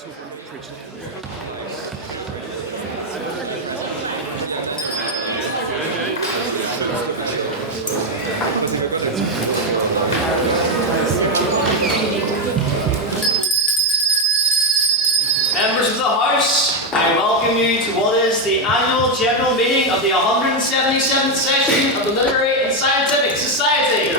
Let's hope we're not preaching to Members of the House, I welcome you to what is the annual general meeting of the 177th session of the Literary and Scientific Society.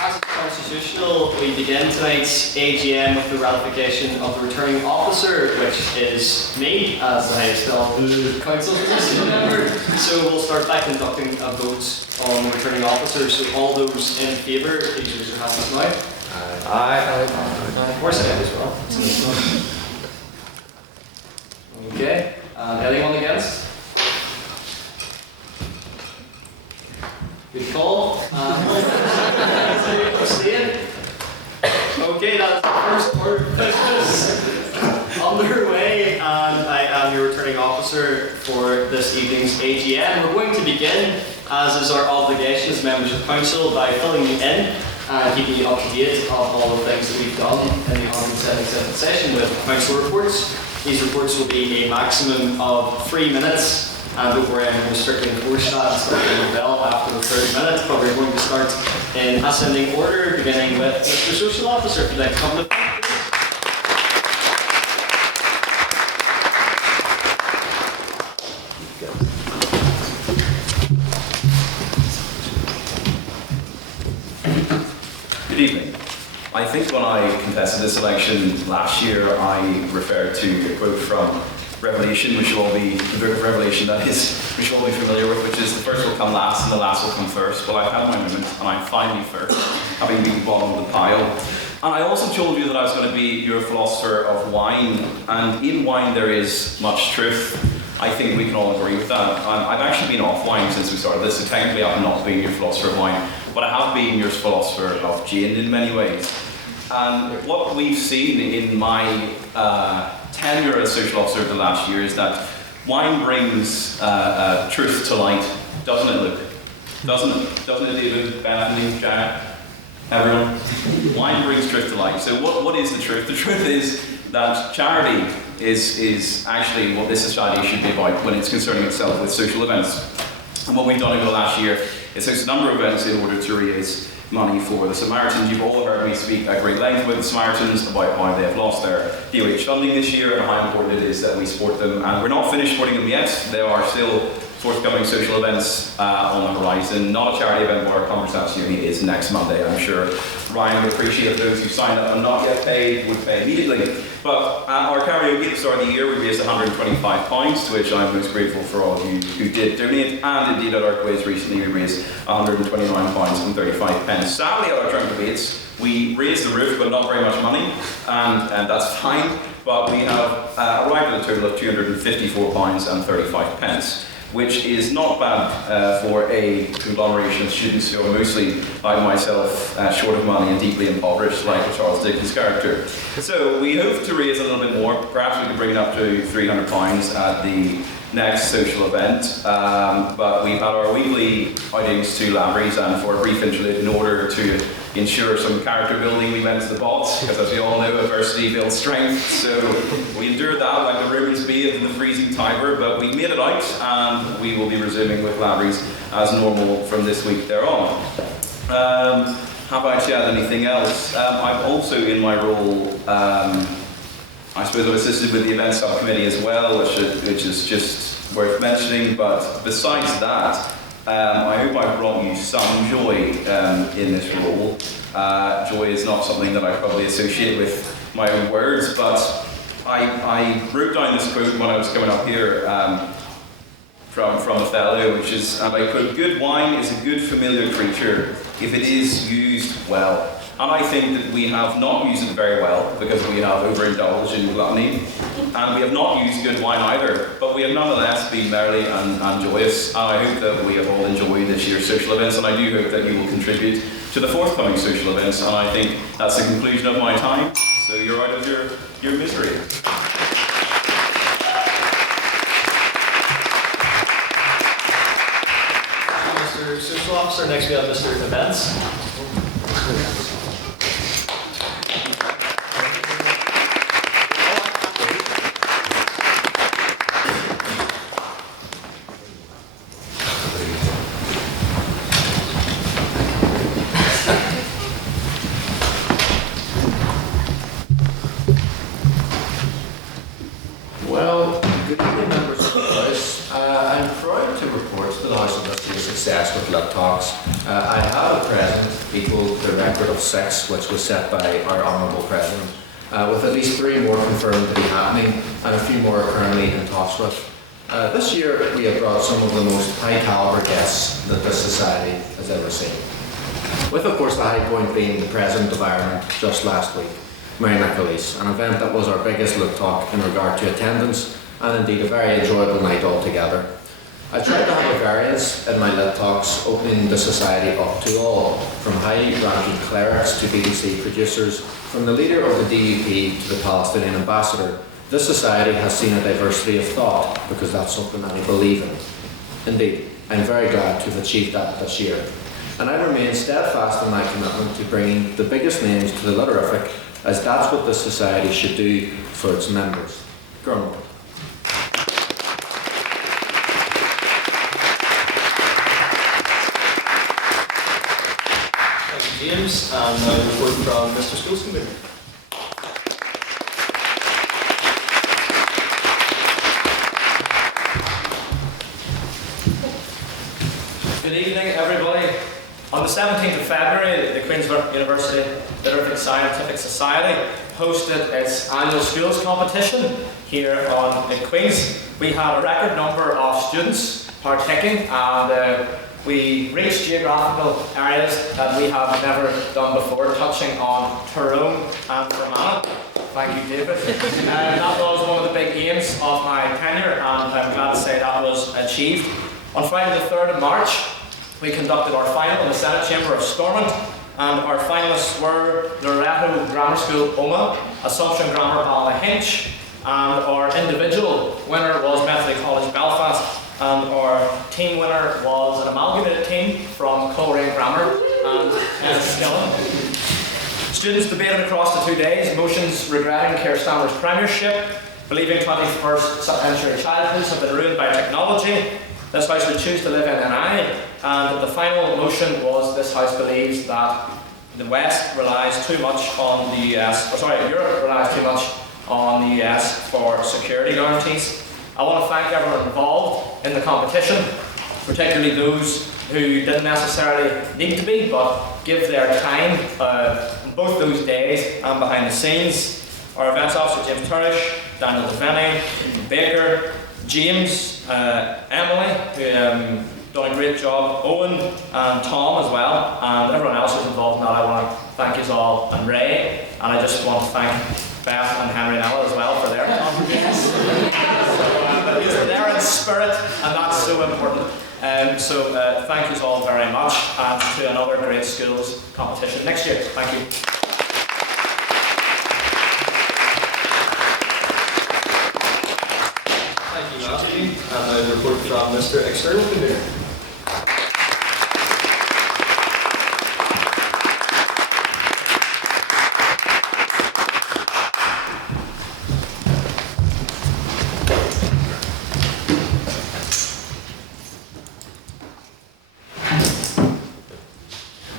As is constitutional, we begin tonight's AGM with the ratification of the returning officer, which is me as the highest council position member. So we'll start by conducting a vote on the returning officer. So all those in favour, please raise your hands now. Aye. And of course I am as well. Okay. Anyone against? Good call. Abstain. Okay, that's the first order of business underway, and I am your returning officer for this evening's AGM. We're going to begin, as is our obligation as members of council, by filling you in and keeping you up to date of all the things that we've done in the 177th session with council reports. These reports will be a maximum of 3 minutes, and don't worry, I'm going to strictly enforce that and start ringing the bell after the 3rd minute, but we're going to start in ascending order, beginning with Mr. Social Officer. If you'd like to come to the front, please. Good evening. I think when I contested this election last year, I referred to a quote from Revelation, which will all be the book of Revelation, that is, which you'll all be familiar with, which is the first will come last and the last will come first. Well, I've had my moment and I'm finally first, having been bottom of the pile. And I also told you that I was going to be your philosopher of wine, and in wine there is much truth. I think we can all agree with that. I've actually been off wine since we started this, so technically I've not been your philosopher of wine, but I have been your philosopher of gin in many ways. And what we've seen in my tenure as social officer of the last year is that wine brings truth to light, doesn't it, Luke? Doesn't it, David, Bethany, Jack, everyone? Wine brings truth to light. So what is the truth? The truth is that charity is actually what this society should be about when it's concerning itself with social events. And what we've done over the last year is host a number of events in order to raise money for the Samaritans. You've all heard me speak at great length with the Samaritans about how they have lost their DOH funding this year and how important it is that we support them. And we're not finished supporting them yet. There are still forthcoming social events on the horizon. Not a charity event, but our conversation union is next Monday. I'm sure Ryan would appreciate those who signed up and not yet paid would pay immediately. But our karaoke at the start of the year, we raised £125, to which I'm most grateful for all of you who did donate. And indeed, at our quiz recently, we raised £129.35. Sadly, at our trunk debates, we raised the roof, but not very much money, and that's fine. But we have arrived at a total of £254.35. Which is not bad for a conglomeration of students who are mostly, like myself, short of money and deeply impoverished, like Charles Dickens' character. So we hope to raise a little bit more. Perhaps we could bring it up to £300 at the next social event. But we've had our weekly outings to Lavery's, and for a brief interlude, in order to ensure some character building, we went to the bots, because as we all know, adversity builds strength. So we endured that like the Romans bathed in the freezing Tiber, but we made it out, and we will be resuming with Lavery's as normal from this week thereon. Have I actually had anything else? I've also, in my role, I suppose I've assisted with the events subcommittee as well, which is just worth mentioning. But besides that, I hope I've brought you some joy in this role. Joy is not something that I probably associate with my own words, but I wrote down this quote when I was coming up here from Othello, which is, and I quote, "Good wine is a good familiar creature if it is used well." And I think that we have not used it very well because we have overindulged in gluttony, and we have not used good wine either, but we have nonetheless been merry and joyous. And I hope that we have all enjoyed this year's social events, and I do hope that you will contribute to the forthcoming social events. And I think that's the conclusion of my time, so you're out of your misery. Mr. Mr. Social Officer. Next we have Mr. Events. Well, good evening, members of the House. I'm proud to report to the House of this year's success with Lit Talks. I have at present equalled the record of 6, which was set by our Honourable President, with at least 3 more confirmed to be happening and a few more currently in talks with. This year, we have brought some of the most high-calibre guests that this society has ever seen. With, of course, the high point being the President of Ireland just last week, Mary McAleese, an event that was our biggest Lit Talk in regard to attendance and indeed a very enjoyable night altogether. I tried to have a variance in my Lit Talks, opening the society up to all, from high-ranking clerics to BBC producers, from the leader of the DUP to the Palestinian ambassador. This society has seen a diversity of thought because that's something that I believe in. Indeed, I'm very glad to have achieved that this year. And I remain steadfast in my commitment to bringing the biggest names to the Litterific, as that's what this society should do for its members. Gurmel. Thank you, James. And now a report from Mr. Schools Convenor. Good evening, everybody. On the 17th of February, the Queen's University Litterific Scientific Society hosted its annual schools competition here on the Queen's. We had a record number of students partaking, and we reached geographical areas that we have never done before, touching on Tyrone and Fermanagh. Thank you, David. That was one of the big aims of my tenure, and I'm glad to say that was achieved. On Friday the 3rd of March, we conducted our final in the Senate Chamber of Stormont, and our finalists were Loreto Grammar School Oma, Assumption Grammar Ballyhinch, and our individual winner was Methodist College Belfast, and our team winner was an amalgamated team from Coleraine Grammar and Enniskillen. Students debated across the 2 days motions regretting Keir Starmer's premiership, believing 21st century childhoods have been ruined by technology. This House would choose to live in NI, and the final motion was this House believes that the West relies too much on the US, Europe relies too much on the US for security guarantees. I want to thank everyone involved in the competition, particularly those who didn't necessarily need to be, but give their time on both those days and behind the scenes. Our events officer James Turish, Daniel Devaney, Baker, James, Emily, who done a great job, Owen and Tom as well, and everyone else who's involved in that. I want to thank you all, and Ray, and I just want to thank Beth and Henry and Ella as well for their contributions. So, they're in spirit, and that's so important. So thank you all very much, and to another great schools competition next year. Thank you. Thank you, Matthew. And now a report from Mr. External Convenor.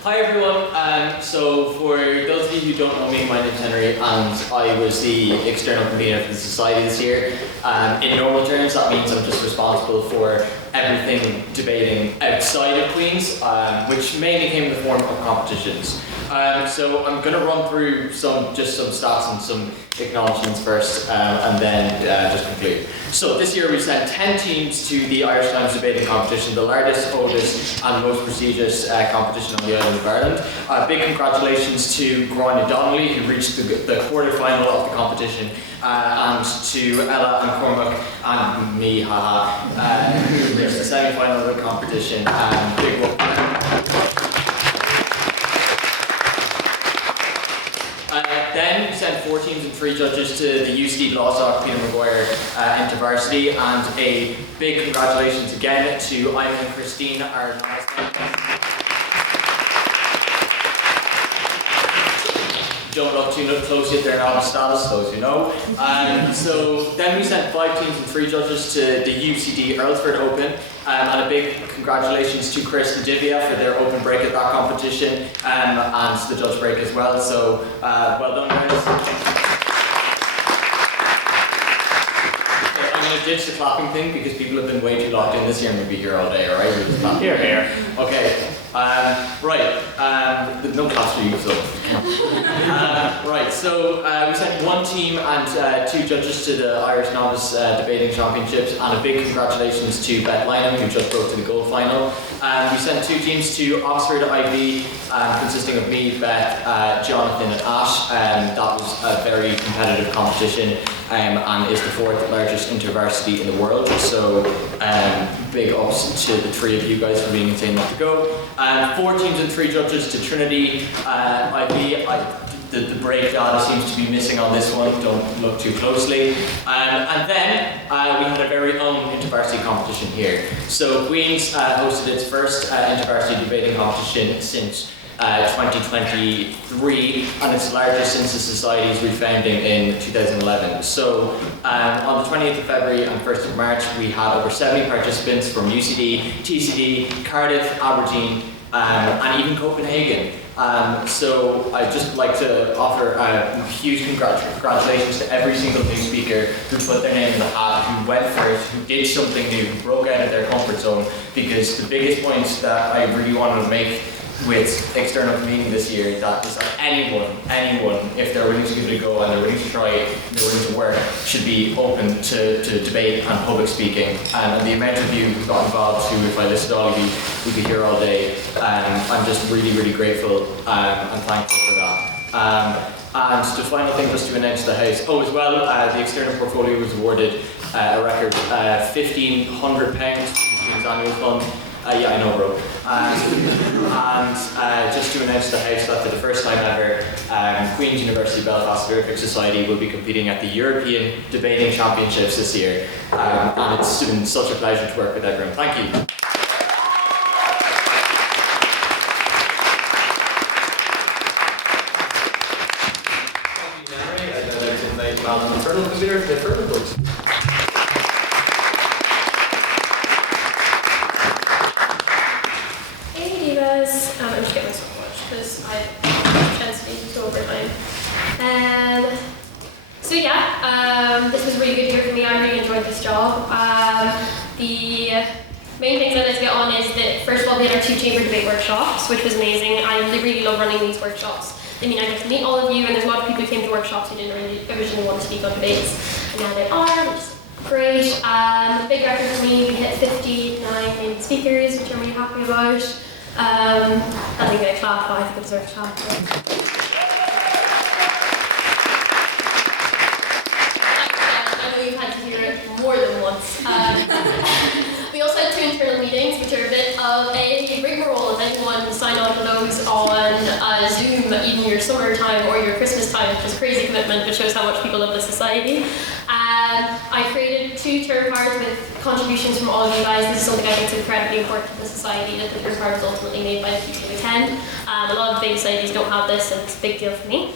Hi everyone, so for those of you who don't know me, my name's Henry, and I was the external convener for the society this year. In normal terms, that means I'm just responsible for everything debating outside of Queen's, which mainly came in the form of competitions. So I'm going to run through some stats and some acknowledgements first, and then just conclude. So this year we sent 10 teams to the Irish Times debating competition, the largest, oldest and most prestigious competition on the island of Ireland. Big congratulations to Gráinne Donnelly, who reached the quarter-final of the competition, and to Ella and Cormac and me, who reached the semi-final of the competition. Big welcome. Then we sent 4 teams and 3 judges to the UCD Lostock Peter Maguire InterVarsity, and a big congratulations again to Ivan and Christine, our novice. Don't look too close yet, they're not status, those who know. So then we sent 5 teams and 3 judges to the UCD Earlsford Open, and a big congratulations to Chris and Divya for their open break at that competition, and the judge break as well. So well done, guys. I'm going to ditch the clapping thing because people have been way too locked in this year and we'll be here all day, alright? Here, here. Okay. Right. No class for you, so. Right. So we sent 1 team and 2 judges to the Irish Novice Debating Championships, and a big congratulations to Beth Lynham, who just broke to the gold final. We sent 2 teams to Oxford IB, consisting of me, Beth, Jonathan, and Ash. That was a very competitive competition, and is the 4th largest InterVarsity in the world. So big ups to the 3 of you guys for being insane enough to go. 4 teams and 3 judges to Trinity IB. The break data seems to be missing on this one, don't look too closely. And then we had our very own InterVarsity competition here. So Queen's hosted its first InterVarsity debating competition since 2023, and its largest since the Society's refounding in 2011. So on the 20th of February and 1st of March, we had over 70 participants from UCD, TCD, Cardiff, Aberdeen, and even Copenhagen. So I'd just like to offer huge congratulations to every single new speaker who put their name in the hat, who went for it, who did something new, who broke out of their comfort zone, because the biggest points that I really wanted to make with external convening this year is that anyone, if they're willing to give it a go and they're willing to try it, they're willing to work, should be open to debate and public speaking. And the amount of you who got involved, who, if I listed all of you, would be here all day. I'm just really, really grateful and thankful for that. And the final thing, just to announce the house. Oh, as well, the external portfolio was awarded a record £1,500 for the Queen's annual fund. Yeah, I know, bro. And just to announce the house that for the first time ever, Queen's University Belfast Lyric Society will be competing at the European Debating Championships this year. And it's been such a pleasure to work with everyone. Thank you. Thank you, Honorary. I'd like to invite Madam Internal Convenor to the further votes. I'm just getting my stopwatch because I chance to do overtime. So yeah, this was a really good year for me. I really enjoyed this job. The main things I'd like to get on is that, first of all, we had our 2 chamber debate workshops, which was amazing. I really love running these workshops. I mean, I get to meet all of you, and there's a lot of people who came to workshops who didn't really originally want to speak on debates, and now they are, which is great. Big record for me, we hit 59 named speakers, which I'm really happy about. I didn't get a clap, but I think I deserve a clap. I know you've had to hear it more than once. We also had 2 internal meetings, which are a bit of a rigmarole. If anyone signed on to those on Zoom, even your summertime or your Christmas time, which is a crazy commitment, but shows how much people love the society. I created 2 term cards with contributions from all of you guys. This is something I think is incredibly important to the society, that the term card is ultimately made by the people who attend. A lot of big societies don't have this, and it's a big deal for me.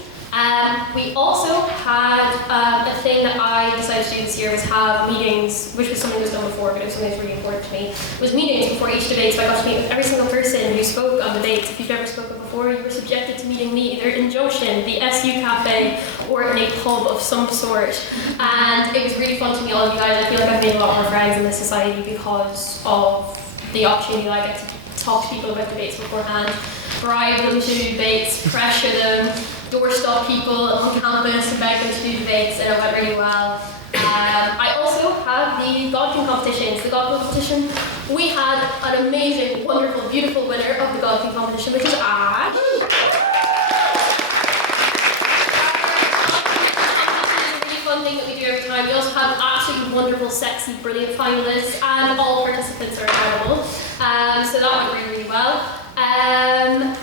We also had a thing that I decided to do this year was have meetings, which was something that was done before, but it was something that's really important to me, was meetings before each debate. So I got to meet with every single person who spoke on debates. If you've never spoken before, you were subjected to meeting me either in Junction, the SU Cafe, or in a pub of some sort. And it was really fun to meet all of you guys. I feel like I've made a lot more friends in this society because of the opportunity I get to talk to people about debates beforehand, bribe them to do debates, pressure them, doorstop people on campus and beg them to do debates, and it went really well. I also have the Godkin competitions. The Godkin competition, we had an amazing, wonderful, beautiful winner of the Godkin competition, which is Ash. Fun thing that we do every time. We also have absolutely wonderful, sexy, brilliant finalists, and all participants are incredible. So that went really, really well. And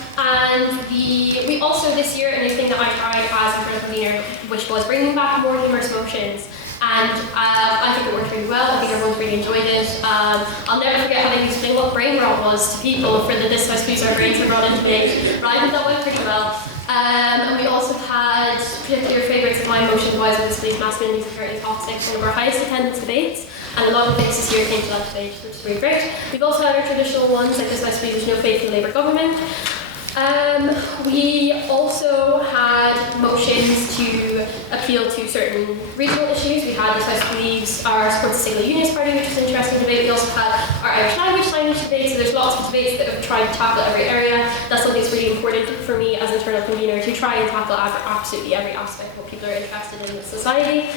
we also this year, a new thing that I tried as internal convener, which bringing back more humorous motions. And I think it worked really well. I think everyone's really enjoyed it. I'll never forget having to explain what brain rot was to people for the This House Squeeze Our Brains were brought into it. But I think that went pretty well. And we also had particular favourites of mine, motion-wise, and displayed masculinity is inherently toxic, one of our highest attendance debates. And a lot of things this year came to that debate, which is really great. We've also had our traditional ones, like This House Squeeze There's No Faith in the Labour government. We also had motions to appeal to certain regional issues. We had This House believes our Sports Single Unionist Party, which was an interesting debate. We also had our Irish language signage debate, so there's lots of debates that have tried to tackle every area. That's something that's really important for me as internal convener, to try and tackle absolutely every aspect of what people are interested in society.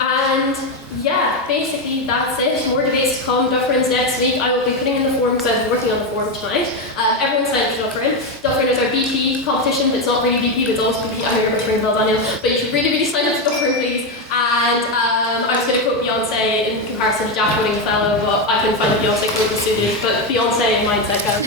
And yeah, basically that's it. More debates to come. Dufferin's next week. I will be putting in the form because I've been working on the form tonight. Everyone signed up to Dufferin. Dufferin is our BP competition, but it's not really BP, but it's almost BP. I remember turning well Daniel, but you should really sign up to Dufferin, please. And I was going to quote Beyonce in comparison to Jack winning the fellow, but I couldn't find a Beyonce quote that suited. But Beyonce mindset, guys.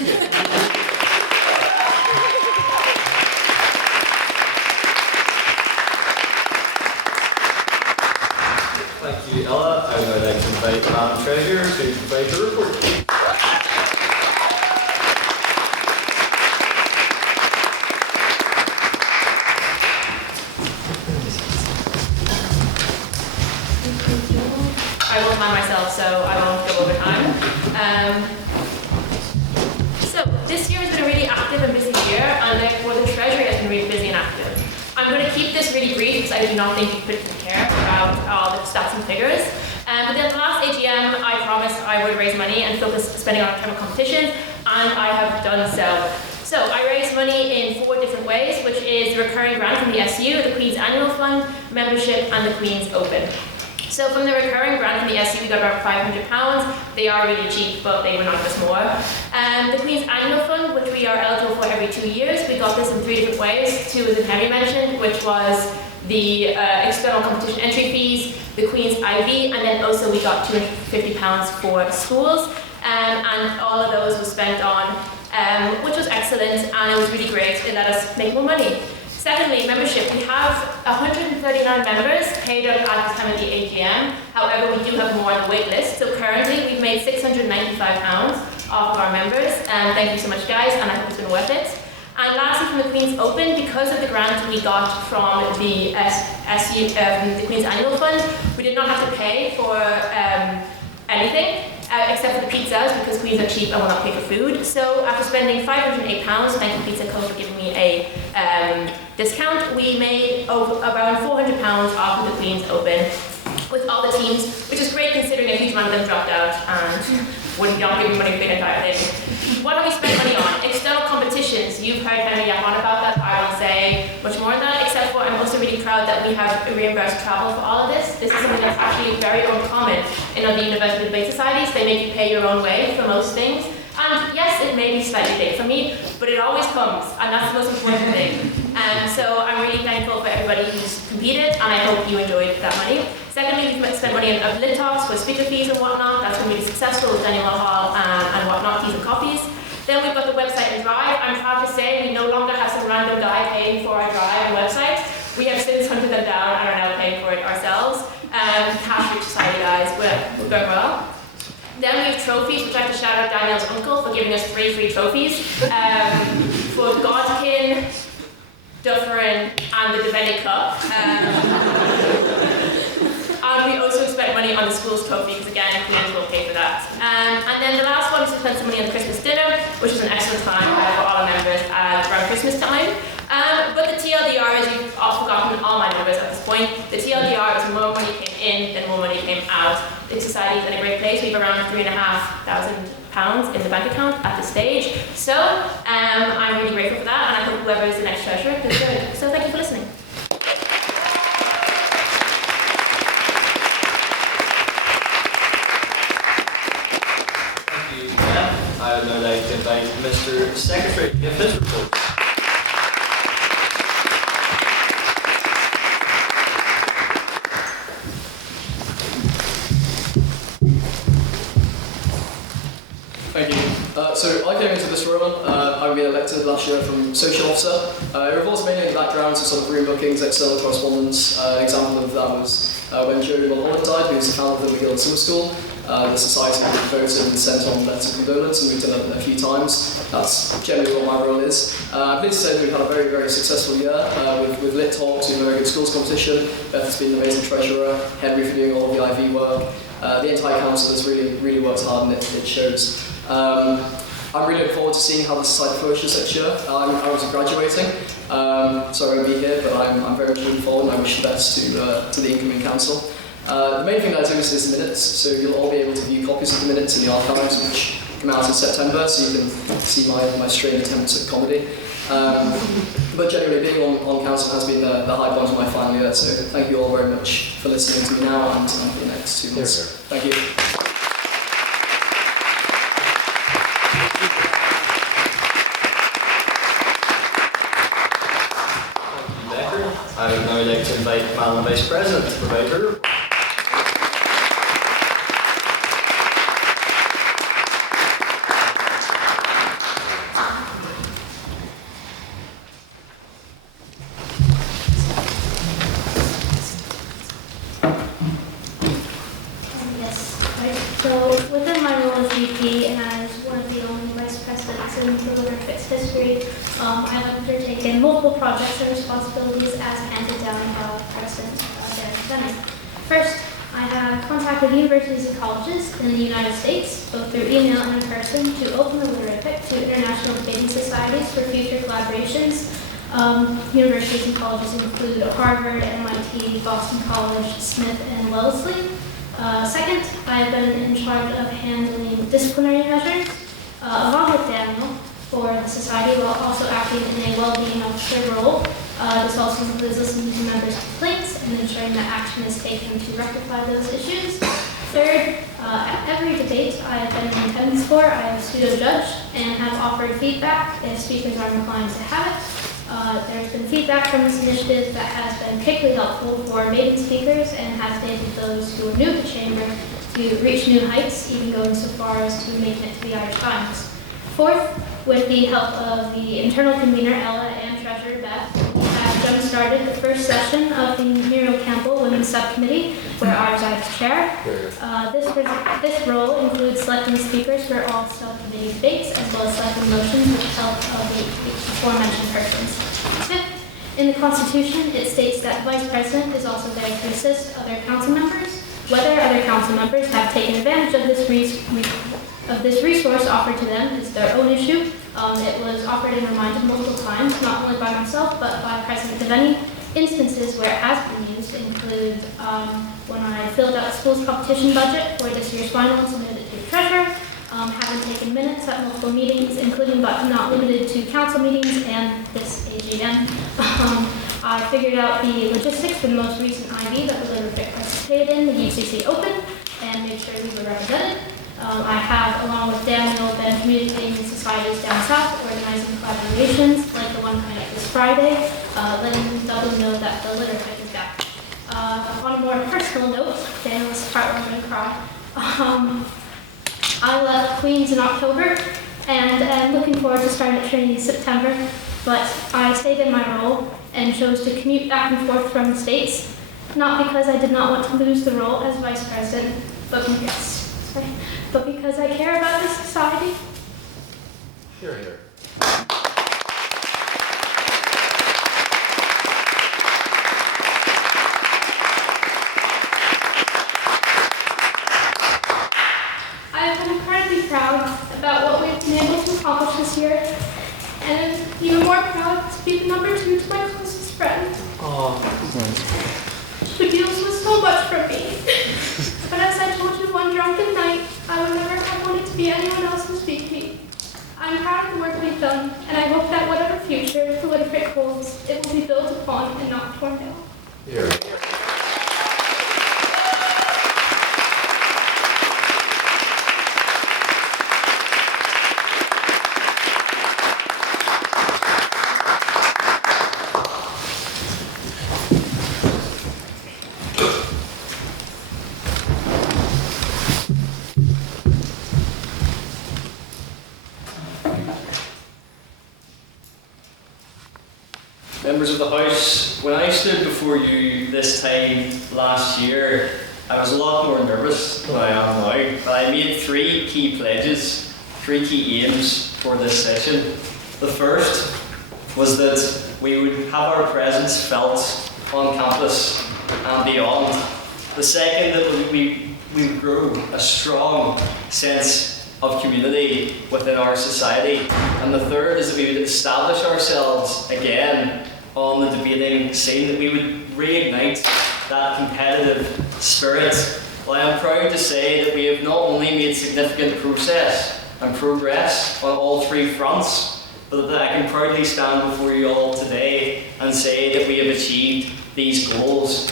Thank you, Ella. I would now like to invite Madam Treasurer to provide the report. I won't mind myself, so I won't go over time. So this year has been a really active and busy year, and therefore the Treasury has been really busy and active. I'm going to keep this really brief because I do not think you particularly care about all the stats and figures. But then the last AGM, I promised I would raise money and focus spending on academic competitions, and I have done so. So I raised money in 4 different ways, which is the recurring grant from the SU, the Queen's Annual Fund, membership, and the Queen's Open. So from the recurring grant from the SU, we got about £500. They are really cheap, but they would not give us more. The Queen's Annual Fund, which we are eligible for every 2 years, we got this in 3 different ways. 2 as Henry mentioned, which was the external competition entry fees, the Queen's IV, and then also we got £250 for schools. And all of those was spent on, which was excellent, and it was really great. It let us make more money. Secondly, membership. We have 139 members paid up at the time of the AGM. However, we do have more on the wait list. So currently, we've made £695 off of our members. Thank you so much, guys, and I hope it's been worth it. And lastly, from the Queen's Open, because of the grant we got from the SU, the Queen's Annual Fund, we did not have to pay for anything. Except for the pizzas, because Queens are cheap and will not pay for food. So after spending £508, thank you Pizza Co for giving me a discount, we made around £400 off of the Queen's Open with all the teams, which is great considering a huge amount of them dropped out and wouldn't not give me money for the entire thing. What do we spend money on? External competitions. You've heard Henry yap on about that. I won't say much more than that, except for I'm also really proud that we have reimbursed travel for all of this. This is something that's actually very uncommon in other university debate societies. They make you pay your own way for most things. And yes, it may be slightly late for me, but it always comes, and that's the most important thing. So I'm really thankful for everybody who's competed, and I hope you enjoyed that money. Secondly, we've spent money on lit talks with speaker fees and whatnot. That's been really successful with Daniel Hall and whatnot, fees and copies. Then we've got the website and drive. I'm proud to say we no longer have some random guy paying for our drive and website. We have since hunted them down and are now paying for it ourselves. Cash-rich society, guys, we're going well. Then we have trophies, which I have to shout out Daniel's uncle for giving us 3 free trophies for Godkin, Dufferin, and the Devenny Cup. And we also spent money on the school's trophy, because again, Queens will pay for that. And then the last one is to spend some money on the Christmas dinner, which was an excellent time for all our members around Christmas time. But the TLDR, as you've all forgotten, all my members at this point, the TLDR is more money came in than more money came out. The society is in a great place. We have around £3,500 in the bank account at this stage. So I'm really grateful for that, and I hope whoever is the next treasurer is good. So thank you for listening. Thank you, Jeff. I would now like to invite Mr. Secretary to give his report. Thank you. So I came into this this role. I was elected last year from social officer. It revolves mainly in the background to sort of room bookings, external correspondence. An example of that was when Joe Mulholland died, who was the founder of the Guild Summer School. The society voted and sent on letters of condolence, and we've done it a few times. That's generally what my role is. I'm pleased to say that we've had a very, very successful year with Lit Talks, doing a very good schools competition. Beth has been an amazing treasurer, Henry for doing all of the IV work. The entire council has really worked hard, and it shows. I'm really looking forward to seeing how the society flourishes next year. I was graduating, so I won't be here, but I'm very much looking forward, and I wish the best to the incoming council. The main thing that I do is the minutes, so you'll all be able to view copies of the minutes in the archives, which come out in September, so you can see my strange attempts at comedy. But generally, being on council has been the high point of my final year, so thank you all very much for listening to me now and for the next 2 months. Thank you. I would now like to invite Madam Vice President to provide her report. So within my role as VP and as one of the only vice presidents in the Olympics history, I have undertaken multiple projects and responsibilities as handed down by President Denny. First, I have contacted universities and colleges in the United States, both through email and in person, to open the Olympic to international debating societies for future collaborations. Universities and colleges include Harvard, MIT, Boston College, Smith, and Wellesley. Second, I have been in charge of handling disciplinary measures, along with Daniel, for the society, while also acting in a well-being officer role. This also includes listening to members' complaints and ensuring that action is taken to rectify those issues. Third, at every debate I have been in attendance for, I have a pseudo-judge and have offered feedback if speakers are inclined to have it. There's been feedback from this initiative that has been particularly helpful for maiden speakers and has enabled those who are new to the chamber to reach new heights, even going so far as to making it to the Irish Times. Fourth, with the help of the internal convener, Ella, and treasurer, Beth, we have jump-started the first session of the Muriel Campbell Women's Subcommittee, where I reside as chair. This role includes selecting speakers for all subcommittee debates, as well as selecting motions with the help of the aforementioned persons. Fifth, in the Constitution, it states that Vice President is also there to assist other council members. Whether other council members have taken advantage of this resource offered to them is their own issue. It was offered and reminded multiple times, not only by myself, but by President Convenor. Instances where it has been used include when I filled out the school's competition budget for this year's final and submitted it to the treasurer, having taken minutes at multiple meetings, including but not limited to council meetings and this AGM. I figured out the logistics for the most recent IV that the Olympic participated in, the UCC Open, and made sure we were represented. I have, along with Daniel, been communicating with societies down south, organizing collaborations like the one coming up this Friday, letting Dublin know that the Olympic is back. On a more personal note, Daniel's part where I'm going to cry. I left Queen's in October and am looking forward to starting at Trinity in September, but I stayed in my role and chose to commute back and forth from the States, not because I did not want to lose the role as Vice President, but because I care about this society. Here, here. I've been incredibly proud about what we've been able to accomplish this year, and I'm even more proud to be the number 2 to my closest friend, who deals with so much from me. But as I told you one drunken night, I would never have wanted to be anyone else's VP. I'm proud of the work we've done, and I hope that whatever future the Olympic holds, it will be built upon and not torn down. Here. Members of the House, when I stood before you this time last year, I was a lot more nervous than I am now, but I made 3 key pledges, 3 key aims for this session. The first was that we would have our presence felt on campus and beyond. The second, that we would grow a strong sense of community within our society. And the third is that we would establish ourselves again on the debating scene, that we would reignite that competitive spirit. Well, I am proud to say that we have not only made significant progress on all 3 fronts, but that I can proudly stand before you all today and say that we have achieved these goals.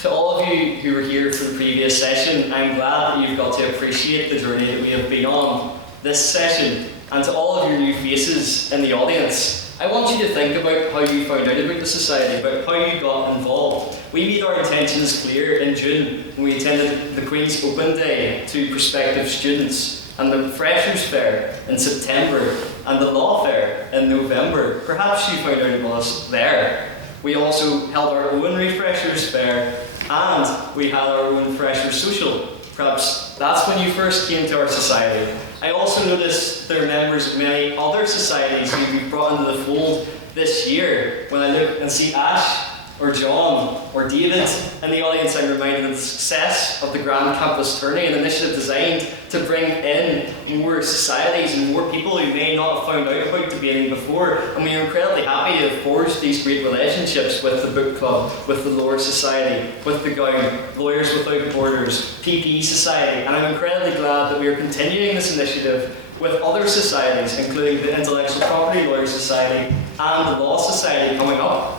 To all of you who were here for the previous session, I'm glad that you've got to appreciate the journey that we have been on this session. And to all of your new faces in the audience, I want you to think about how you found out about the Society, about how you got involved. We made our intentions clear in June when we attended the Queen's Open Day to prospective students, and the Freshers' Fair in September, and the Law Fair in November. Perhaps you found out about us there. We also held our own Refreshers Fair, and we had our own Freshers Social. Perhaps that's when you first came to our society. I also noticed there are members of many other societies who we've brought into the fold this year. When I look and see Ash, or John, or David in the audience, I'm reminded of the success of the Grand Campus Tourney, an initiative designed to bring in more societies and more people who may not have found out about debating before. And we are incredibly happy to have forged these great relationships with the Book Club, with the Law Society, with the Gown, Lawyers Without Borders, PP Society, and I'm incredibly glad that we are continuing this initiative with other societies, including the Intellectual Property Lawyers Society and the Law Society coming up.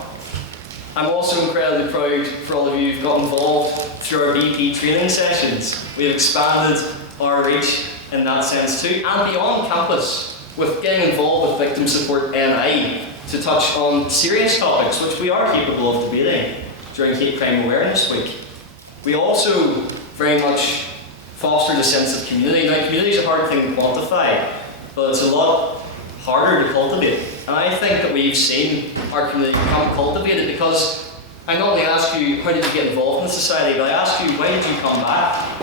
I'm also incredibly proud for all of you who've got involved through our BP training sessions. We've expanded our reach in that sense too, and beyond campus, with getting involved with Victim Support NI to touch on serious topics which we are capable of debating during Hate Crime Awareness Week. We also very much fostered a sense of community. Now, community is a hard thing to quantify, but it's a lot harder to cultivate. And I think that we've seen our community become cultivated because I not only ask you, how did you get involved in the society, but I ask you, why did you come back?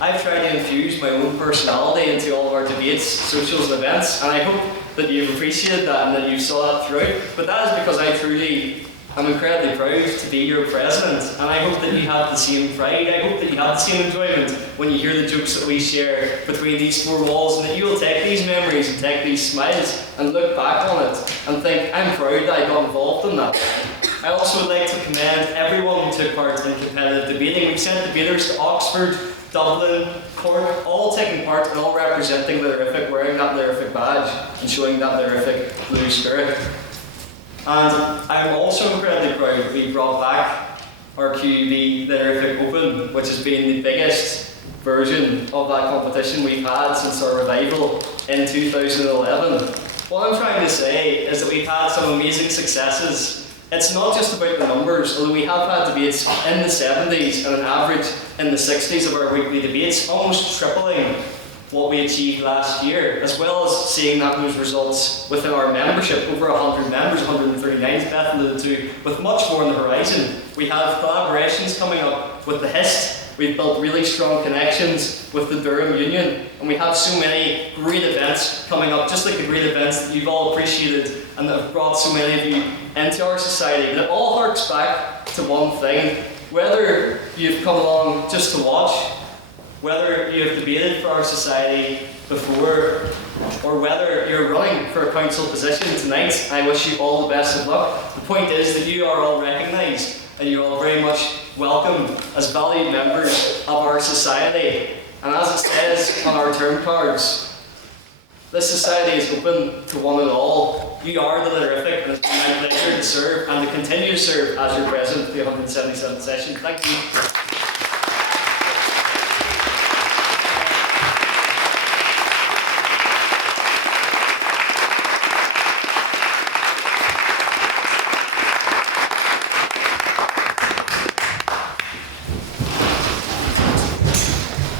I've tried to infuse my own personality into all of our debates, socials and events, and I hope that you've appreciated that and that you saw that throughout. But that is because I truly am incredibly proud to be your president, and I hope that you have the same pride. I hope that you have the same enjoyment when you hear the jokes that we share between these 4 walls, and that you will take these memories and take these smiles and look back on it and think, I'm proud that I got involved in that. I also would like to commend everyone who took part in competitive debating. We've sent debaters to Oxford, Dublin, Cork, all taking part and all representing Lerific, wearing that Lerific badge and showing that Lerific blue spirit. And I'm also incredibly proud that we brought back our QUB Lerific Open, which has been the biggest version of that competition we've had since our revival in 2011. What I'm trying to say is that we've had some amazing successes. It's not just about the numbers, although we have had debates in the 70s and an average in the 60s of our weekly debates, almost tripling what we achieved last year, as well as seeing that those results within our membership, over 100 members, 139 as Beth alluded to, with much more on the horizon. We have collaborations coming up with the HIST. We've built really strong connections with the Durham Union, and we have so many great events coming up, just like the great events that you've all appreciated and that have brought so many of you into our society. But it all harks back to one thing. Whether you've come along just to watch, whether you have debated for our society before, or whether you're running for a council position tonight, I wish you all the best of luck. The point is that you are all recognised and you're all very much welcome as valued members of our society. And as it says on our term cards, this society is open to one and all. You are the Lerific, and it's been my pleasure to serve and to continue to serve as your president of the 177th session. Thank you.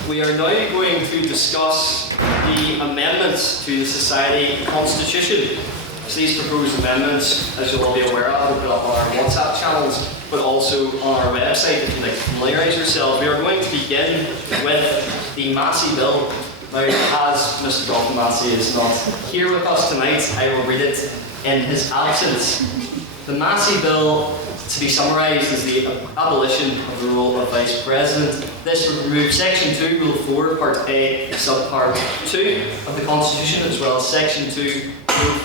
We are now going to discuss the amendments to the Society Constitution. So these proposed amendments, as you'll all be aware of, will put up on our WhatsApp channels, but also on our website if you'd like to familiarise yourself. We are going to begin with the Massey Bill. Now, as Mr. Dalton Massey is not here with us tonight, I will read it in his absence. The Massey Bill, to be summarised, is the abolition of the role of Vice President. This would remove Section 2, Rule 4, Part A, Subpart 2 of the Constitution, as well as Section 2,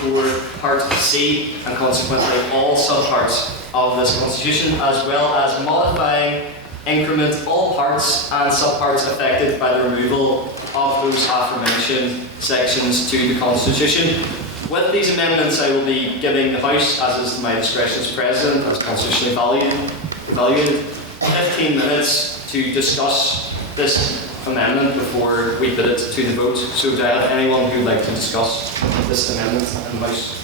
Rule 4, Part C, and consequently all subparts of this Constitution, as well as modifying, increment all parts and subparts affected by the removal of those aforementioned sections to the Constitution. With these amendments, I will be giving the House, as is my discretion as President, as constitutionally evaluated, 15 minutes to discuss this amendment before we put it to the vote. So do I have anyone who would like to discuss this amendment in the House?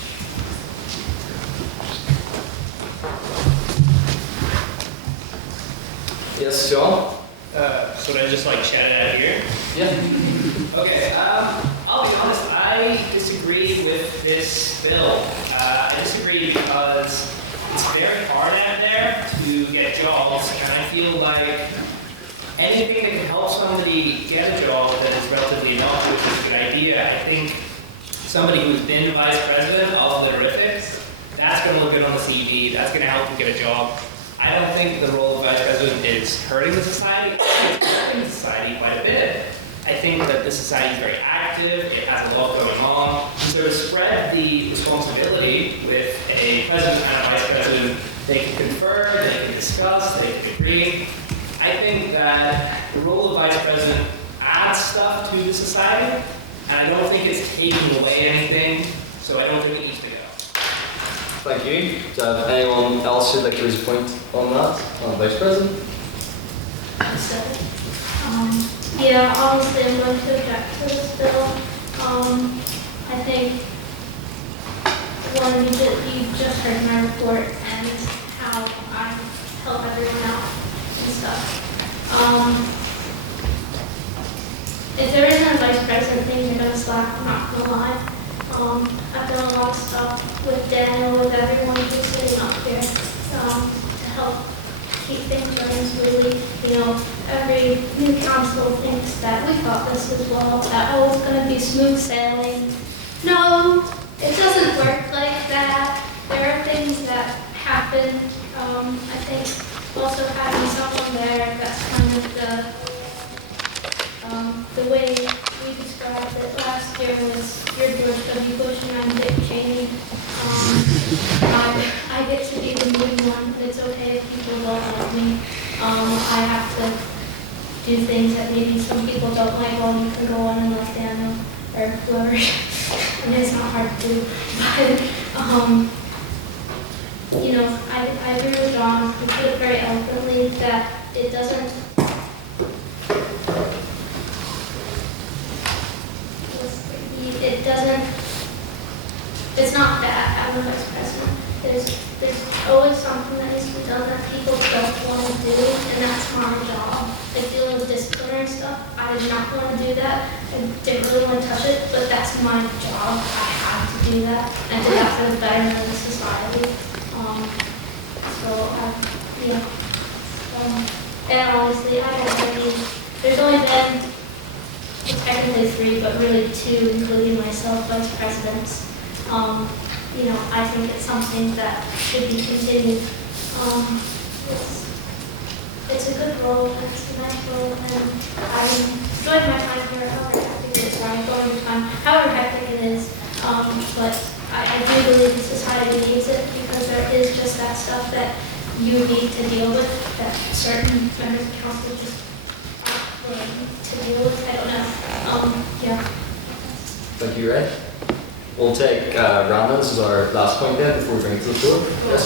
Yes, John? So I just like chat it out here? Yeah. Okay, I'll be honest, I disagree with this bill. I disagree because it's very hard out there to get jobs, and I feel like anything that can help somebody get a job that is relatively innocuous is a good idea. I think somebody who's been vice president of Litterifics, that's going to look good on the CV, that's going to help them get a job. I don't think the role of vice president is hurting the society, it's hurting the society quite a bit. I think that the society is very active, it has a lot going on. So to spread the responsibility with a president and a vice president, they can confer, they can discuss, they can agree. I think that the role of vice president adds stuff to the society, and I don't think it's taking away anything, so I don't think it needs to go. Thank you. Does anyone else who'd like to raise a point on that? On Vice President? Yeah, honestly, I'm going to object to this bill. I think you just heard my report and how I help everyone out and stuff. If there isn't a vice president, things are going to slack, I'm not going to lie. I've done a lot of stuff with Daniel, with everyone who's sitting up here to help keep things running smoothly. You know, every new council thinks that we got this as well, that it's going to be smooth sailing. No, it doesn't work like that. There are things that happen. I think also having someone there that's kind of the way we described it last year was you're George W. Bush and I'm Dick Cheney. I get to be the new one. It's okay if people don't like me. I have to do things that maybe some people don't like. Well, you can go on and like Daniel or whoever. I mean, it's not hard to do. But, you know, I agree with John. He put it very eloquently that it doesn't. It's not that I'm the vice president. There's always something that needs to be done that people don't want to do, and that's my job. Like dealing with disciplinary stuff, I did not want to do that. I didn't really want to touch it, but that's my job. I have to do that, and do that for the betterment of the society. And honestly, I don't really, there's only been technically 3, but really 2, including myself, vice presidents. You know, I think it's something that should be continued. It's a good role, it's a nice role, and I enjoyed my time here, however hectic it is, or I enjoyed my time, however hectic it is. But I do believe the society needs it because there is just that stuff that you need to deal with that certain members of council just aren't willing to deal with. I don't know. Yeah. Thank you, Ray. We'll take Randa, this is our last point then before we bring it to the floor. Yes.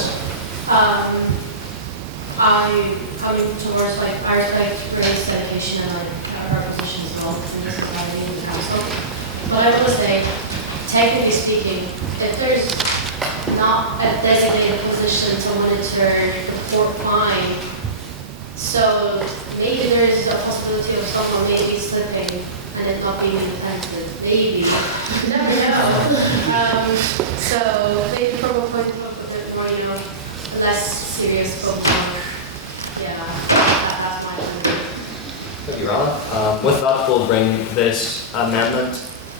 I coming towards like I respect Ray's dedication and like her position as well in this society and the council. But I will say, technically speaking, if there's not a designated position to monitor the court fine, so maybe there is a possibility of someone maybe slipping and it not being independent. Maybe. You never know. So serious focus. Yeah, that's my opinion. Thank you, Rana. With that, we'll bring this amendment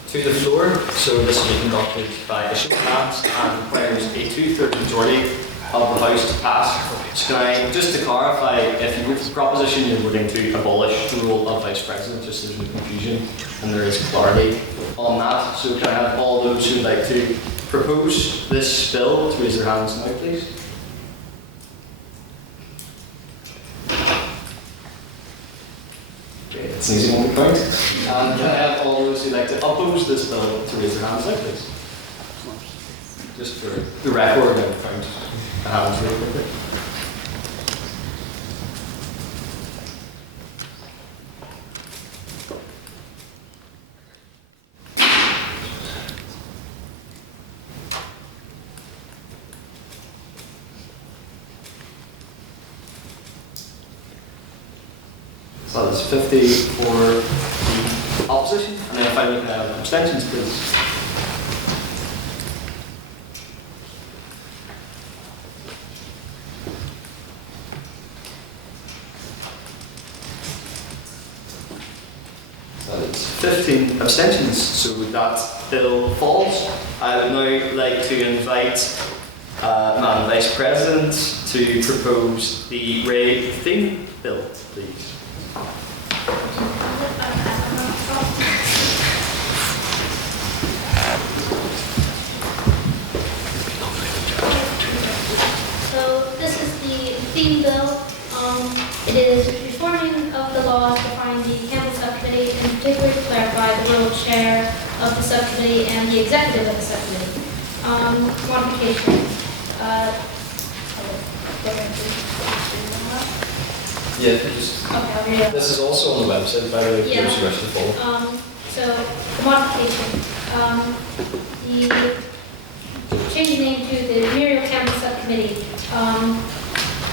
to the floor. So this will be conducted by a show of hands and requires a 2/3 majority of the House to pass. So can I, just to clarify, if you vote for the proposition, you're voting to abolish the role of Vice President, just so there's no confusion and there is clarity on that. So can I have all those who would like to propose this bill to raise their hands now, please? Okay, it's an easy one to count. And can I have all those who like to oppose this bill to raise their hands now, please? Just for the record, and count the hands really quickly. So that's 50 for the opposition, and then finally can I have abstentions, please? That is 15 abstentions, so that bill falls. I would now like to invite Madam Vice President to propose the Ray theme bill, please. So this is the theme bill. It is reforming of the laws defining the campus subcommittee, and in particular to clarify the role of chair of the subcommittee and the executive of the subcommittee. Modification. Yeah, just, Okay, I'll read it. this is also on the website, by the way, Yeah. if you wish to follow. So the modification, the change the name to the Muriel Campus Subcommittee.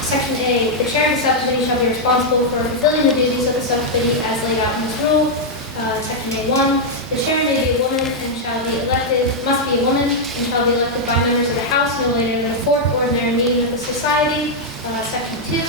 Section A, the chair of the subcommittee shall be responsible for fulfilling the duties of the subcommittee as laid out in this rule. Section A1, the chair may be a woman and shall be elected, must be a woman and shall be elected by members of the House no later than the fourth ordinary meeting of the society. Section 2,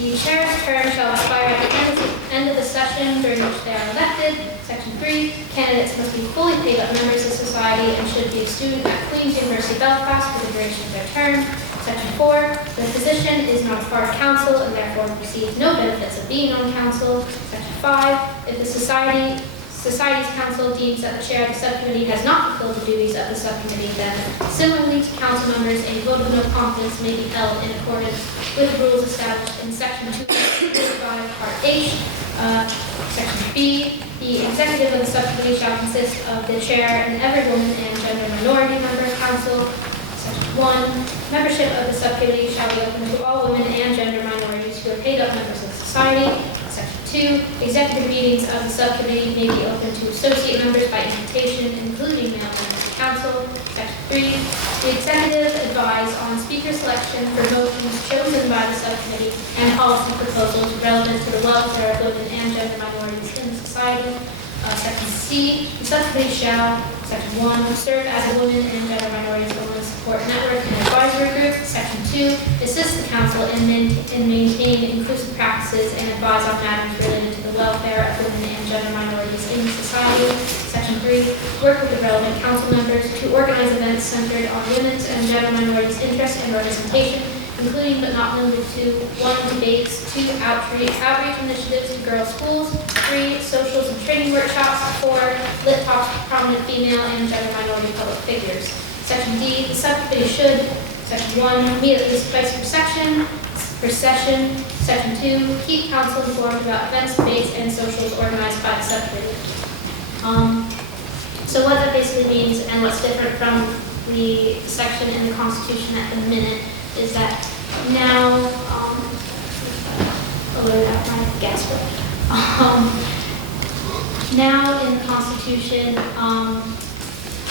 the chair's term shall expire at the end of the session during which they are elected. Section 3, candidates must be fully paid up members of society and should be a student at Queen's University Belfast for the duration of their term. Section 4, the position is not a part of council and therefore receives no benefits of being on council. Section 5, if the society's council deems that the chair of the subcommittee has not fulfilled the duties of the subcommittee, then similarly to council members, a vote of no confidence may be held in accordance with the rules established in Section 245, Part H. Section B, the executive of the subcommittee shall consist of the chair and every woman and gender minority member of council. Section 1, membership of the subcommittee shall be open to all women and gender minorities who are paid up members of society. Section 2, executive meetings of the subcommittee may be open to associate members by invitation, including male members of council. Section 3, the executive advise on speaker selection for motions chosen by the subcommittee and policy proposals relevant to the welfare of women and gender minorities in society. Section C, the subcommittee shall, Section 1, serve as a women and gender minorities women's support network and advisory group. Section 2, assist the council in maintaining inclusive practices and advise on matters related to the welfare of women and gender minorities in society. Section 3, work with the relevant council members to organize events centered on women's and gender minorities' interests and representation, including but not limited to 1, debates, 2, outreach initiatives to girls' schools, 3, socials and training workshops, 4, lit talks with prominent female and gender minority public figures. Section D, the subcommittee should, Section 1, meet at least twice per session. Section 2, keep council informed about events, debates, and socials organized by the subcommittee. So what that basically means, and what's different from the section in the Constitution at the minute, is that now, my guess now in the Constitution,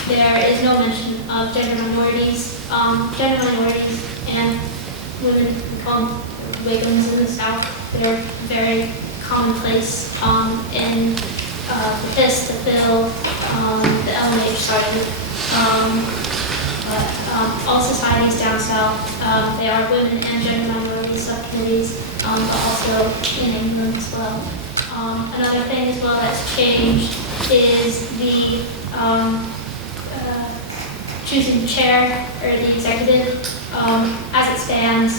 there is no mention of gender minorities. Gender minorities and women, we call them Wiggins in the South, that are very commonplace in the PIS, the Bill, the LMH side of it. All societies down south well. They are women and gender minority subcommittees, but also in England as well. Another thing as well that's changed is the choosing the chair or the executive. As it stands,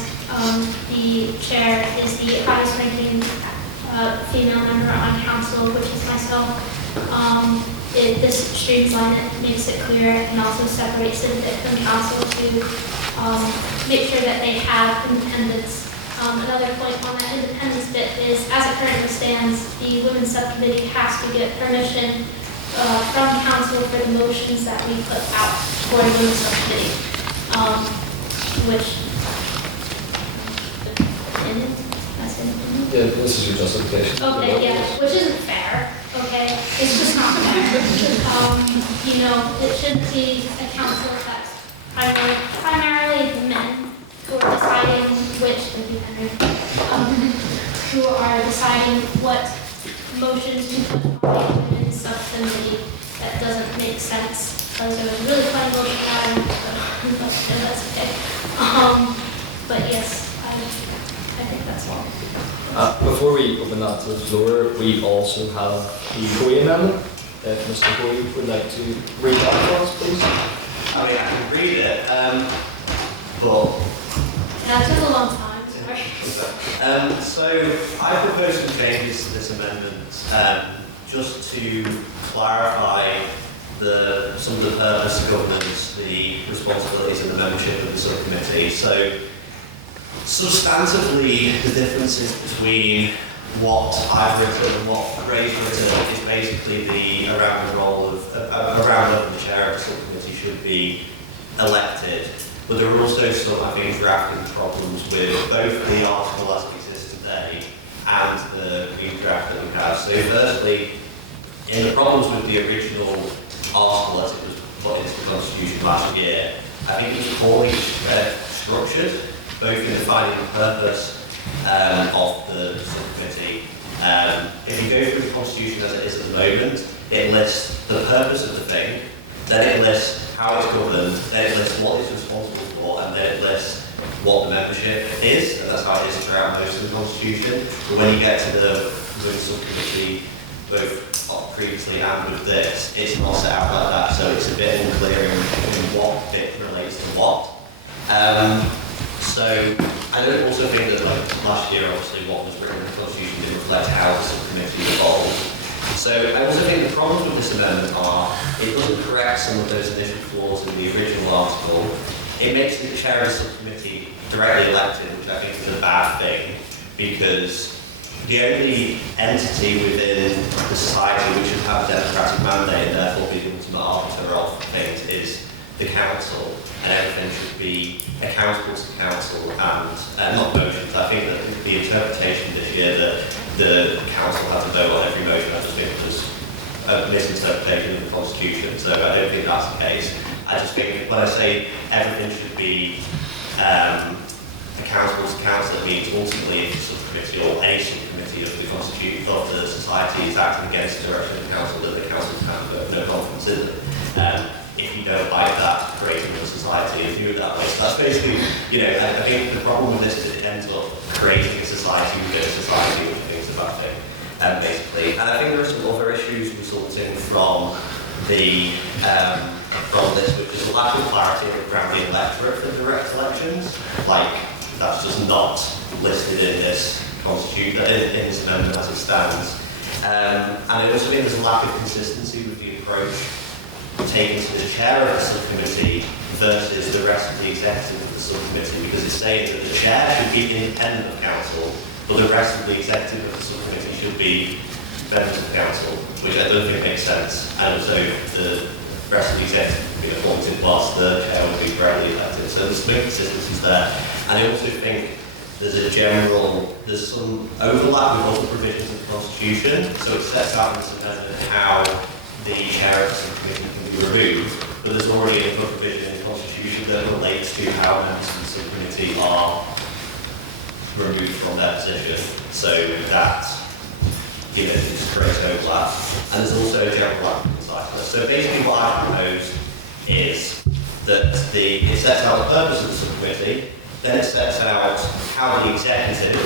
the chair is the highest ranking female member on council, which is myself. This streamlines it, makes it clear, and also separates it a bit from council to make sure that they have independence. Another point on that independence bit is, as it currently stands, the women's subcommittee has to get permission from council for the motions that we put out for the women's subcommittee, which, that's an opinion. Yeah, this is your justification. Okay, yeah, which isn't fair, okay? It's just not fair. You know, it shouldn't be a council that's primarily men who are deciding who are deciding what motions to put on a women's subcommittee. That doesn't make sense, because there was a really funny motion pattern, but that's okay. But yes, I think that's all. Before we open that to the floor, we also have the Hoey amendment. If Mr. Hoey would like to read that for us, please. I mean, I can read it, but That took a long time, sorry. so I propose some changes to this amendment just to clarify some of the purpose, governance, the responsibilities and the membership of the subcommittee. So substantively, the differences between what I've written and what Ray's written is basically around the role of around whether the chair of the subcommittee should be elected. But there are also some, I think, drafting problems with both the article as it exists today and the new draft that we have. So firstly, in the problems with the original article as it was put into the Constitution last year, I think it was poorly structured, both in defining the purpose of the subcommittee. If you go through the Constitution as it is at the moment, it lists the purpose of the thing, then it lists how it's governed, then it lists what it's responsible for, and then it lists what the membership is, and that's how it is throughout most of the Constitution. But when you get to the Women's Subcommittee, both previously and with this, it's not set out like that, so it's a bit unclear in what bit relates to what. So I don't also think that last year, obviously, what was written in the Constitution didn't reflect how the subcommittee evolved. So I also think the problems with this amendment are it doesn't correct some of those initial flaws in the original article. It makes the chair of the subcommittee directly elected, which I think is a bad thing, because the only entity within the society which should have a democratic mandate and therefore be the ultimate arbiter of things is the council, and everything should be accountable to the council and not motions. I think that the interpretation this year that the council has to vote on every motion, I just think was a misinterpretation of the Constitution, so I don't think that's the case. I just think when I say everything should be accountable to council, it means ultimately if the subcommittee or any subcommittee of the Constitution of the society is acting against the direction of the council, that the council can vote no confidence in them. If you don't like that, creating a society and do it that way. So that's basically, I think the problem with this is it ends up creating a society within a society, which I think is a bad thing, basically. And I think there are some other issues resulting from this, which is a lack of clarity around the electorate for direct elections. Like, that's just not listed in this constitution, in this amendment as it stands. And I also think there's a lack of consistency with the approach taken to the chair of the subcommittee versus the rest of the executive of the subcommittee, because it's saying that the chair should be independent of council, but the rest of the executive of the subcommittee should be members of council, which I don't think makes sense. And also the rest of the executive would be appointed whilst the chair would be directly elected. So there's some inconsistencies there. And I also think there's some overlap with other provisions of the Constitution. So it sets out in this amendment how the chair of the subcommittee can be removed, but there's already a provision in the Constitution that relates to how members of the subcommittee are removed from their position. So that, it just creates overlap. And there's also a general lack of insight. So basically what I propose is that it sets out the purpose of the subcommittee, then it sets out how the executive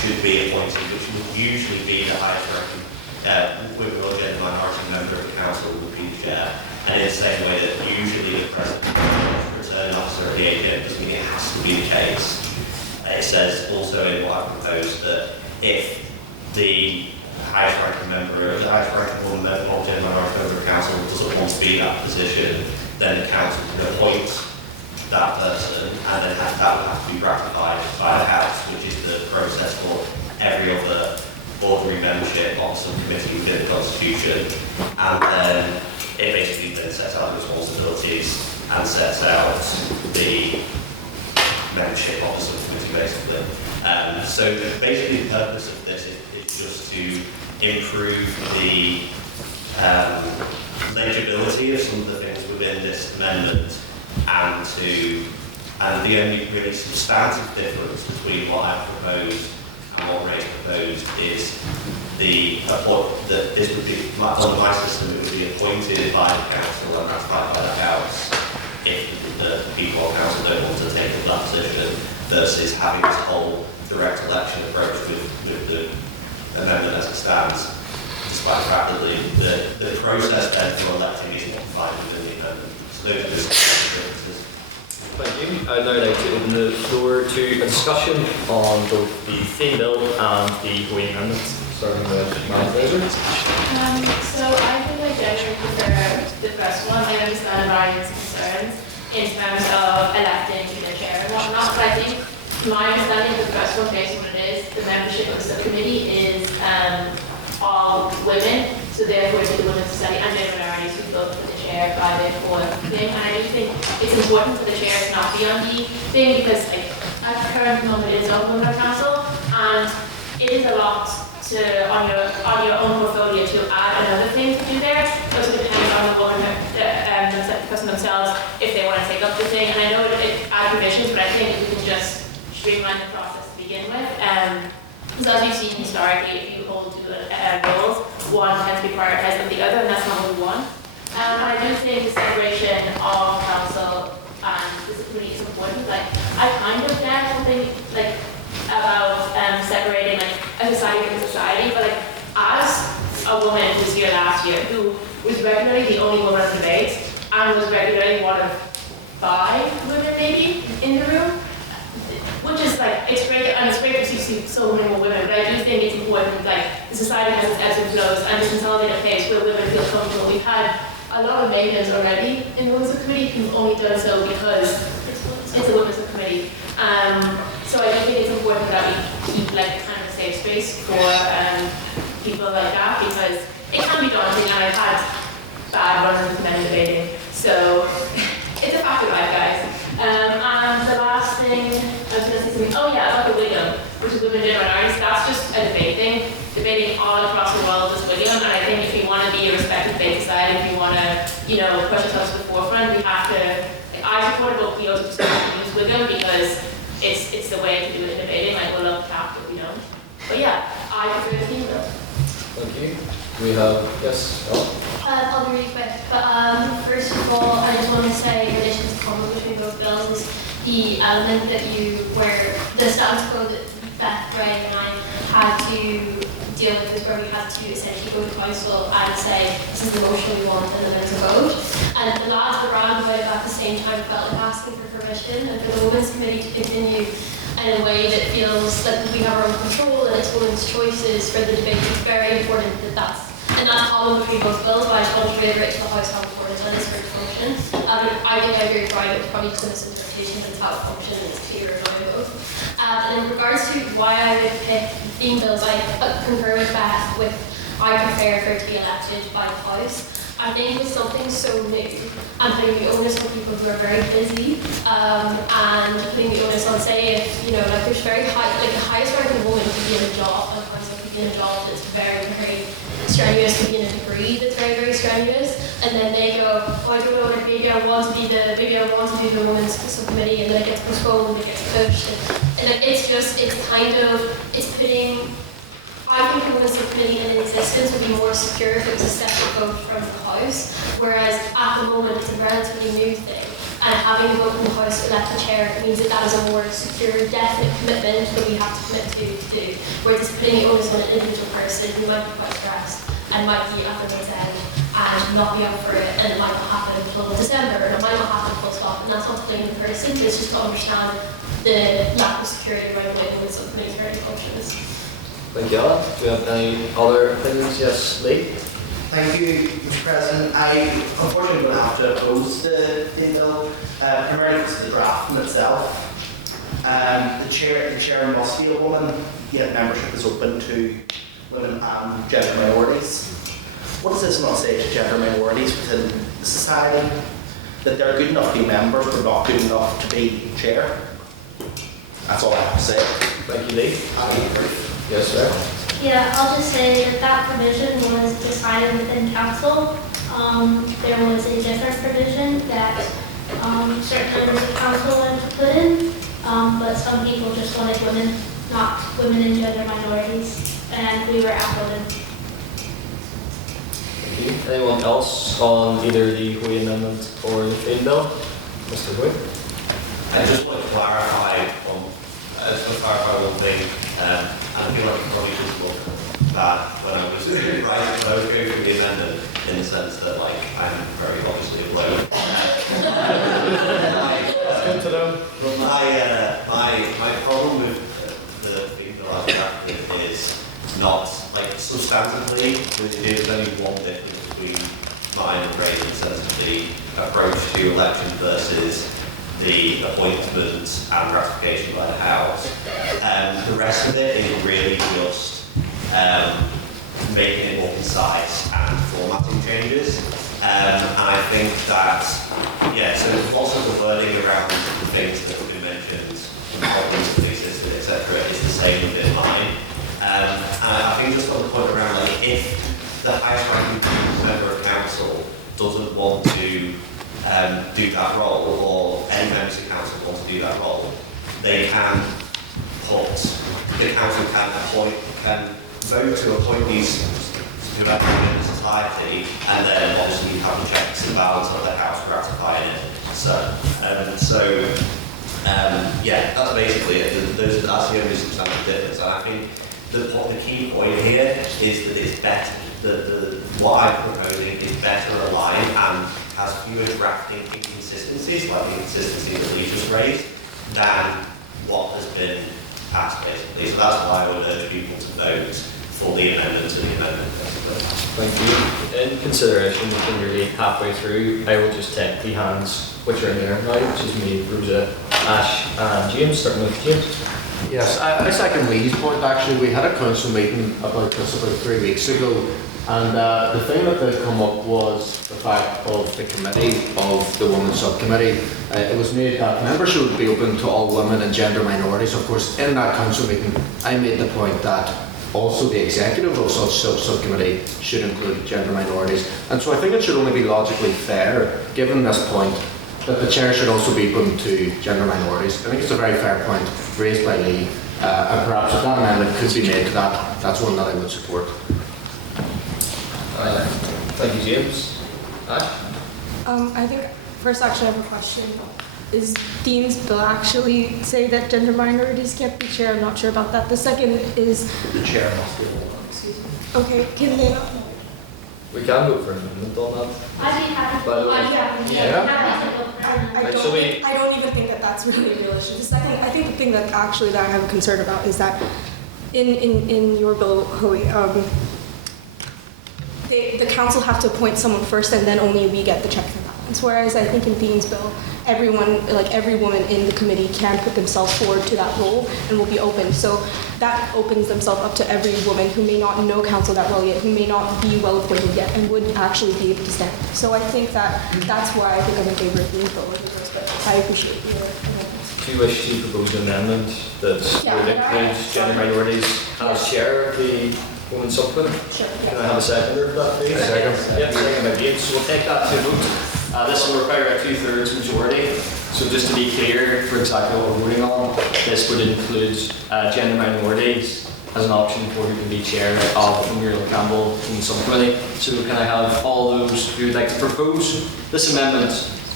should be appointed, which would usually be the highest ranking, with the minority member of the council would be the chair. And in the same way that usually the president is the returning officer of the AGM, doesn't mean it has to be the case. It says also in what I proposed that if the highest ranking member, the highest ranking woman member of the minority member of the council doesn't want to be in that position, then the council can appoint that person, and then that will have to be ratified by the House, which is the process for every other ordinary membership of some committee within the Constitution. And then it basically then sets out the responsibilities and sets out the membership of the subcommittee, basically. So basically the purpose of this is just to improve the legibility of some of the things within this amendment, and the only really substantive difference between what I've proposed and what Ray's proposed is that this would be, under my system, it would be appointed by the council and ratified by the House if the people on council don't want to take up that position, versus having this whole direct election approach with the amendment as it stands, despite the fact that the process then for electing is not defined within the amendment. So those are the differences. Thank you. I'd now like to open the floor to a discussion on both the theme bill and the Wayne amendments, starting with Manager. So I think I generally prefer the first one. I understand Ryan's concerns in terms of electing the chair and whatnot, but I think my understanding of the first one, based on what it is, the membership of the subcommittee is all women, so therefore it's the Women's Society and their minorities who vote for the chair by the whole thing. And I do think it's important for the chair to not be on the thing, because like at the current moment it is all women on council, and it is a lot to on your own portfolio to add another thing to do there. It also depends on the woman, the person themselves, if they want to take up the thing. And I know it adds provisions, but I think we can just streamline the process to begin with. Because as you've seen historically, if you hold to roles, one tends to be prioritized than the other, and that's not what we want. And I do think the separation of council and the subcommittee is important. Like, I kind of get something like about separating like a society from a society, but like as a woman who was here last year, who was regularly the only woman on the debate, and was regularly one of 5 women maybe in the room, which is like, it's great, and it's great to see so many more women, but I do think it's important, like, the society has its ebbs and flows, and to consolidate a place where women feel comfortable. We've had a lot of maidens already in the women's subcommittee who've only done so because it's a women's subcommittee. So I do think it's important that we keep like kind of a safe space for people like that, because it can be daunting, and I've had bad runs with men debating, so it's a fact of life, guys. And the last thing I was going to say something, oh yeah, about the William, which is women in minorities. That's just a debate thing, debating all across the world is William. And I think if we want to be a respected debate society, if we want to, push ourselves to the forefront, we have to. Like, I support it, but we also just have to use William, because it's the way to do it in debating. Like, we'll love cap if we don't. But yeah, I prefer the theme bill. Thank you. We have, yes, I'll be really quick, but first of all, I just want to say, in relation to the comment between both bills, is the element that where the status quo that Beth, Ray, and I had to deal with, is where we had to essentially go to council and say, this is the motion we want, and then to vote. And the round about it at the same time felt like asking for permission, and for the Women's Committee to continue in a way that feels like we have our own control and it's women's choices for the debate. It's very important that that's common between both bills, but I just want to reiterate to the House how important it is for it to function. I think I agree with Brian, it's probably just a misinterpretation, but it's how it functions, and it's clear in both. And in regards to why I would pick theme bills, I concur with Beth with I prefer for it to be elected by the House. I think with something so new, and putting the onus on people who are very busy, and putting the onus on, say, if, like there's very high, like the highest ranking woman could be in a job, and council could be in a job that's very, very strenuous, could be in a degree that's very, very strenuous, and then they go, oh, I don't know, like maybe I want to do the women's subcommittee, and then it gets postponed, it gets pushed, and it's putting. I think the women's subcommittee in existence would be more secure if it was a separate vote from the House, whereas at the moment it's a relatively new thing. and having a vote in the House to elect the chair means that that is a more secure, definite commitment that we have to commit to do. Whereas putting it onus on an individual person who might be quite stressed and might be at the day's end and not be up for it, and it might not happen until December, and it might not happen full stop, and that's not to blame the person, it's just to understand the lack of security around the way the subcommittee's very functions. Thank you, Alan. Do you have any other opinions? Yes, Lee? Thank you, Mr. President. I unfortunately will have to oppose the bill, primarily because of the draft in itself. The chair must be a woman, yet membership is open to women and gender minorities. What does this not say to gender minorities within the society? That they're good enough to be members, but not good enough to be chair? That's all I have to say. Thank you, Lee. Yes, sir. Yeah, I'll just say that that provision was decided within council. There was a different provision that certain members of council wanted to put in, but some people just wanted women, not women and gender minorities, and we were outvoted. Thank you. Anyone else on either the Hoy Amendment or the Fane Bill? Mr. Hoy? I just want to clarify one thing. I feel like it's probably visible that when I was going through the amendment, in the sense that I'm very obviously a bloke. Good to know. My problem with the thing that I've drafted is not substantively. There's only one difference between mine and Ray's in the sense of the approach to election versus the appointment and ratification by the House. The rest of it is really just making it more concise and formatting changes. And I think that, so lots of the wording around the things that have been mentioned, and problems that existed, etc., is the same within mine. And I think just on the point around, if the highest ranking member of council doesn't want to do that role, or any members of council want to do that role, they can the council can vote to appoint these to represent the society, and then obviously you have the checks and balance of the House ratifying it. That's basically it. That's the only substantial difference. And I think the key point here is that it's better. What I'm proposing is better aligned and has fewer drafting inconsistencies, like the inconsistency that Lee just raised, than what has been passed, basically. So that's why I would urge people to vote for the amendment to the amendment. Thank you. In consideration, we can nearly halfway through. I will just take the hands which are in there now, which is me, Rosa, Ash, and James, starting with James. Yes, I second Lee's point. Actually, we had a council meeting about this about 3 weeks ago, and the thing that did come up was the fact of the committee, of the Women's Subcommittee. It was made that membership would be open to all women and gender minorities. Of course, in that council meeting, I made the point that also the executive of such subcommittee should include gender minorities. And so I think it should only be logically fair, given this point, that the chair should also be open to gender minorities. I think it's a very fair point raised by Lee, and perhaps if that amendment could be made to that, that's one that I would support. Thank you, James. Ash? I think first actually I have a question. Is Dean's bill actually say that gender minorities can't be chair? I'm not sure about that. The second is The chair must be a woman. excuse me. Okay, can they We can vote for an amendment on that. I'd be happy By the way. I don't even think that that's really a real issue. The second, I think the thing that actually that I have a concern about is that in your bill, Hoey, the council have to appoint someone first, and then only we get the checks and balance. Whereas I think in Dean's bill, everyone, like every woman in the committee, can put themselves forward to that role and will be open. So that opens themselves up to every woman who may not know council that well yet, who may not be well appointed yet, and would actually be able to stand. So I think that's why I think I'm in favor of Dean's bill, but I appreciate your amendments. Do you wish to propose an amendment that would include gender minorities as chair of the Women's Subcommittee? Sure. Can I have a seconder for that, please? Second. Yep, second by James. So we'll take that to vote. This will require a 2/3 majority. So just to be clear for exactly what we're voting on, this would include gender minorities as an option for who can be chair of Muriel Campbell in the subcommittee. So can I have all those who would like to propose this amendment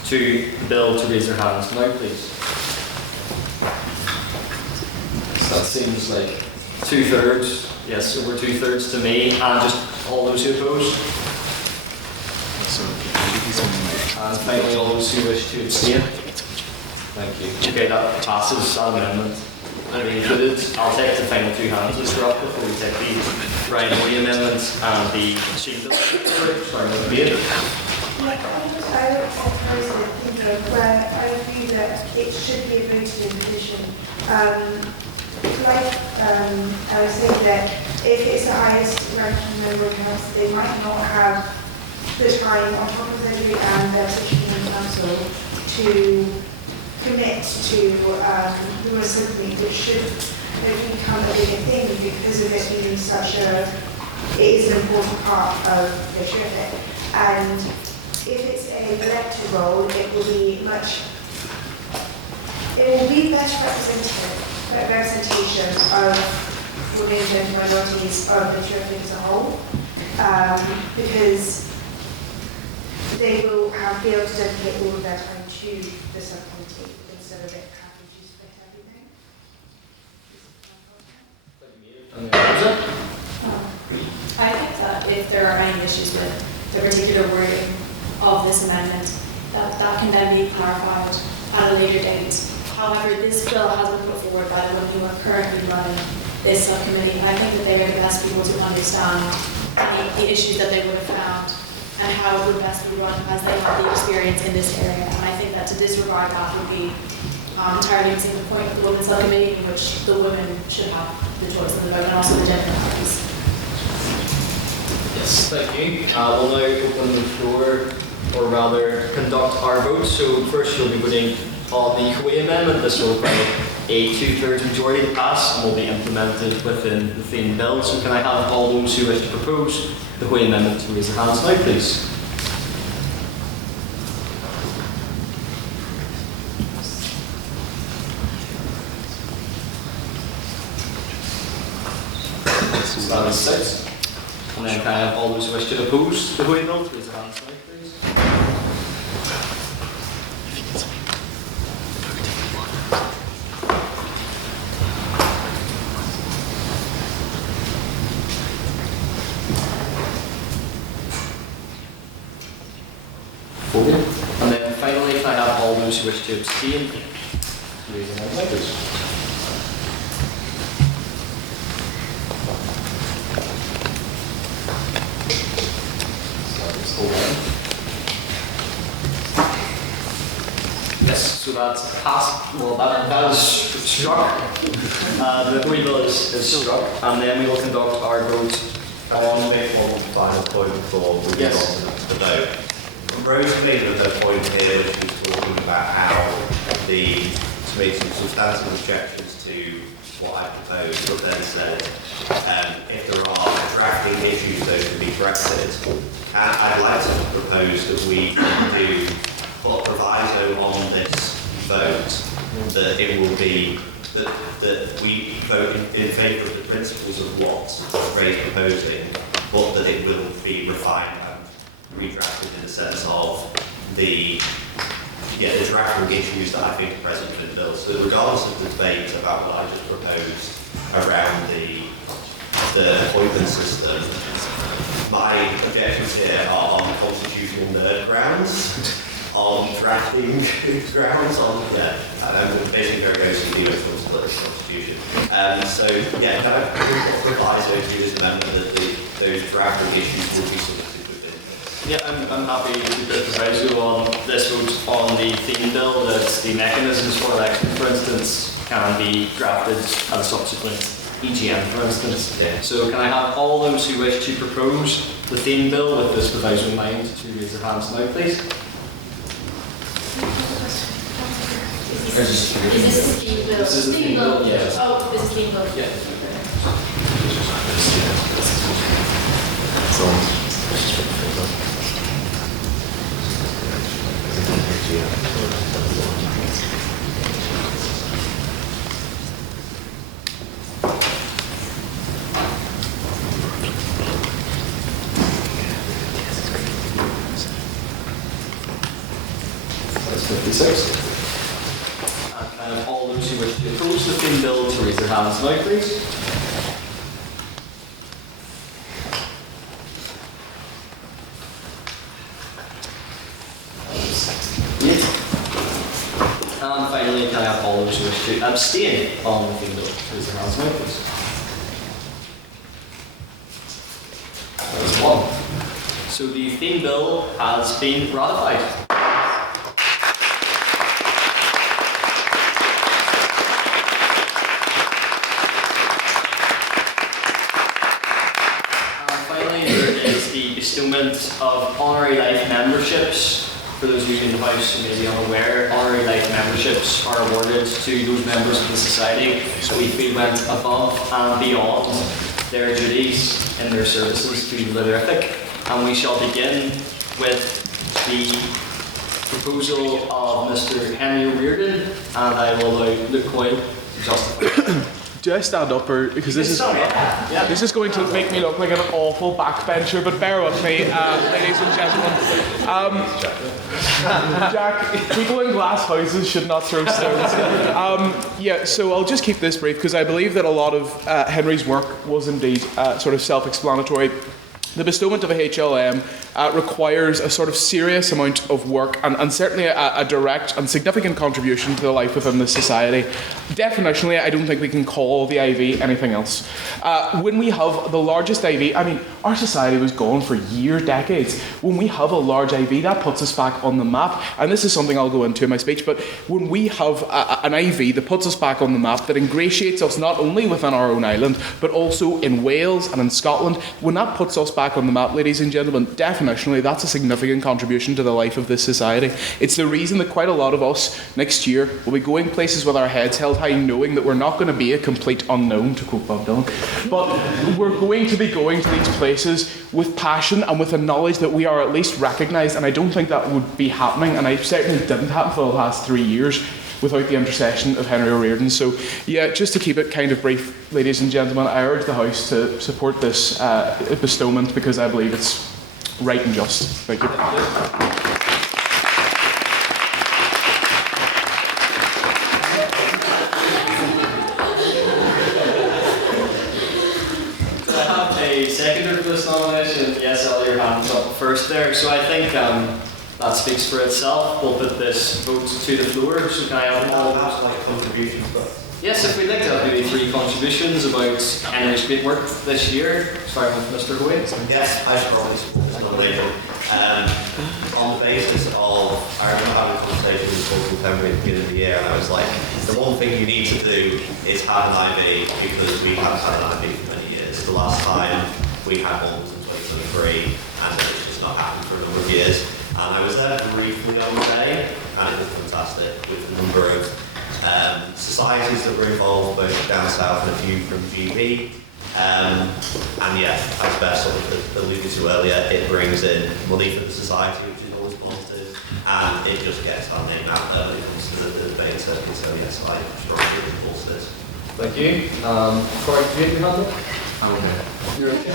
to the bill to raise their hands now, please? So that seems like 2/3. Yes, over 2/3 to me, and just all those who oppose. And finally, all those who wish to abstain. Thank you. Okay, that passes that amendment. And we included, I'll take the final two hands, Mr. Rock, before we take the right-of-way amendment and the machine bill. Sorry, no debate. I would propose it, where I agree that it should be a voted in position. I was saying that if it's the highest ranking member of the House, they might not have the time on top of their duty and their position in the council to commit to the assembly, which should become a bigger thing because of it being it is an important part of the traffic. And if it's an elected role, it will be best representation of women and minorities of the traffic as a whole, because they will be able to dedicate all of their time to the subcommittee instead of it having to split everything. I think that if there are any issues with the particular wording of this amendment, that can then be clarified at a later date. However, this bill has been put forward by the women who are currently running this subcommittee. I think that they are the best people to understand the issues that they would have found and how it would best be run as they have the experience in this area. And I think that to disregard that would be entirely missing the point of the women's subcommittee, in which the women should have the choice in the vote and also the gender parties. Yes, thank you. We'll now open the floor, or rather conduct our vote. So first you'll be voting on the Kuwait amendment. This will require a 2/3 majority to pass and will be implemented within the theme bill. So can I have all those who wish to propose the Kuwait amendment to raise their hands now, please? So that is 6. And then can I have all those who wish to oppose the Kuwait bill to raise their hands now, please? And then finally, can I have all those who wish to abstain? Raise their hands, please. Yes, so that's passed. Well, that is struck. The Kuwait bill is struck, and then we will conduct our vote on the final point before we move yes. on to the vote. Rose made a point here which was talking about how she made some substantial objections to what I proposed, but then said if there are drafting issues, those can be corrected. And I'd like to propose that we do put a proviso on this vote, that it will be that we vote in favour of the principles of what Ray's proposing, but that it will be refined and redrafted in the sense of the drafting issues that I think are present in the bill. So regardless of the debate about what I just proposed around the appointment system, my objections here are on constitutional nerd grounds, on drafting grounds, I'm basically very OCD when it comes to the Constitution. Can I provide to this amendment that those drafting issues will be submitted within? Yeah, I'm happy to put a proviso on this vote on the theme bill that the mechanisms for election, for instance, can be drafted at a subsequent EGM, for instance. Yeah. So can I have all those who wish to propose the theme bill with this proviso in mind to raise their hands now, please? Is this theme bill? This is the theme bill, yes. Oh, this is theme bill. Yeah. 26. And all those who wish to oppose the theme bill to raise their hands now, please. And finally, can I have all those who wish to abstain on the theme bill to raise their hands now, please? That's one. So the theme bill has been ratified. And finally, there is the bestowment of Honorary Life memberships. For those of you in the House who may be unaware, Honorary Life memberships are awarded to those members of the Society who we feel went above and beyond their duties in their services to the Horrific. And we shall begin with the proposal of Mr. Henry O'Riordan, and I will allow Luke Coyle to justify. Do I stand up, or because this is this is going to make me look like an awful backbencher? But bear with me, ladies and gentlemen. Jack, people in glass houses should not throw stones. Yeah, so I'll just keep this brief because I believe that a lot of Henry's work was indeed sort of self-explanatory. The bestowment of a HLM requires a sort of serious amount of work and certainly a direct and significant contribution to the life within this society. Definitionally, I don't think we can call the IV anything else. When we have the largest IV, I mean, our society was gone for years, decades. When we have a large IV, that puts us back on the map. And this is something I'll go into in my speech, but when we have an IV that puts us back on the map, that ingratiates us not only within our own island, but also in Wales and in Scotland, when that puts us back on the map, ladies and gentlemen, definitionally, that's a significant contribution to the life of this society. It's the reason that quite a lot of us next year will be going places with our heads held high, knowing that we're not going to be a complete unknown, to quote Bob Dylan, but we're going to be going to these places with passion and with a knowledge that we are at least recognised, and I don't think that would be happening, and I certainly didn't happen for the last 3 years without the intercession of Henry O'Riordan. So yeah, just to keep it kind of brief, ladies and gentlemen, I urge the House to support this bestowment because I believe it's right and just. Thank you. Do I have a seconder for this nomination? Yes, all your hands up first there. So I think that speaks for itself. We'll put this vote to the floor. So can I have all contributions? Yes, if we'd like to have maybe 3 contributions about Henry's great work this year, starting with Mr. Hoy. Yes, I should probably support this nomination. On the basis of, I remember having a conversation with Henry at the beginning of the year, and I was like, the one thing you need to do is have an IV, because we haven't had an IV for many years. The last time we had one was in 2023, and it's just not happened for a number of years. And I was there briefly on the day, and it was fantastic, with a number of societies that were involved, both down south and a few from GB. And yeah, as Beth sort of alluded to earlier, it brings in money for the society, which is always positive, and it just gets our name out there when it comes to the debate circuit. So yes, I strongly endorse this. Thank you. Corey, do you have your hand up? I'm okay. You're okay.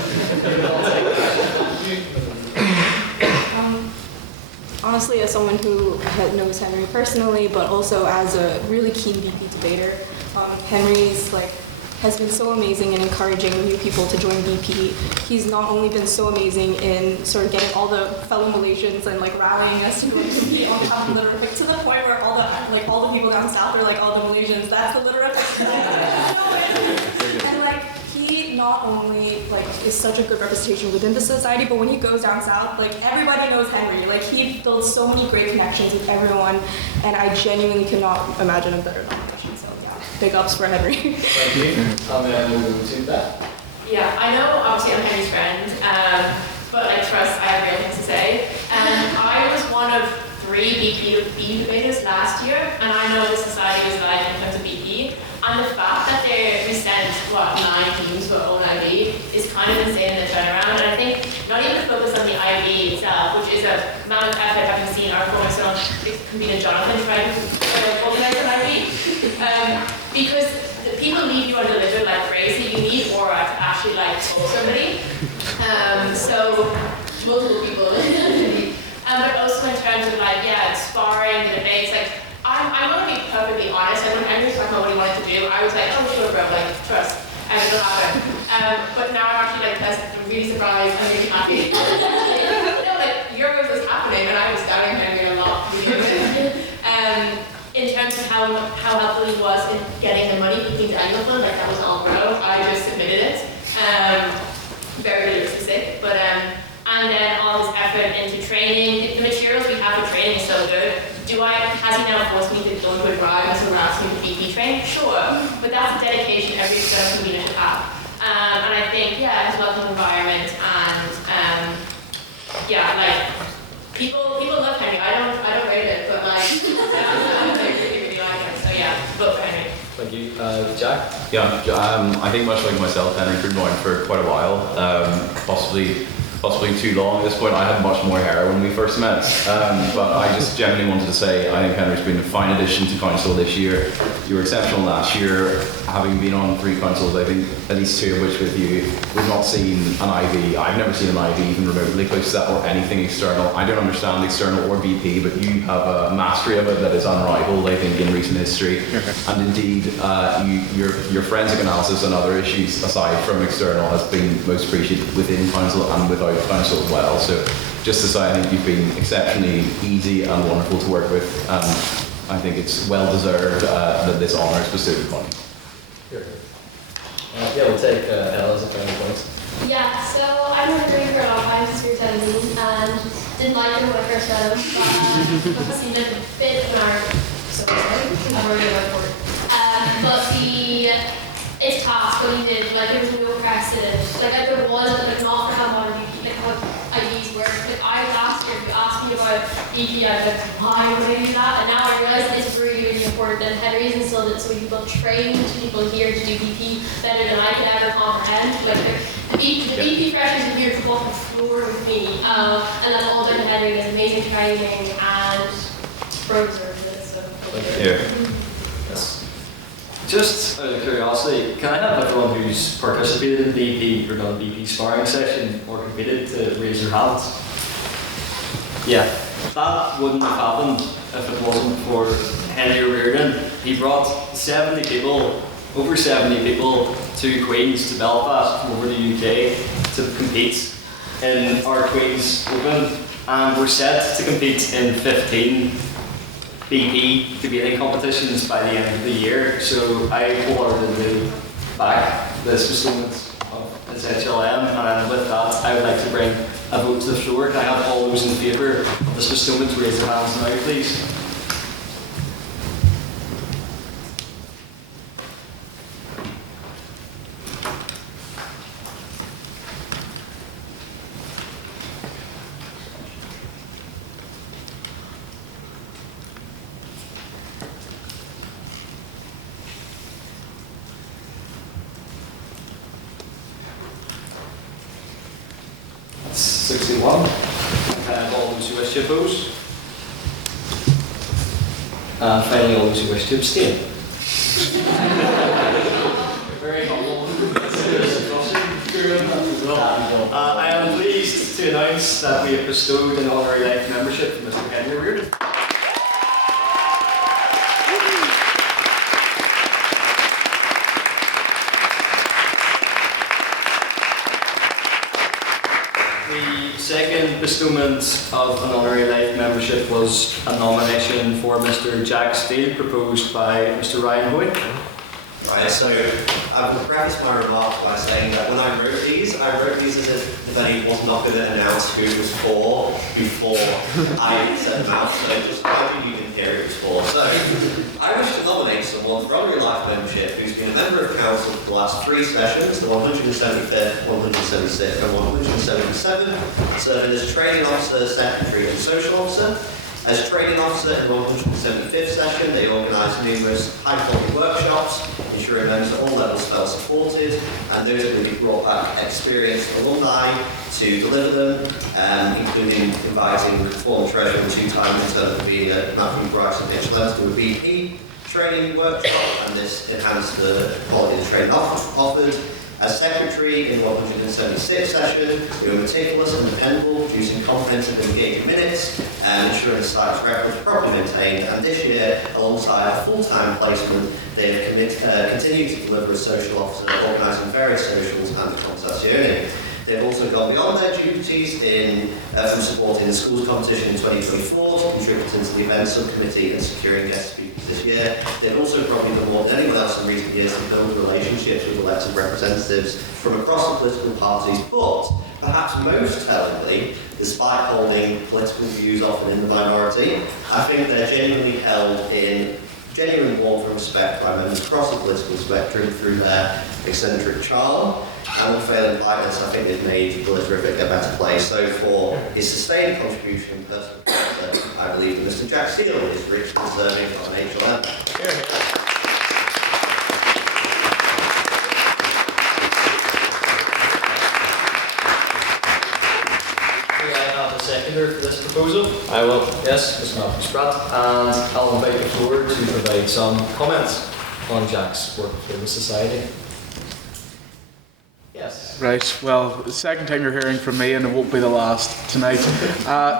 Honestly, as someone who knows Henry personally, but also as a really keen BP debater, Henry's has been so amazing in encouraging new people to join BP. He's not only been so amazing in sort of getting all the fellow Malaysians and rallying us to go to BP on top of Litterific, to the point where all the people down south are like, all the Malaysians, that's the Litterific. And he not only is such a good representation within the society, but when he goes down south, everybody knows Henry. He builds so many great connections with everyone, and I genuinely cannot imagine a better nomination. So yeah, big ups for Henry. Thank you. And then we'll move to that. Yeah, I know obviously I'm Henry's friend, but trust I have real things to say. I was one of 3 BP debaters last year, and I know what the society was like in terms of BP. And the fact that we sent 9 teams for own IV is kind of insane in the turnaround. And I think not even to focus on the IV itself, which is a mammoth effort, having seen our former son, convened Jonathan, trying to organize an IV. Because the people leave you undelivered like crazy. You need aura to actually told somebody. So multiple people. But also in terms of sparring, the debates, I'm gonna be perfectly honest, and when Henry was talking about what he wanted to do, I was like, oh sure bro, like, trust, and it'll happen. But now I'm actually like I'm really surprised, I'm really happy. No, like, Euros was happening, and I was doubting Henry a lot, to begin with. In terms of how helpful he was in getting the money for King's Annual Fund, like that was all bro, I just submitted it. Very realistic, but and then all his effort into training, the materials we have for training is so good. Has he now forced me to go into a drive and someone asks me to BP train? Sure, but that's a dedication every external convener should have. And I think, yeah, his welcome environment and yeah, like people love Henry. I don't rate it, but like they really like him. So yeah, vote for Henry. Thank you. Jack? Yeah, I think much like myself, Henry's been known for quite a while, possibly too long at this point. I had much more hair when we first met, but I just genuinely wanted to say I think Henry's been a fine addition to council this year. You were exceptional last year, having been on 3 councils, I think at least 2 of which with you. We've not seen an IV, I've never seen an IV even remotely close to that or anything external. I don't understand external or BP, but you have a mastery of it that is unrivaled, I think, in recent history. And indeed, your forensic analysis and other issues aside from external has been most appreciated within council and without council as well. So just to say, I think you've been exceptionally easy and wonderful to work with. I think it's well deserved that this honour is bestowed upon you. Yeah, we'll take Ella as a final point. Yeah, so I've been recruiting for a long time since we were 17 and didn't like him when I first met him, but I've seen a bit in our I've already worked for it. But it's task what he did, like there was no precedent. Like there was, but like not for how modern like how IDs work. Like last year, if you asked me about EP, I was like, why would I do that? And now I realise that it's really, really important. And Henry's instilled it so people trained people here to do BP better than I could ever comprehend. Like the BP freshers are here to walk the floor with me. And then all down to Henry is amazing training and pro deserves it. So Yeah. Yes. Just out of curiosity, can I have everyone who's participated in BP or done a BP sparring session or competed to raise their hands? Yeah, that wouldn't have happened if it wasn't for Henry O'Riordan. He brought over 70 people to Queen's, to Belfast from over the UK to compete in our Queen's Open, and we're set to compete in 15 BP debating competitions by the end of the year. So I wholeheartedly back this bestowment of this HLM, and with that I would like to bring a vote to the floor. Can I have all those in favour of this bestowment raise their hands now, please? That's 61. Can I have all those who wish to oppose? And finally, all those who wish to abstain. Very humble. I am pleased to announce that we have bestowed an honorary life membership for Mr. Henry O'Riordan. The second bestowment of an honorary life membership was a nomination for Mr. Jack Steele, proposed by Mr. Ryan Hoy. Right, so I will preface my remarks by saying that when I wrote these as if I was not going to announce who it was for before I set them out. So just imagine you didn't hear who it was for. So I wish to nominate someone for honorary life membership who's been a member of council for the last 3 sessions, the 175th, 176th and 177th, serving as training officer, secretary and social officer. As training officer in the 175th session, they organised numerous high-quality workshops, ensuring members at all levels felt supported, and those have really brought back experienced alumni to deliver them, including inviting the former treasurer and 2-time intern for being at Matthew Bryce and HLM to a BP training workshop, and this enhanced the quality of the training offered. As secretary in the 176th session, you were meticulous and dependable, producing comprehensive and engaging minutes and ensuring the site's records are properly maintained. And this year, alongside a full-time placement, they have continued to deliver as social officer, organising various socials and the Convention. They've also gone beyond their duties from supporting the schools competition in 2024 to contributing to the events subcommittee and securing guest speakers this year. They've also probably done more than anyone else in recent years to build relationships with elected representatives from across the political parties, but perhaps most tellingly, despite holding political views often in the minority, I think they're genuinely held in genuine warmth and respect by members across the political spectrum through their eccentric charm and unfailing politeness. I think they've made Billitterific a better place. So for his sustained contribution and personal character, I believe that Mr. Jack Steele is richly deserving of an HLM. Seconder for this proposal? I will. Yes, Mr. Malcolm Spratt, and I'll invite the floor to provide some comments on Jack's work for the Society. Yes. Right, well, the second time you're hearing from me, and it won't be the last tonight.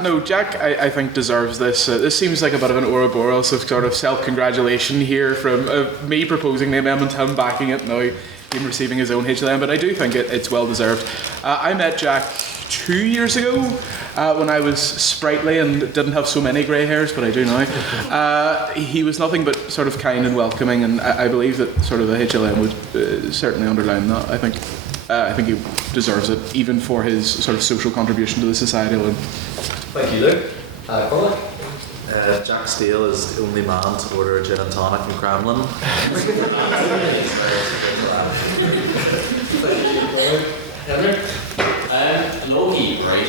No, Jack, I think, deserves this. This seems like a bit of an Ouroboros of sort of self-congratulation here from me proposing the amendment, him backing it, now him receiving his own HLM, but I do think it's well deserved. I met Jack 2 years ago when I was sprightly and didn't have so many grey hairs, but I do now. He was nothing but sort of kind and welcoming, and I believe that sort of the HLM would certainly underline that. I think he deserves it, even for his sort of social contribution to the society alone. Thank you, Luke. Cormac? Jack Steele is the only man to order a gin and tonic in Kremlin. Low-key, right?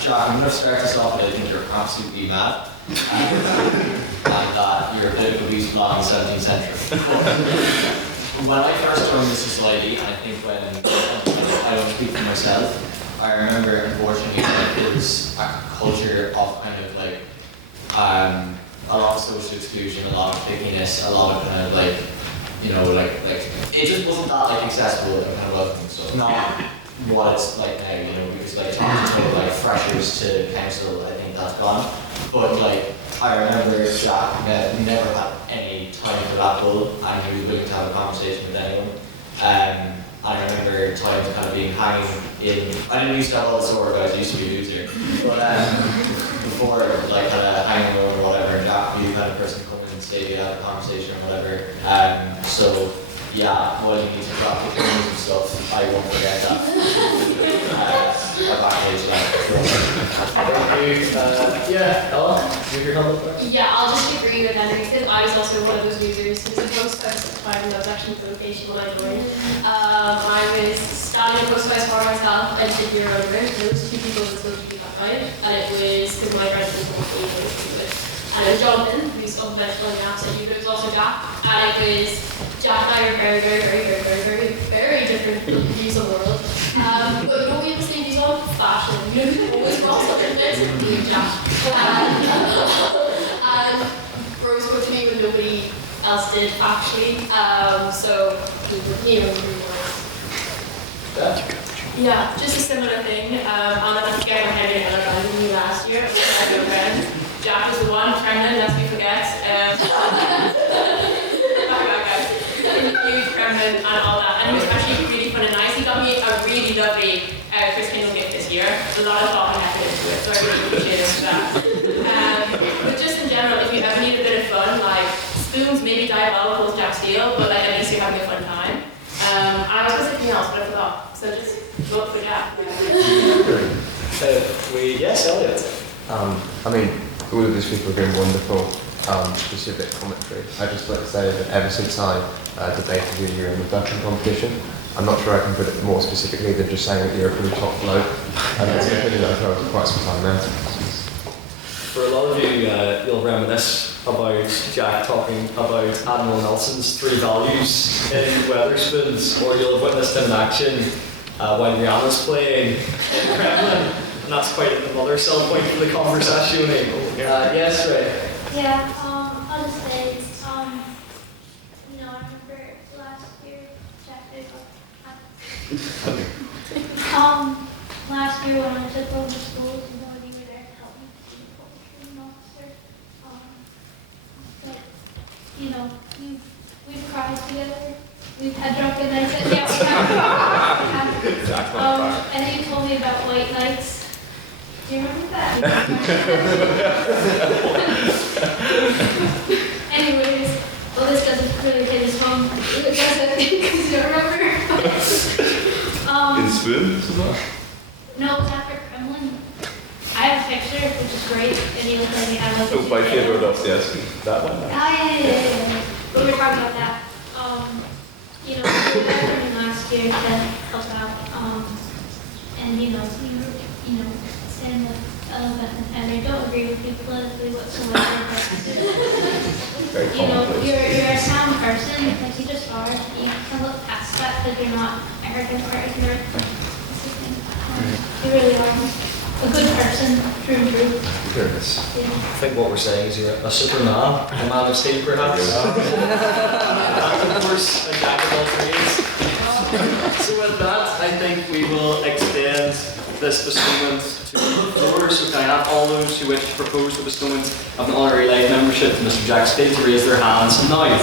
Jack, I'm going to start this off by I think you're absolutely mad. And that you're a political beast belonging in the 17th century. When I first joined the society, I think when I don't speak for myself, I remember unfortunately there was a culture of kind of like a lot of social exclusion, a lot of pickiness, a lot of kind of like, you know, like it just wasn't that like accessible and kind of welcoming. So not what it's like now, you know, because like talking to like freshers to council, I think that's gone. But like I remember Jack never had any time for that bull, and he was willing to have a conversation with anyone. I remember times kind of being hanging in. I didn't used to have all the sore guys. I used to be a loser, but before like kind of hanging around or whatever, and Jack would be the kind of person come in and stay, have a conversation or whatever. So yeah, well, you need to drop the cameras and stuff. I won't forget that. Yeah, Ella, you have your hand up there? Yeah, I'll just agree with Henry because I was also one of those users who was in post house at the time, and that was actually the location when I joined. I was standing in post house for myself and did your own room. There was 2 people who supposed to be outside, and it was because my friend was going to be able to do it. And it was Jonathan, who's unconventional in the accent, but it was also Jack, and it was Jack and I are very different views on the world. But you know, we have the same views on fashion. You know, who always brought something that's me and Jack. And Rose spoke to me when nobody else did, actually. So he really Yeah, just a similar thing. I'm not forget what Henry and I did me last year. I have a friend. Jack is the one, Kremlin, lest we forget. Huge Kremlin and all that. And he was actually really fun and nice. He got me a really lovely Chris Kindle gift this year. A lot of thought and effort into it, so I really appreciate it for that. But just in general, if you ever need a bit of fun, like spoons may be diabolical with Jack Steele, but like at least you're having a fun time. I was going to say something else, but I forgot. So just vote for Jack. Yes, Elliot. I mean, all of these people have been wonderful, specific commentary. I'd just like to say that ever since I debated with you in the Dutchman competition, I'm not sure I can put it more specifically than just saying that you're a pretty top bloke, and that's an opinion that I've held for quite some time now. For a lot of you, you'll reminisce about Jack talking about Admiral Nelson's 3 values in Wetherspoons, or you'll have witnessed him in action when Rihanna's playing in Kremlin, and that's quite another sell point for the conversation. Yes, Ray? Yeah, I'll just say, you know, I remember last year, Jack did Last year when I took over schools, you know, you were there to help me be a public training officer. But, you know, we've cried together. We've had drunken nights. Yeah, we have. And you told me about white nights. Do you remember that? Anyways, well, this doesn't really hit as home. It doesn't because you remember. In Spoon? No, it was after Kremlin. I have a picture, which is great, and you look like you have like Oh, by Theodore Dostoevsky. That one? yeah. But we're talking about that. You know, we were there for me last year to help out. And you know, saying that and I don't agree with you politically whatsoever, but you know, you're a sound person, like you just are. You can look past that because you're not arrogant or ignorant. You really are a good person, true and true. Goodness. Yeah. I think what we're saying is you're a superman, a man of steel perhaps. And of course, a jack of all trades. So with that, I think we will extend this bestowment to the floor. So can I have all those who wish to propose the bestowment of an honorary life membership to Mr. Jack Spade to raise their hands now?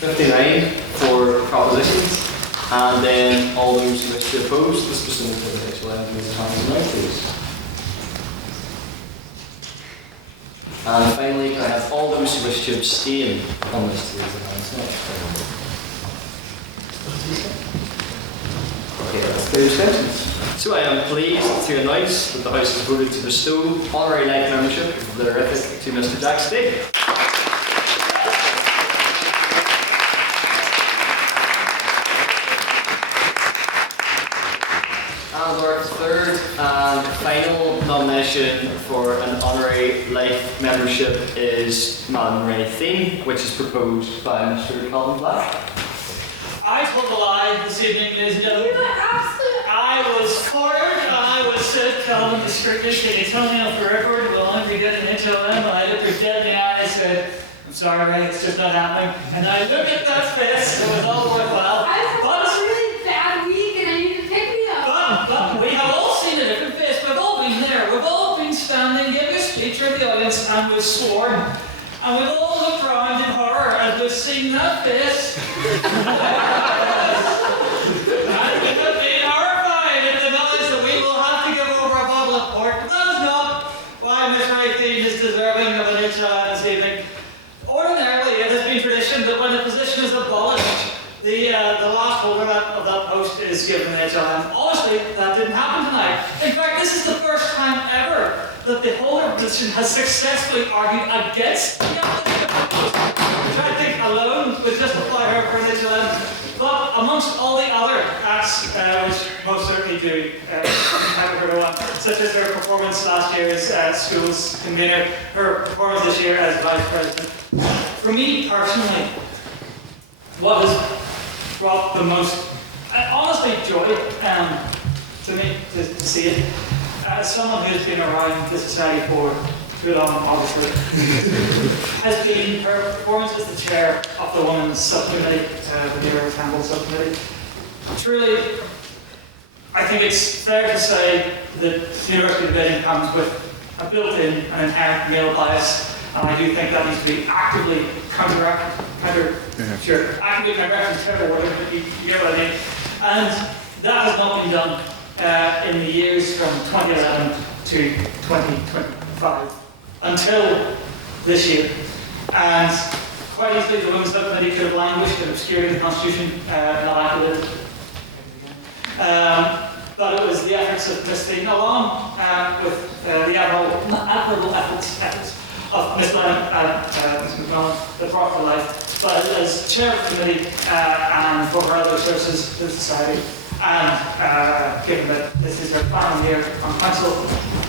59 for propositions, and then all those who wish to oppose this bestowment of the next line, raise their hands now, please. And finally, can I have all those who wish to abstain on this to raise their hands now? Okay, that's the abstentions. So I am pleased to announce that the House has voted to bestow honorary life membership of the Horrific to Mr. Jack Spade. And our third and final nomination for an honorary life membership is Madam Ray Theme, which is proposed by Mr. Calvin Black. I told a lie this evening, ladies and gentlemen. I was cornered and I was said, Calvin discreetly, can you tell me off the record, we'll only be getting an HLM, and I looked her dead in the eye and said, I'm sorry, Ray, it's just not happening. And I looked at that face, it was all worthwhile. I thought it was a really bad week and I need to pick me up. But we have all seen a different face, we've all been there, we've all been standing, giving a speech in the audience, and we've sworn. And we've all looked around in horror as we've seen that face. And we have been horrified at the knowledge that we will have to give over a bottle of port. But that is not why Miss Ray Theme is deserving of an HLM this evening. Ordinarily, it has been tradition that when a position is abolished, the last holder of that post is given an HLM. Honestly, that didn't happen tonight. In fact, this is the first time ever that the holder position has successfully argued against the applicant of the post, which I think alone would justify her for an HLM. But amongst all the other acts, which most certainly do entitle her to one, such as her performance last year as schools convener, her performance this year as vice president. For me personally, what has brought the most, honestly, joy to me to see it, as someone who's been around this society for too long, obviously, has been her performance as the chair of the Women's Subcommittee, the Nero Campbell Subcommittee. Truly, I think it's fair to say that the University Division comes with a built-in and inherent male bias, and I do think that needs to be actively actively counteracted, whichever word, but you get what I mean. And that has not been done in the years from 2011 to 2025 until this year. And quite easily the Women's Subcommittee could have languished in obscurity of the Constitution, not acted. But it was the efforts of Ms. Theme, along with the admirable efforts of Ms. McMillan that brought to life. But as chair of the committee and for her other services to society, And given that this is her final year on council,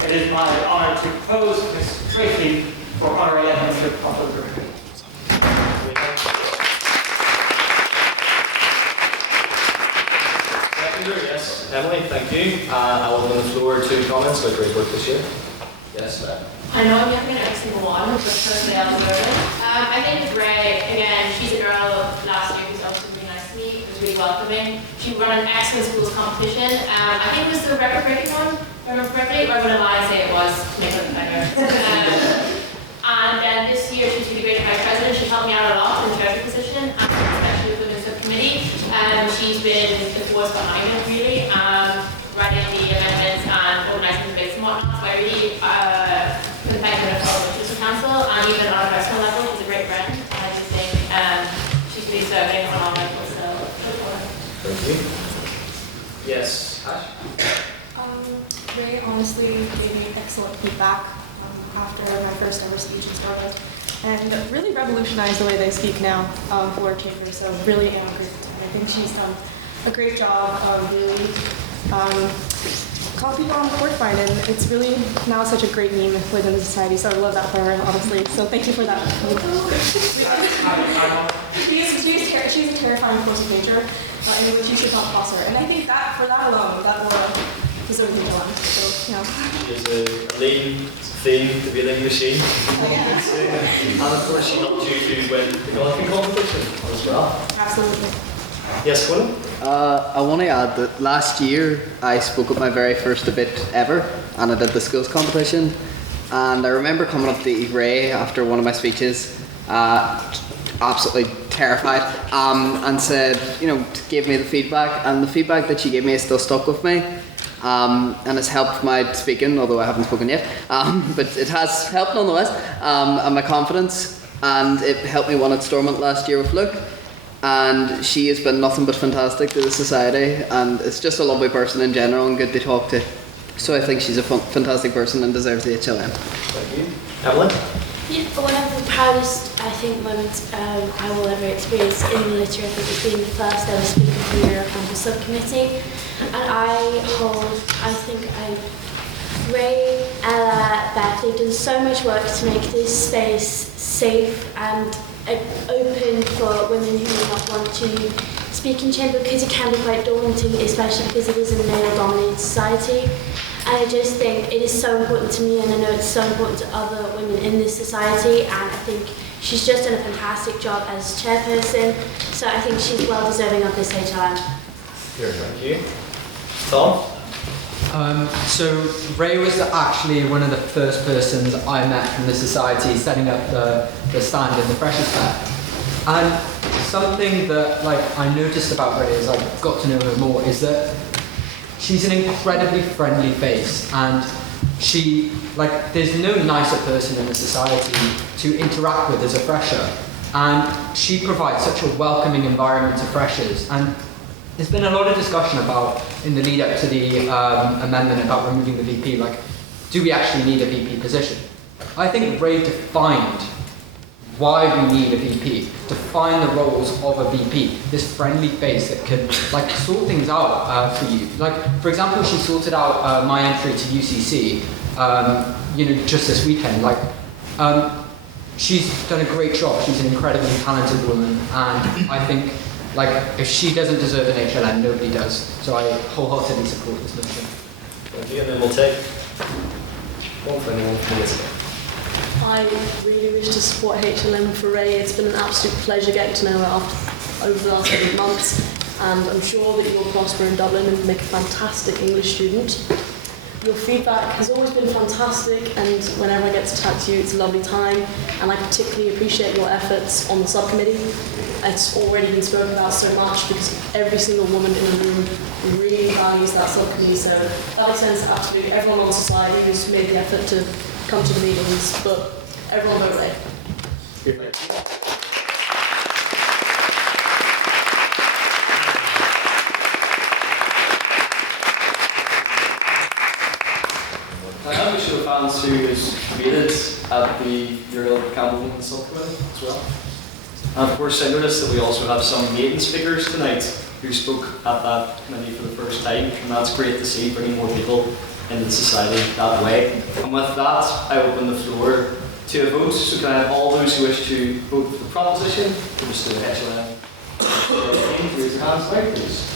it is my honour to propose Ms. Tracy for honorary membership of the group. Yes, Emily, thank you. I will open the floor to comments about great work this year. Yes, I know I'm younger than every single one, but firstly I'll do it. I think with Ray, again, she's a girl last year who's also really nice to me, it was really welcoming. She ran an excellent schools competition. I think it was the record-breaking one, if I remember correctly, or I'm going to lie and say it was, to make it better. And then this year she's really great at vice president. She helped me out a lot in the treasury position, and especially with the subcommittee. She's been the force behind it really, writing the amendments and organising the debates and whatnot. So I really couldn't thank her enough for the council, and even on a personal level, she's a great friend. And I just think she's really serving on all levels. So good for her. Thank you. Yes, Ash? Ray honestly gave me excellent feedback after my first ever speech in Scotland, and really revolutionized the way they speak now for chambers. So really am grateful. I think she's done a great job of really calling people on the court fine, and it's really now such a great meme within the society. So I love that for her, honestly. So thank you for that. She's a terrifying force of nature, in which you should not cross her. And I think that for that alone, that will deserve the talent. So, yeah. She is a lean theme to be a lean machine. And of course she helped you to win the golfing competition as well. Absolutely. Yes, Colin? I want to add that last year I spoke at my very first debate ever, and I did the schools competition. And I remember coming up to Ray after one of my speeches, absolutely terrified, and said, gave me the feedback, and the feedback that she gave me is still stuck with me, and has helped my speaking, although I haven't spoken yet, but it has helped nonetheless, and my confidence, and it helped me win at Bestowment last year with Luke. And she has been nothing but fantastic to the society, and it's just a lovely person in general and good to talk to. So I think she's a fantastic person and deserves the HLM. Thank you. Evelyn? Yeah, one of the proudest, I think, moments I will ever experience in the literature, I think, is being the first ever speaker for the Euro Campus Subcommittee. And Ray, Ella, Beth, they've done so much work to make this space safe and open for women who may not want to speak in chamber, because it can be quite daunting, especially because it is a male-dominated society. And I just think it is so important to me, and I know it's so important to other women in this society, and I think she's just done a fantastic job as chairperson, so I think she's well deserving of this HLM. Thank you. Tom? So Ray was actually one of the first persons I met from the society setting up the stand in the Freshers Fair. And something that I noticed about Ray as I got to know her more is that she's an incredibly friendly face, and there's no nicer person in the society to interact with as a fresher. And she provides such a welcoming environment to freshers. And there's been a lot of discussion about, in the lead up to the amendment about removing the VP, do we actually need a VP position? I think Ray defined why we need a VP, define the roles of a VP, this friendly face that can sort things out for you. For example, she sorted out my entry to UCC, just this weekend. She's done a great job. She's an incredibly talented woman, and I think if she doesn't deserve an HLM, nobody does. So I wholeheartedly support this motion. Thank you, and then we'll take one for anyone from Elizabeth. I really wish to support HLM for Ray. It's been an absolute pleasure getting to know her over the last 8 months, and I'm sure that you'll prosper in Dublin and make a fantastic English student. Your feedback has always been fantastic, and whenever I get to chat to you, it's a lovely time, and I particularly appreciate your efforts on the subcommittee. It's already been spoken about so much because every single woman in the room really values that subcommittee, so that extends to absolutely everyone on society who's made the effort to come to the meetings, but everyone vote Ray. I wish your fans who is committed at the Euro Campus Subcommittee as well. And of course, I noticed that we also have some maiden speakers tonight. who spoke at that committee for the first time, and that's great to see, bringing more people into the society that way. And with that, I open the floor to a vote. So can I have all those who wish to vote for the proposition to bestow HLM? Raise your hands now, please.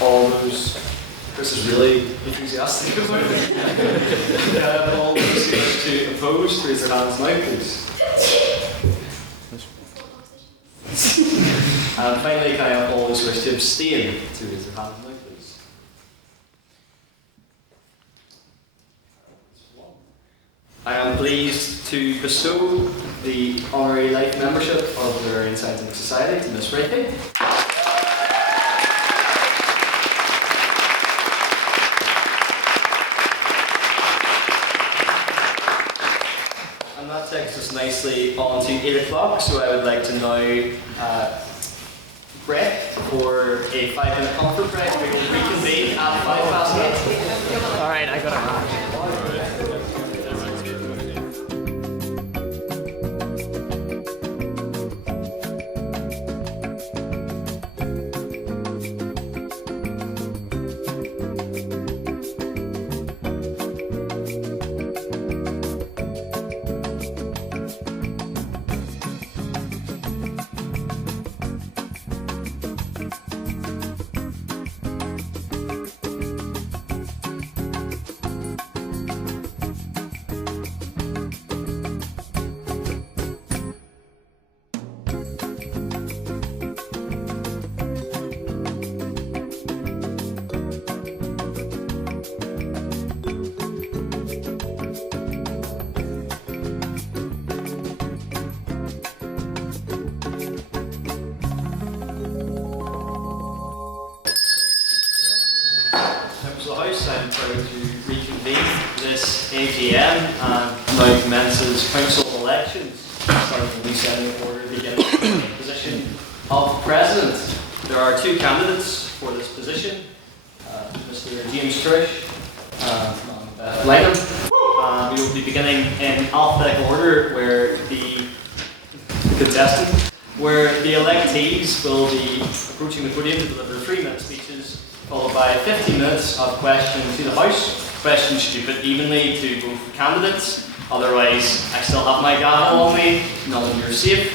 All those, Chris is really enthusiastic about it. All those who wish to oppose, raise their hands now, please. And finally, can I have all those who wish to abstain to raise their hands now, please? I am pleased to bestow the Honorary Life Membership of the Literary and Scientific Society to Miss Reiki. That takes us nicely on to 8 o'clock, so I would like to now break for a 5-minute comfort break. We will reconvene at 8:05. Alright, I got it wrong. I'm proud to reconvene this AGM and now commences council elections, starting with resetting the order, beginning with the position of President. There are 2 candidates for this position, Mr. James Trish and Beth Langham. We will be beginning in alphabetical order where the electees will be approaching the podium to deliver 3-minute speeches, followed by 15 minutes of questions to the House. Questions stupid evenly to both candidates, otherwise I still have my gavel on me, none of you are safe.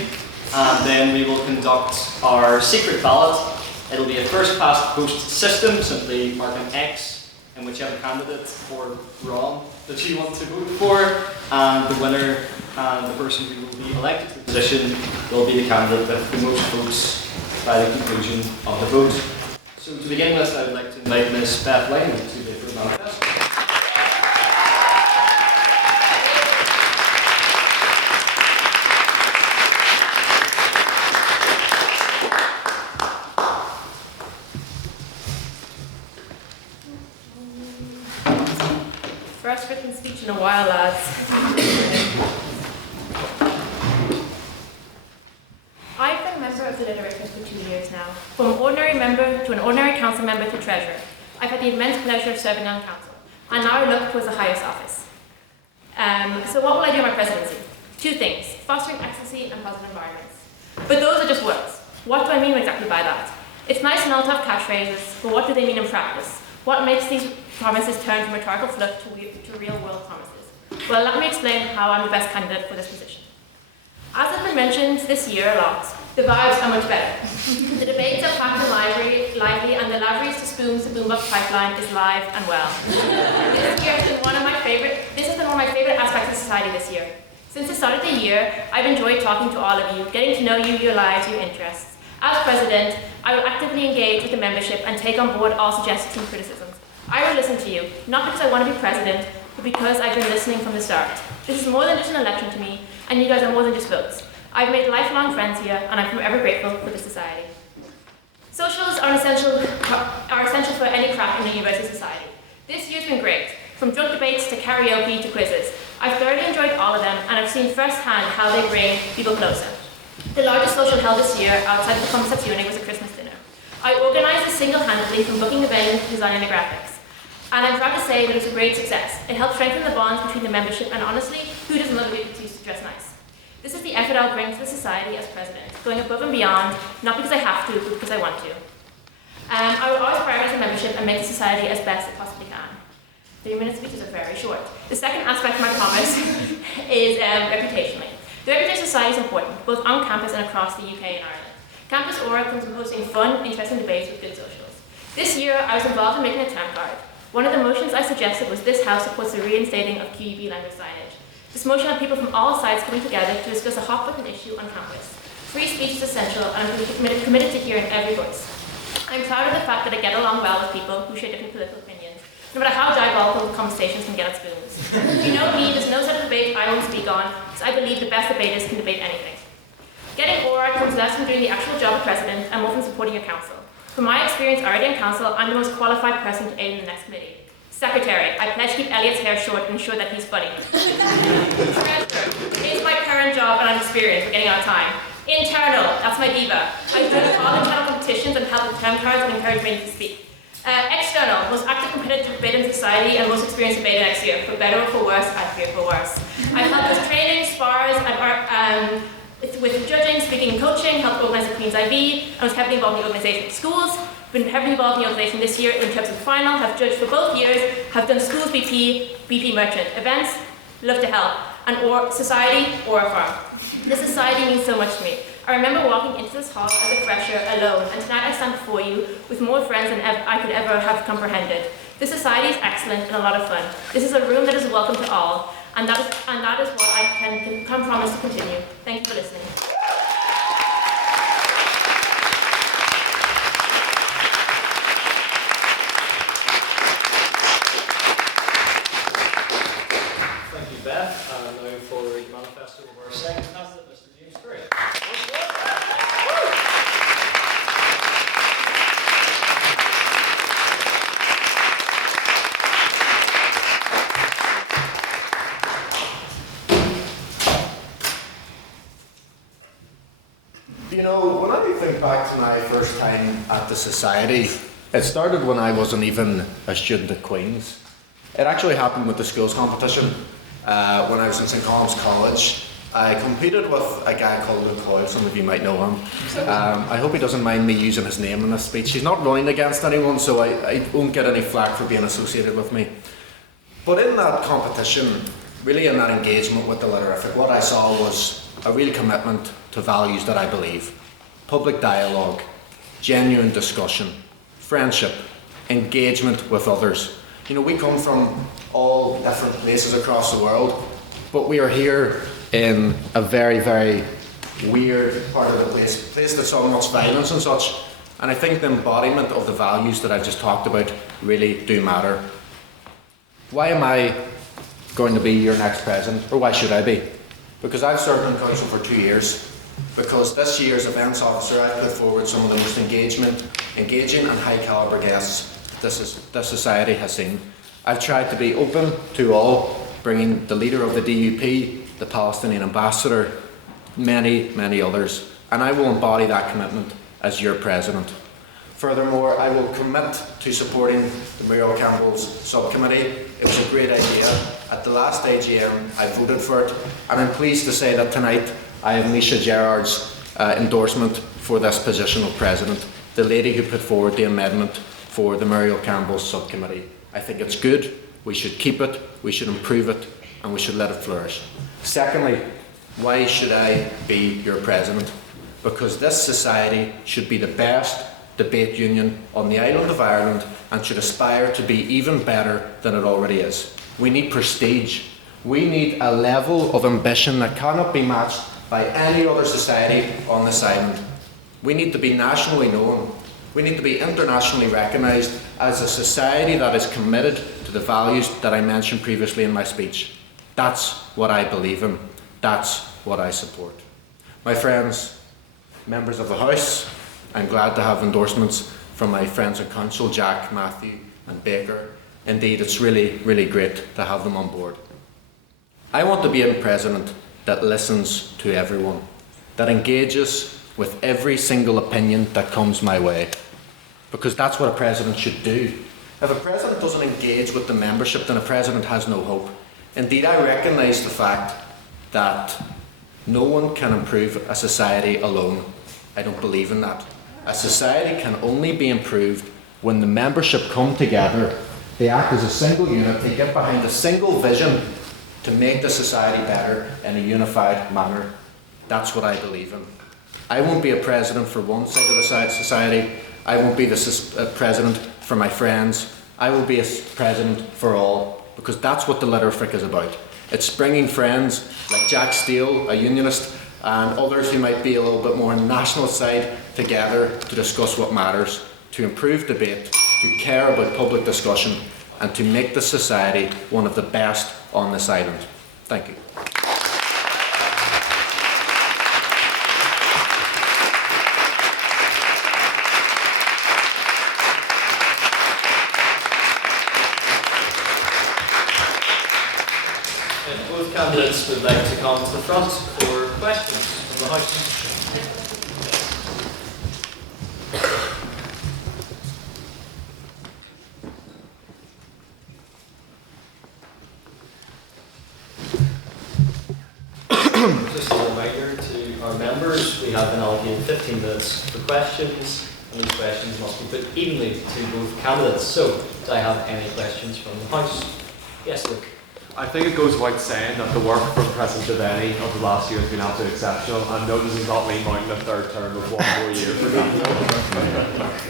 And then we will conduct our secret ballot. It'll be a first past the post system, simply mark an X in whichever candidate or Ron that you want to vote for, and the winner and the person who will be elected to the position will be the candidate with the most votes by the conclusion of the vote. So to begin with, I would like to invite Ms. Beth Langham to the first manifesto. First written speech in a while, lads. I've been a member of the Literature for 2 years now. From ordinary member to an ordinary council member to treasurer, I've had the immense pleasure of serving on council, and now I look towards the highest office. So what will I do in my presidency? 2 things: fostering ecstasy and positive environments. But those are just words. What do I mean exactly by that? It's nice and all to have catchphrases, but what do they mean in practice? What makes these promises turn from rhetorical fluff to real-world promises? Well, let me explain how I'm the best candidate for this position. As has been mentioned this year a lot, the vibes are much better. The debates are packed and lively, and the libraries to spoons to boombox pipeline is live and well. This has been one of my favorite aspects of society this year. Since the start of the year, I've enjoyed talking to all of you, getting to know you, your lives, your interests. As president, I will actively engage with the membership and take on board all suggestions and criticisms. I will listen to you, not because I want to be president, but because I've been listening from the start. This is more than just an election to me, and you guys are more than just votes. I've made lifelong friends here, and I'm forever grateful for the society. Socials are essential for any crack in a university society. This year's been great, from drunk debates to karaoke to quizzes. I've thoroughly enjoyed all of them, and I've seen firsthand how they bring people closer. The largest social held this year outside of the Convention was a Christmas dinner. I organised this single-handedly from booking the venue to designing the graphics. And I'm proud to say that it was a great success. It helped strengthen the bonds between the membership, and honestly, who doesn't love a good excuse to dress nice? This is the effort I'll bring to the society as president, going above and beyond, not because I have to, but because I want to. I will always prioritise the membership and make the society as best it possibly can. 3-minute speeches are very short. The second aspect of my promise is reputationally. The reputation of society is important, both on campus and across the UK and Ireland. Campus Aura comes from hosting fun, interesting debates with good socials. This year, I was involved in making a term card. One of the motions I suggested was this House supports the reinstating of QUB language signage. This motion had people from all sides coming together to discuss a hot-button issue on campus. Free speech is essential, and I'm committed to hearing every voice. I'm proud of the fact that I get along well with people who share different political opinions, no matter how diabolical the conversations can get at spoons. You know me, there's no set of debate I won't speak on, because I believe the best debaters can debate anything. Getting Aura comes less from doing the actual job of president and more from supporting your council. From my experience already in council, I'm the most qualified person to aid in the next committee. Secretary, I pledge to keep Elliot's hair short and ensure that he's funny. Treasurer, it's my current job and I'm experienced, we're getting out of time. Internal, that's my diva. I've done all internal competitions and helped with term cards and encouraged me to speak. External, most active competitive debater in society and most experienced debater next year. For better or for worse, I fear for worse. I've helped with training, spars, with judging, speaking and coaching, helped organise the Queen's IB, and was heavily involved in the organisation of schools. Been heavily involved in the organisation this year in terms of the final, have judged for both years, have done schools BP merchant, events, love to help, and or society or a farm. This society means so much to me. I remember walking into this hall as a fresher alone, and tonight I stand before you with more friends than I could ever have comprehended. This society is excellent and a lot of fun. This is a room that is welcome to all, and that is what I can promise to continue. Thank you for listening. Thank you, Beth. Now for the manifesto of our second candidate, Mr. James Gray. You know, when I think back to my first time at the Society, it started when I wasn't even a student at Queen's. It actually happened with the schools competition. When I was in St. Colum's College, I competed with a guy called Luke Hoyle, some of you might know him. I hope he doesn't mind me using his name in this speech. He's not running against anyone, so I won't get any flack for being associated with me. But in that competition, really in that engagement with the Litterific, what I saw was a real commitment to values that I believe. Public dialogue, genuine discussion, friendship, engagement with others. You know, we come from all different places across the world, but we are here in a very, very weird part of the place that's so much violence and such. And I think the embodiment of the values that I've just talked about really do matter. Why am I going to be your next president, or why should I be? Because I've served in council for 2 years. Because this year's events officer, I've put forward some of the most engaging and high calibre guests this society has seen. I've tried to be open to all, bringing the leader of the DUP, the Palestinian ambassador, many, many others, and I will embody that commitment as your president. Furthermore, I will commit to supporting the Muriel Campbell's subcommittee. It was a great idea. At the last AGM, I voted for it, and I'm pleased to say that tonight I have Misha Gerard's endorsement for this position of president, the lady who put forward the amendment for the Muriel Campbell's subcommittee. I think it's good, we should keep it, we should improve it, and we should let it flourish. Secondly, why should I be your president? Because this society should be the best debate union on the island of Ireland and should aspire to be even better than it already is. We need prestige. We need a level of ambition that cannot be matched by any other society on this island. We need to be nationally known. We need to be internationally recognised as a society that is committed to the values that I mentioned previously in my speech. That's what I believe in. That's what I support. My friends, members of the House, I'm glad to have endorsements from my friends in council, Jack, Matthew and Baker. Indeed, it's really, really great to have them on board. I want to be a president that listens to everyone, that engages with every single opinion that comes my way, because that's what a president should do. If a president doesn't engage with the membership, then a president has no hope. Indeed, I recognise the fact that no one can improve a society alone. I don't believe in that. A society can only be improved when the membership come together, they act as a single unit, they get behind a single vision to make the society better in a unified manner. That's what I believe in. I won't be a president for one side of the society. I won't be the president for my friends. I will be a president for all, because that's what the letter Frick is about. It's bringing friends like Jack Steele, a unionist, and others who might be a little bit more on the national side together to discuss what matters, to improve debate, to care about public discussion, and to make the society one of the best on this island. Thank you. If both candidates would like to come to the front for questions from the House. Just a reminder to our members, we have been allocated 15 minutes for questions, and these questions must be put evenly to both candidates. So, do I have any questions from the House? Yes, Luke. I think it goes without saying that the work from President Devaney of the last year has been absolutely exceptional, and no, this is not me mounting a third term of 1 more year for me.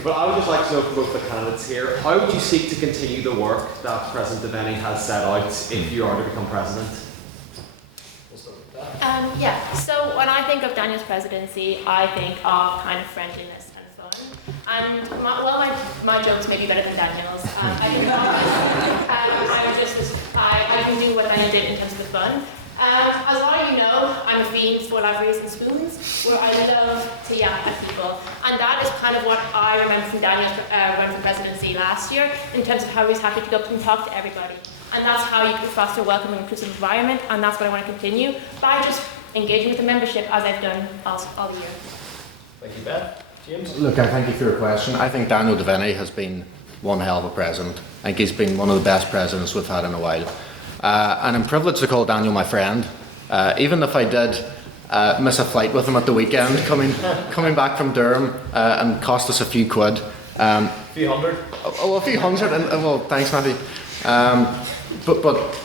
But I would just like to know from both the candidates here, how would you seek to continue the work that President Devaney has set out if you are to become president? So when I think of Daniel's presidency, I think of kind of friendliness and fun. And my jokes may be better than Daniel's. I think I can do what Daniel did in terms of the fun. As a lot of you know, I'm a fiend for libraries and spoons, where I love to yap at people. And that is kind of what I remember from Daniel's run for presidency last year, in terms of how he was happy to go up and talk to everybody. And that's how you can foster a welcoming, inclusive environment, and that's what I want to continue by just engaging with the membership as I've done all year. Thank you, Beth. James? Look, I thank you for your question. I think Daniel Devaney has been one hell of a president. I think he's been one of the best presidents we've had in a while. And I'm privileged to call Daniel my friend. Even if I did miss a flight with him at the weekend, coming back from Durham and cost us a few quid. A few hundred? Oh, a few hundred. Well, thanks, Matthew. But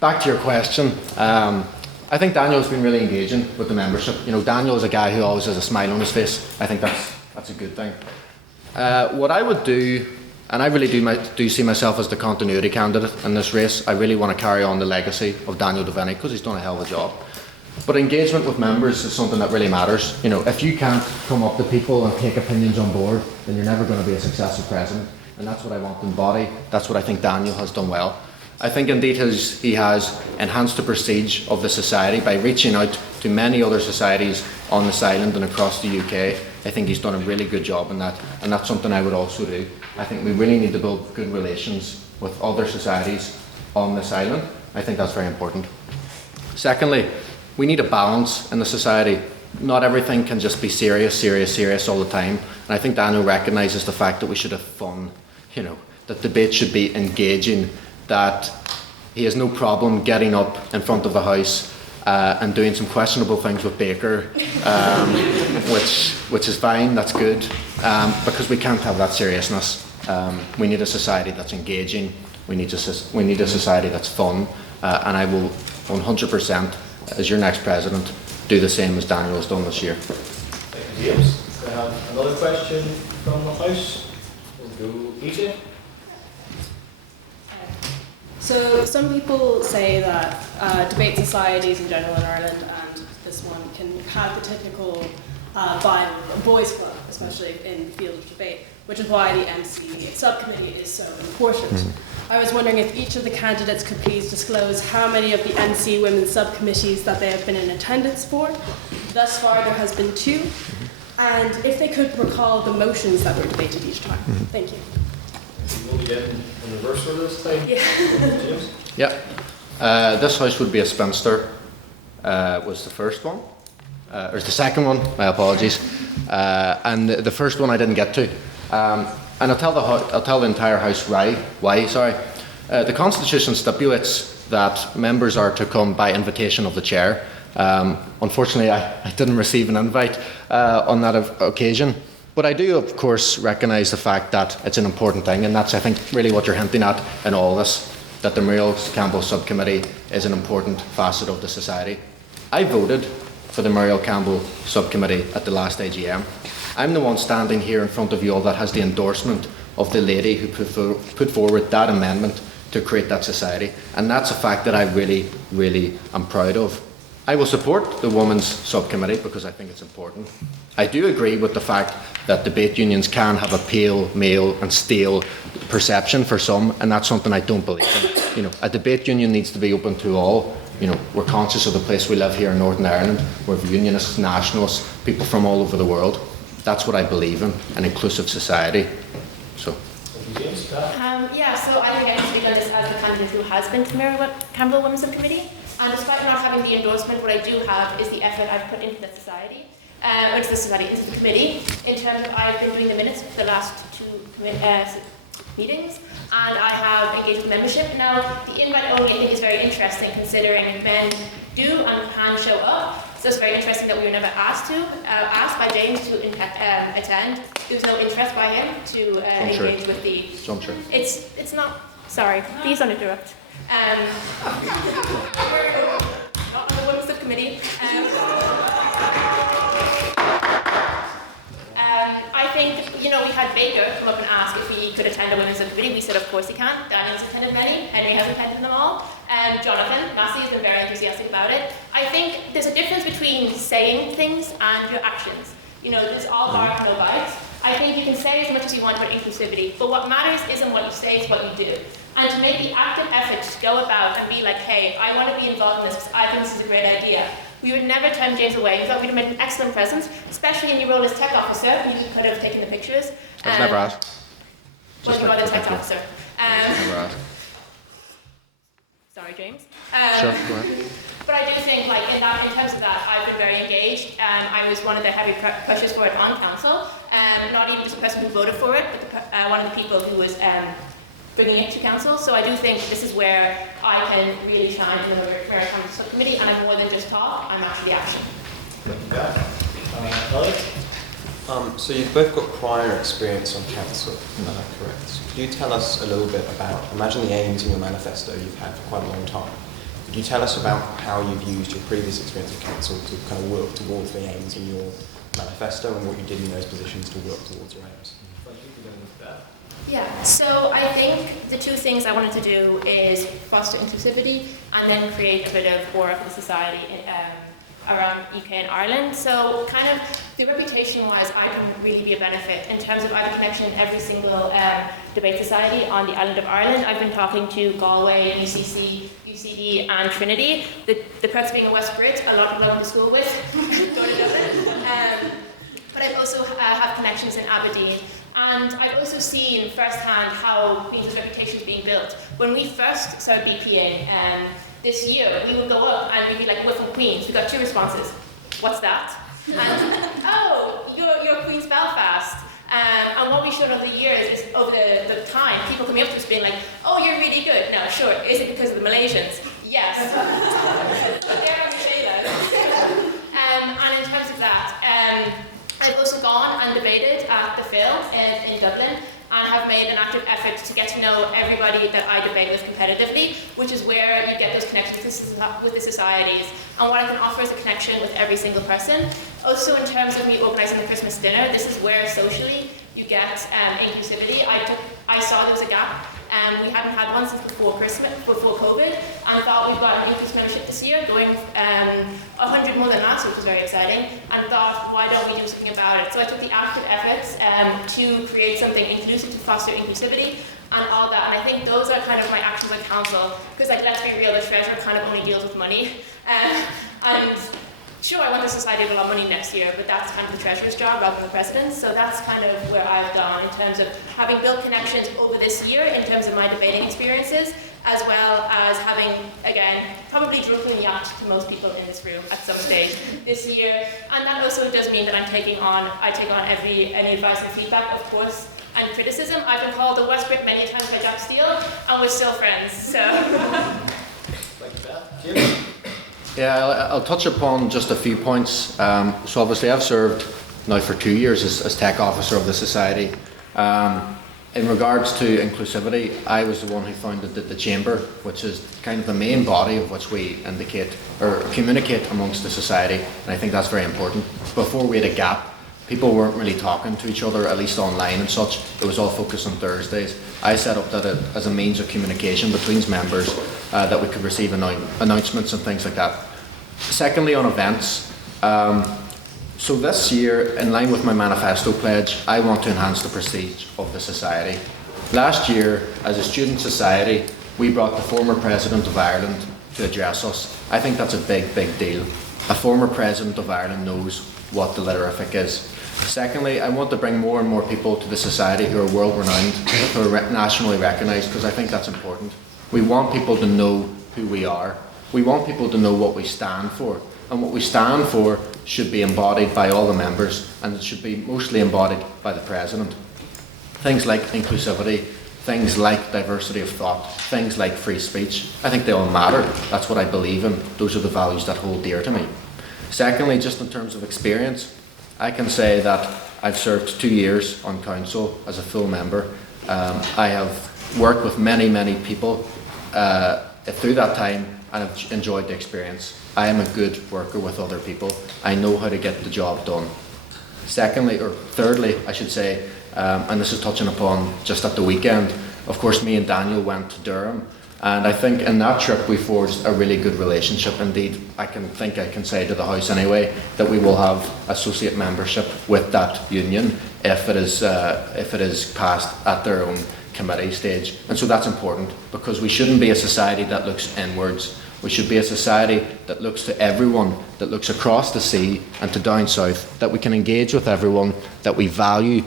back to your question. I think Daniel's been really engaging with the membership. You know, Daniel is a guy who always has a smile on his face. I think that's a good thing. What I would do, and I really do see myself as the continuity candidate in this race. I really want to carry on the legacy of Daniel Devaney because he's done a hell of a job. But engagement with members is something that really matters. You know, if you can't come up to people and take opinions on board, then you're never going to be a successful president. And that's what I want to embody. That's what I think Daniel has done well. I think indeed he has enhanced the prestige of the society by reaching out to many other societies on this island and across the UK. I think he's done a really good job in that, and that's something I would also do. I think we really need to build good relations with other societies on this island. I think that's very important. Secondly, we need a balance in the society. Not everything can just be serious all the time. And I think Daniel recognises the fact that we should have fun, you know, that debate should be engaging, that he has no problem getting up in front of the House and doing some questionable things with Baker, which is fine, that's good, because we can't have that seriousness. We need a society that's engaging, we need a society that's fun, and I will 100%, as your next president, do the same as Daniel has done this year. Thank you, James. Do I have another question from the House? We'll go EJ. So some people say that debate societies in general in Ireland and this one can have the typical vibe of a boys' club, especially in the field of debate, which is why the MC subcommittee is so important. I was wondering if each of the candidates could please disclose how many of the MC women's subcommittees that they have been in attendance for. Thus far there has been 2. and if they could recall the motions that were debated each time. Thank you. We'll begin in reverse order this time. James? Yeah. This house would be a spinster. Was the first one. Or the second one, my apologies. And the first one I didn't get to. And I'll tell the entire House why. The Constitution stipulates that members are to come by invitation of the chair. Unfortunately, I didn't receive an invite on that occasion. But I do, of course, recognise the fact that it's an important thing, and that's, I think, really what you're hinting at in all this, that the Muriel Campbell Subcommittee is an important facet of the society. I voted for the Muriel Campbell Subcommittee at the last AGM. I'm the one standing here in front of you all that has the endorsement of the lady who put forward that amendment to create that society, and that's a fact that I really, really am proud of. I will support the Women's Subcommittee because I think it's important. I do agree with the fact that debate unions can have a pale, male and stale perception for some, and that's something I don't believe in. You know, a debate union needs to be open to all. You know, we're conscious of the place we live here in Northern Ireland. We're unionists, nationalists, people from all over the world. That's what I believe in, an inclusive society. So. Yeah, so I think I can speak on this as the candidate who has been to Muriel Campbell Women's Subcommittee. And despite not having the endorsement, what I do have is the effort I've put into the society, into the committee, in terms of I've been doing the minutes for the last two meetings, and I have engaged with membership. Now, the invite only I think is very interesting considering men do and can show up. So it's very interesting that we were never asked by James to attend. There was no interest by him to engage with the... It's not... Sorry, please don't interrupt. We're not on the Women's Subcommittee. I think, you know, we had Baker come up and ask if we could attend a Women's Subcommittee. We said, of course he can. Daniel's attended many. Henry has attended them all. Jonathan Massey has been very enthusiastic about it. I think there's a difference between saying things and your actions. You know, there's all bark, no bite. I think you can say as much as you want about inclusivity, but what matters isn't what you say, it's what you do. And to make the active effort to go about and be like, hey, I want to be involved in this because I think this is a great idea. We would never turn James away. We thought we'd have made an excellent presence, especially in your role as tech officer. You could have taken the pictures. I was never asked. Well, you are the tech officer. Never asked. Sorry, James. Sure, go ahead. But I do think, like, in terms of that, I've been very engaged. I was one of the heavy pushers for it on council. Not even just the person who voted for it, but one of the people who was bringing it to council. So I do think this is where I can really shine in the Muriel Campbell Subcommittee, and I'm more than just talk, I'm actually action. So you've both got prior experience on council, correct? Could you tell us a little bit about, imagine the aims in your manifesto you've had for quite a long time. Could you tell us about how you've used your previous experience of council to kind of work towards the aims in your manifesto and what you did in those positions to work towards your aims? Yeah, so I think the two things I wanted to do is foster inclusivity and then create a bit of aura for the society around UK and Ireland. So kind of the reputation-wise, I can really be a benefit in terms of I've connection in every single debate society on the island of Ireland. I've been talking to Galway, UCC, UCD and Trinity. The perks being a West Brit, a lot of people I went to school with, go to Dublin. But I also have connections in Aberdeen. And I've also seen firsthand how Queen's reputation is being built. When we first started BPing this year, we would go up and we'd be like, we're from Queens. We got two responses. What's that? And, oh, you're Queen's Belfast. And what we showed over the years is over the time, people coming up to us being like, oh, you're really good. No, sure. Is it because of the Malaysians? Yes. They're going to say that. And in terms of that, I've also gone and debated at the Phil in Dublin and have made an active effort to get to know everybody that I debate with competitively, which is where you get those connections with the societies. And what I can offer is a connection with every single person. Also in terms of me organising the Christmas dinner, this is where socially you get inclusivity. I saw there was a gap. We hadn't had one since before COVID, and thought we've got an increased membership this year, going 100 more than last, which was very exciting, and thought, why don't we do something about it? So I took the active efforts to create something inclusive, to foster inclusivity, and all that. And I think those are kind of my actions on council, because like, let's be real, the treasurer kind of only deals with money. And sure, I want the society to have a lot of money next year, but that's kind of the treasurer's job rather than the president's. So that's kind of where I've gone in terms of having built connections over this year in terms of my debating experiences, as well as having, again, probably drunkenly yapped to most people in this room at some stage this year. And that also does mean that I take on any advice and feedback, of course, and criticism. I've been called the West Brit many times by Jack Steele, and we're still friends, so. Yeah, I'll touch upon just a few points. So obviously I've served now for 2 years as tech officer of the society. In regards to inclusivity, I was the one who founded the chamber, which is kind of the main body of which we indicate or communicate amongst the society, and I think that's very important. Before we had a gap, people weren't really talking to each other, at least online and such. It was all focused on Thursdays. I set up that as a means of communication between members that we could receive announcements and things like that. Secondly, on events, so this year, in line with my manifesto pledge, I want to enhance the prestige of the society. Last year, as a student society, we brought the former President of Ireland to address us. I think that's a big, big deal. A former President of Ireland knows what the letterific is. Secondly, I want to bring more and more people to the society who are world-renowned, who are nationally recognised, because I think that's important. We want people to know who we are. We want people to know what we stand for. And what we stand for should be embodied by all the members, and it should be mostly embodied by the President. Things like inclusivity, things like diversity of thought, things like free speech, I think they all matter. That's what I believe in. Those are the values that hold dear to me. Secondly, just in terms of experience, I can say that I've served 2 years on council as a full member. I have worked with many, many people through that time, and I've enjoyed the experience. I am a good worker with other people. I know how to get the job done. Thirdly, I should say, and this is touching upon just at the weekend, of course me and Daniel went to Durham, and I think in that trip we forged a really good relationship. Indeed, I can say to the House anyway that we will have associate membership with that union if it is passed at their own committee stage. And so that's important, because we shouldn't be a society that looks inwards. We should be a society that looks to everyone, that looks across the sea and to down south, that we can engage with everyone, that we value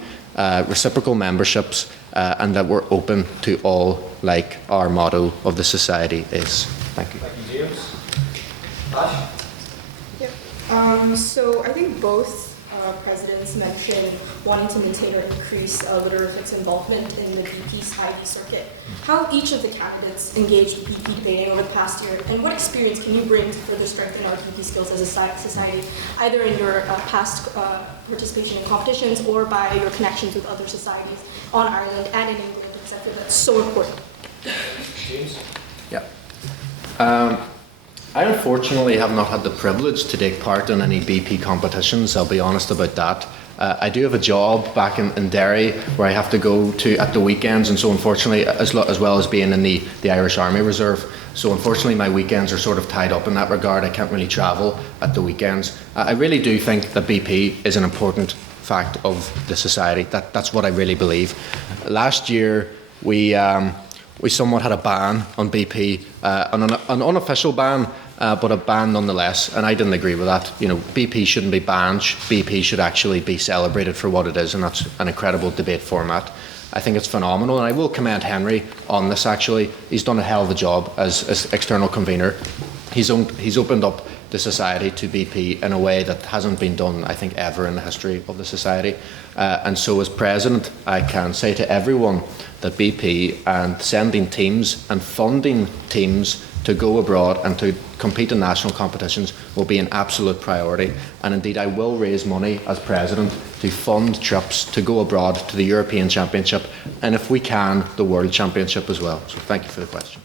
reciprocal memberships, and that we're open to all, like our motto of the society is. Thank you. Thank you, James. Ash? Yeah. So I think both presidents mentioned wanting to maintain or increase literature involvement in the BP's ID circuit. How have each of the candidates engaged with BP debating over the past year, and what experience can you bring to further strengthen our BP skills as a society, either in your past participation in competitions or by your connections with other societies on Ireland and in England, because I feel that's so important. James? Yeah. I unfortunately have not had the privilege to take part in any BP competitions, I'll be honest about that. I do have a job back in Derry where I have to go to at the weekends, and so unfortunately, as well as being in the Irish Army Reserve, so unfortunately my weekends are sort of tied up in that regard. I can't really travel at the weekends. I really do think that BP is an important fact of the society. That's what I really believe. Last year we somewhat had a ban on BP, an unofficial ban, but a ban nonetheless, and I didn't agree with that. You know, BP shouldn't be banned. BP should actually be celebrated for what it is, and that's an incredible debate format. I think it's phenomenal, and I will commend Henry on this. Actually, he's done a hell of a job as external convener. He's opened up the society to BP in a way that hasn't been done, I think, ever in the history of the society. And so as president, I can say to everyone that BP and sending teams and funding teams to go abroad and to compete in national competitions will be an absolute priority. And indeed, I will raise money as president to fund trips to go abroad to the European Championship, and if we can, the World Championship as well. So thank you for the question.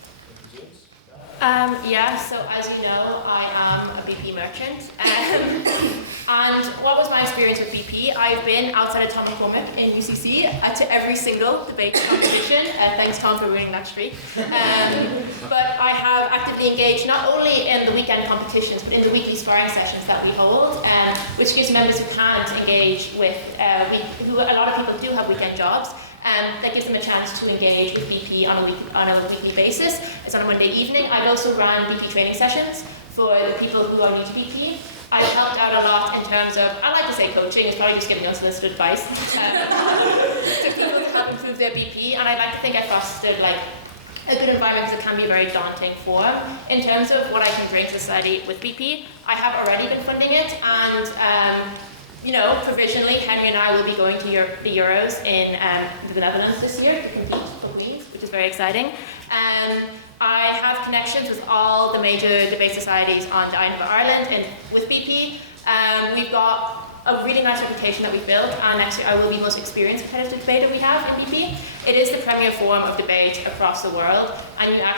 Yeah, so as you know, I am a BP merchant. And what was my experience with BP? I've been outside of Tom McCormick in UCC to every single debate competition, thanks Tom for ruining that streak. But I have actively engaged not only in the weekend competitions, but in the weekly sparring sessions that we hold, which gives members who can't engage with, who a lot of people do have weekend jobs, that gives them a chance to engage with BP on a weekly basis. It's on a Monday evening. I've also run BP training sessions for the people who are new to BP. I've helped out a lot in terms of, I like to say coaching, it's probably just giving unsolicited advice to people to help improve their BP, and I'd like to think I fostered like a good environment because it can be a very daunting form. In terms of what I can bring to society with BP, I have already been funding it, and provisionally, Henry and I will be going to the Euros in the Netherlands this year to compete for Queens, which is very exciting. I have connections with all the major debate societies on the island of Ireland and with BP. We've got a really nice reputation that we've built, and next year I will be the most experienced competitive debater we have in BP. It is the premier form of debate across the world, and I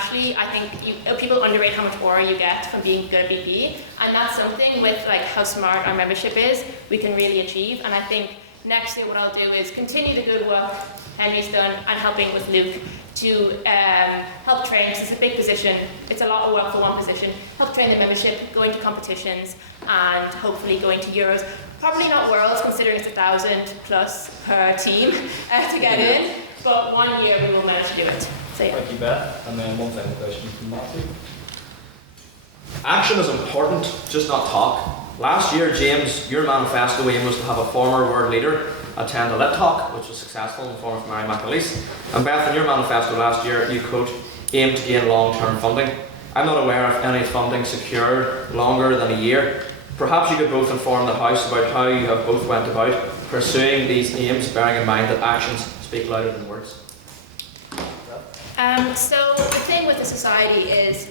think people underrate how much aura you get from being good at BP, and that's something with like how smart our membership is, we can really achieve. And I think next year what I'll do is continue the good work Henry's done and helping with Luke to help train. This is a big position, it's a lot of work for one position. Help train the membership, going to competitions, and hopefully going to Euros. Probably not Worlds, considering it's 1,000 plus per team to get in, but 1 year we will manage to do it. So, yeah. Thank you, Beth. And then one final question from Matthew. Action is important, just not talk. Last year, James, your manifesto aim was to have a former world leader attend a lit talk, which was successful in the form of Mary McAleese. And Beth, in your manifesto last year, you quote, aim to gain long-term funding. I'm not aware of any funding secured longer than a year. Perhaps you could both inform the House about how you have both went about pursuing these aims, bearing in mind that actions speak louder than words. So the thing with the society is,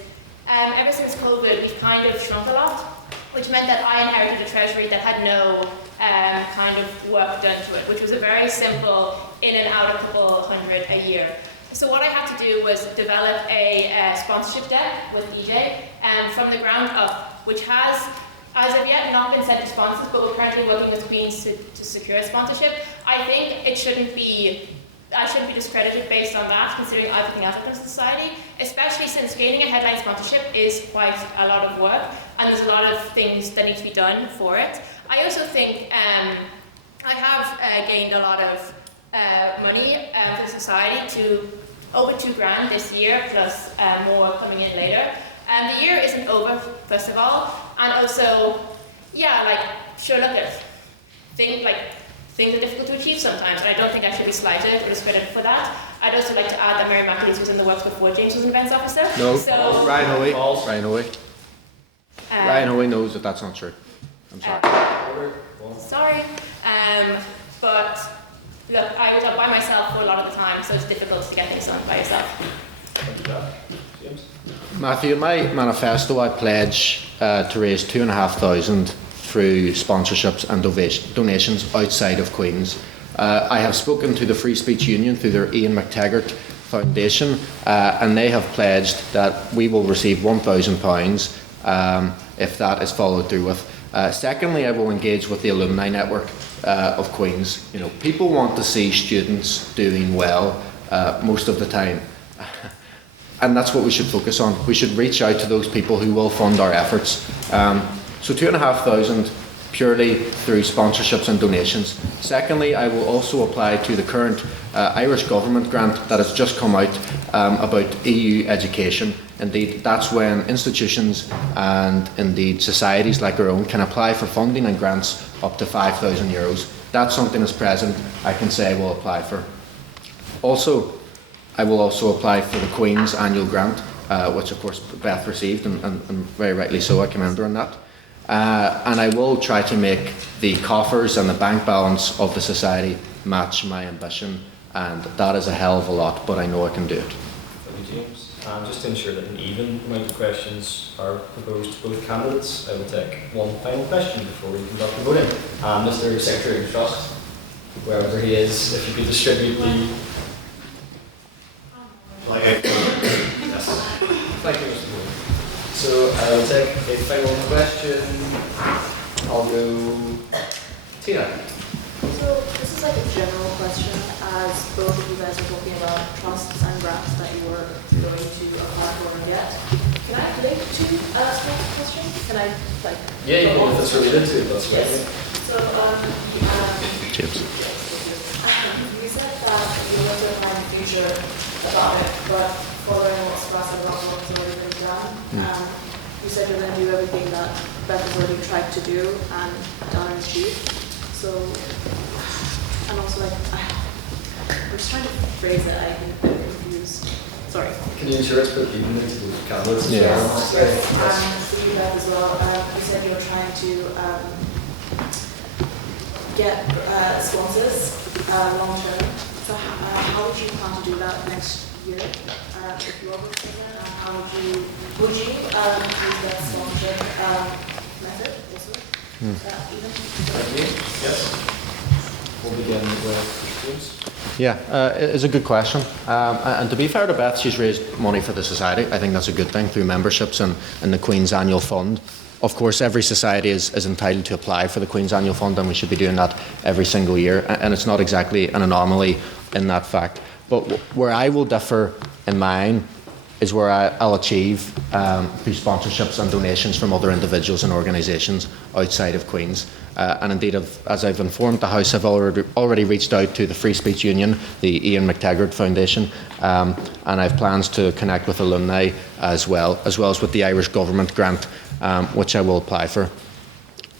ever since COVID, we've kind of shrunk a lot, which meant that I inherited a treasury that had no kind of work done to it, which was a very simple in and out a couple hundred a year. So what I had to do was develop a sponsorship deck with EJ from the ground up, which has, as of yet, not been sent to sponsors, but we're currently working with Queens to secure a sponsorship. I think I shouldn't be discredited based on that, considering everything else I've done in society, especially since gaining a headline sponsorship is quite a lot of work, and there's a lot of things that need to be done for it. I also think I have gained a lot of money for the society to over $2,000 this year, plus more coming in later. The year isn't over, first of all, and also, sure, look at things are difficult to achieve sometimes, and I don't think I should be slighted or discredited for that. I'd also like to add that Mary McAleese was in the works before James was an events officer. No, so, Ryan Hoey knows that that's not true. I'm sorry. Sorry, but look, I was up by myself for a lot of the time, so it's difficult to get things done by yourself. Matthew, in my manifesto I pledge to raise $2,500 through sponsorships and donations outside of Queens. I have spoken to the Free Speech Union through their Ian McTaggart Foundation, and they have pledged that we will receive £1,000 if that is followed through with. Secondly, I will engage with the alumni network of Queens. People want to see students doing well most of the time. And that's what we should focus on. We should reach out to those people who will fund our efforts. So $2,500 purely through sponsorships and donations. Secondly, I will also apply to the current Irish government grant that has just come out about EU education. Indeed, that's when institutions and indeed societies like our own can apply for funding and grants up to €5,000. That's something as president I can say I will apply for. Also, I will also apply for the Queen's annual grant, which of course Beth received, and very rightly so. I commend her on that. And I will try to make the coffers and the bank balance of the society match my ambition, and that is a hell of a lot, but I know I can do it. Thank you, James. Just to ensure that an even amount of questions are proposed to both candidates, I will take one final question before we conduct the voting. Mr. Secretary of Trust, wherever he is, if you could distribute the... Yes. Thank you, Mr. Boyd. So I will take a final question. I'll go Tina. So this is like a general question, as both of you guys are talking about trusts and grants that you were going to apply for and get. Can I link to next question? Can I Yeah, you can, if it's related to it, that's right. Yes. So James. You said that you were going to find the future about it, but following what's passed about what's already been done, you said you're going to do everything that Beth has already tried to do and done and achieved. So, and also like, I'm just trying to phrase it, I get a bit confused. Sorry. Can you ensure it's put evenly to the candidates as Yeah. well? And for you, Beth, as well, you said you were trying to get sponsors long term. So how would you plan to do that next year? If you are working there, how would you use that sponsorship method also? Yes. We'll begin with James. Yeah, it's a good question. And to be fair to Beth, she's raised money for the society. I think that's a good thing through memberships and the Queen's Annual Fund. Of course, every society is entitled to apply for the Queen's Annual Fund, and we should be doing that every single year. And it's not exactly an anomaly in that fact. But where I will differ in mine is where I'll achieve through sponsorships and donations from other individuals and organisations outside of Queen's. And indeed, as I've informed the House, I've already reached out to the Free Speech Union, the Ian McTaggart Foundation, and I have plans to connect with alumni as well as with the Irish Government grant, which I will apply for.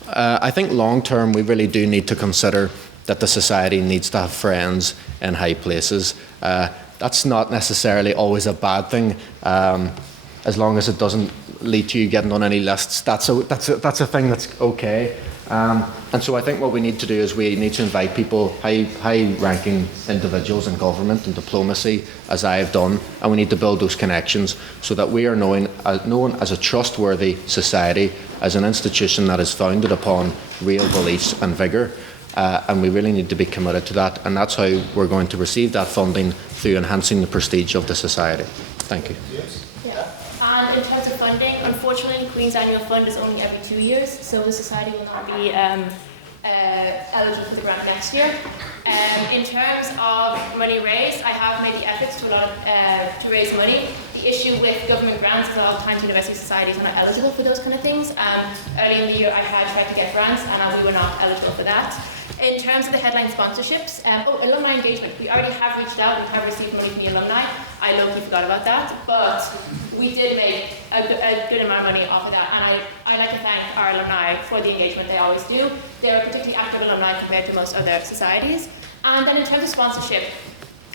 I think long term, we really do need to consider that the society needs to have friends in high places. That's not necessarily always a bad thing, as long as it doesn't lead to you getting on any lists. That's a thing that's okay. And so I think what we need to do is we need to invite people, high-ranking individuals in government and diplomacy, as I have done, and we need to build those connections so that we are known as a trustworthy society, as an institution that is founded upon real beliefs and vigour. And we really need to be committed to that, and that's how we're going to receive that funding, through enhancing the prestige of the society. Thank you. Yeah. And in terms of funding, unfortunately, Queen's Annual Fund is only every 2 years, so the society will not be eligible for the grant next year. In terms of money raised, I have made the efforts to raise money. The issue with government grants is that a lot of times university societies are not eligible for those kind of things. Early in the year, I had tried to get grants, and we were not eligible for that. In terms of the headline sponsorships, alumni engagement. We already have reached out, we have received money from the alumni. I low-key forgot about that, but we did make a good amount of money off of that, and I'd like to thank our alumni for the engagement they always do. They're particularly active alumni compared to most other societies. And then in terms of sponsorship,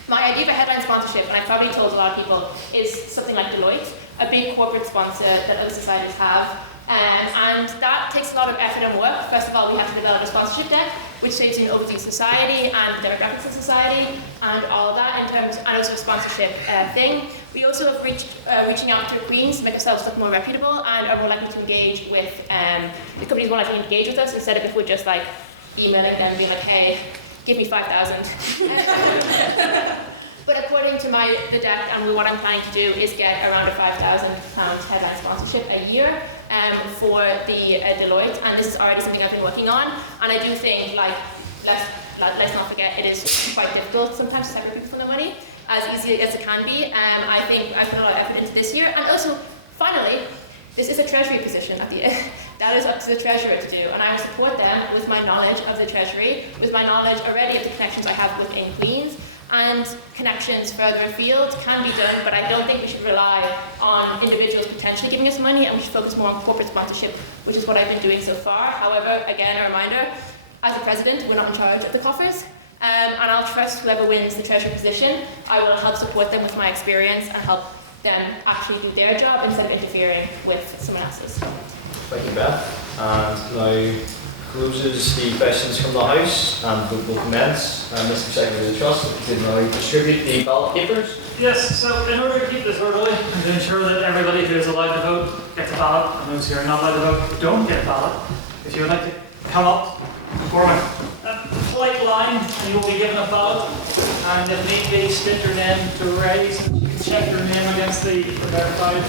my idea of a headline sponsorship, and I've probably told a lot of people, is something like Deloitte, a big corporate sponsor that other societies have. And that takes a lot of effort and work. First of all, we have to develop a sponsorship deck, which takes in overseas society and demographics of society and all that in terms, and also a sponsorship thing. We also have reaching out to Queens to make ourselves look more reputable and are more likely to engage with, the companies more likely to engage with us instead of if we're just like emailing them and being like, hey, give me 5,000. But according to the deck, and what I'm planning to do is get around a £5,000 headline sponsorship a year for the Deloitte, and this is already something I've been working on. And I do think, let's not forget, it is quite difficult sometimes to separate people from the money, as easy as it can be. I think I've put a lot of effort into this year, and also, finally, this is a Treasury position at the end. That is up to the Treasurer to do, and I will support them with my knowledge of the Treasury, with my knowledge already of the connections I have within Queen's, and connections further afield can be done, but I don't think we should rely on individuals potentially giving us money, and we should focus more on corporate sponsorship, which is what I've been doing so far. However, again, a reminder, as a president, we're not in charge of the coffers, and I'll trust whoever wins the Treasurer position. I will help support them with my experience and help them actually do their job instead of interfering with someone else's. Thank you, Beth. And now closes the questions from the House, and we will commence. Mr. Secretary of the Trust, if you can now distribute the ballot papers. Yes, so in order to keep this orderly and to ensure that everybody who is allowed to vote gets a ballot, and those who are not allowed to vote don't get a ballot, if you would like to come up, form a polite line, and you will be given a ballot, and if need be, state your name to raise, and you can check your name against the verified.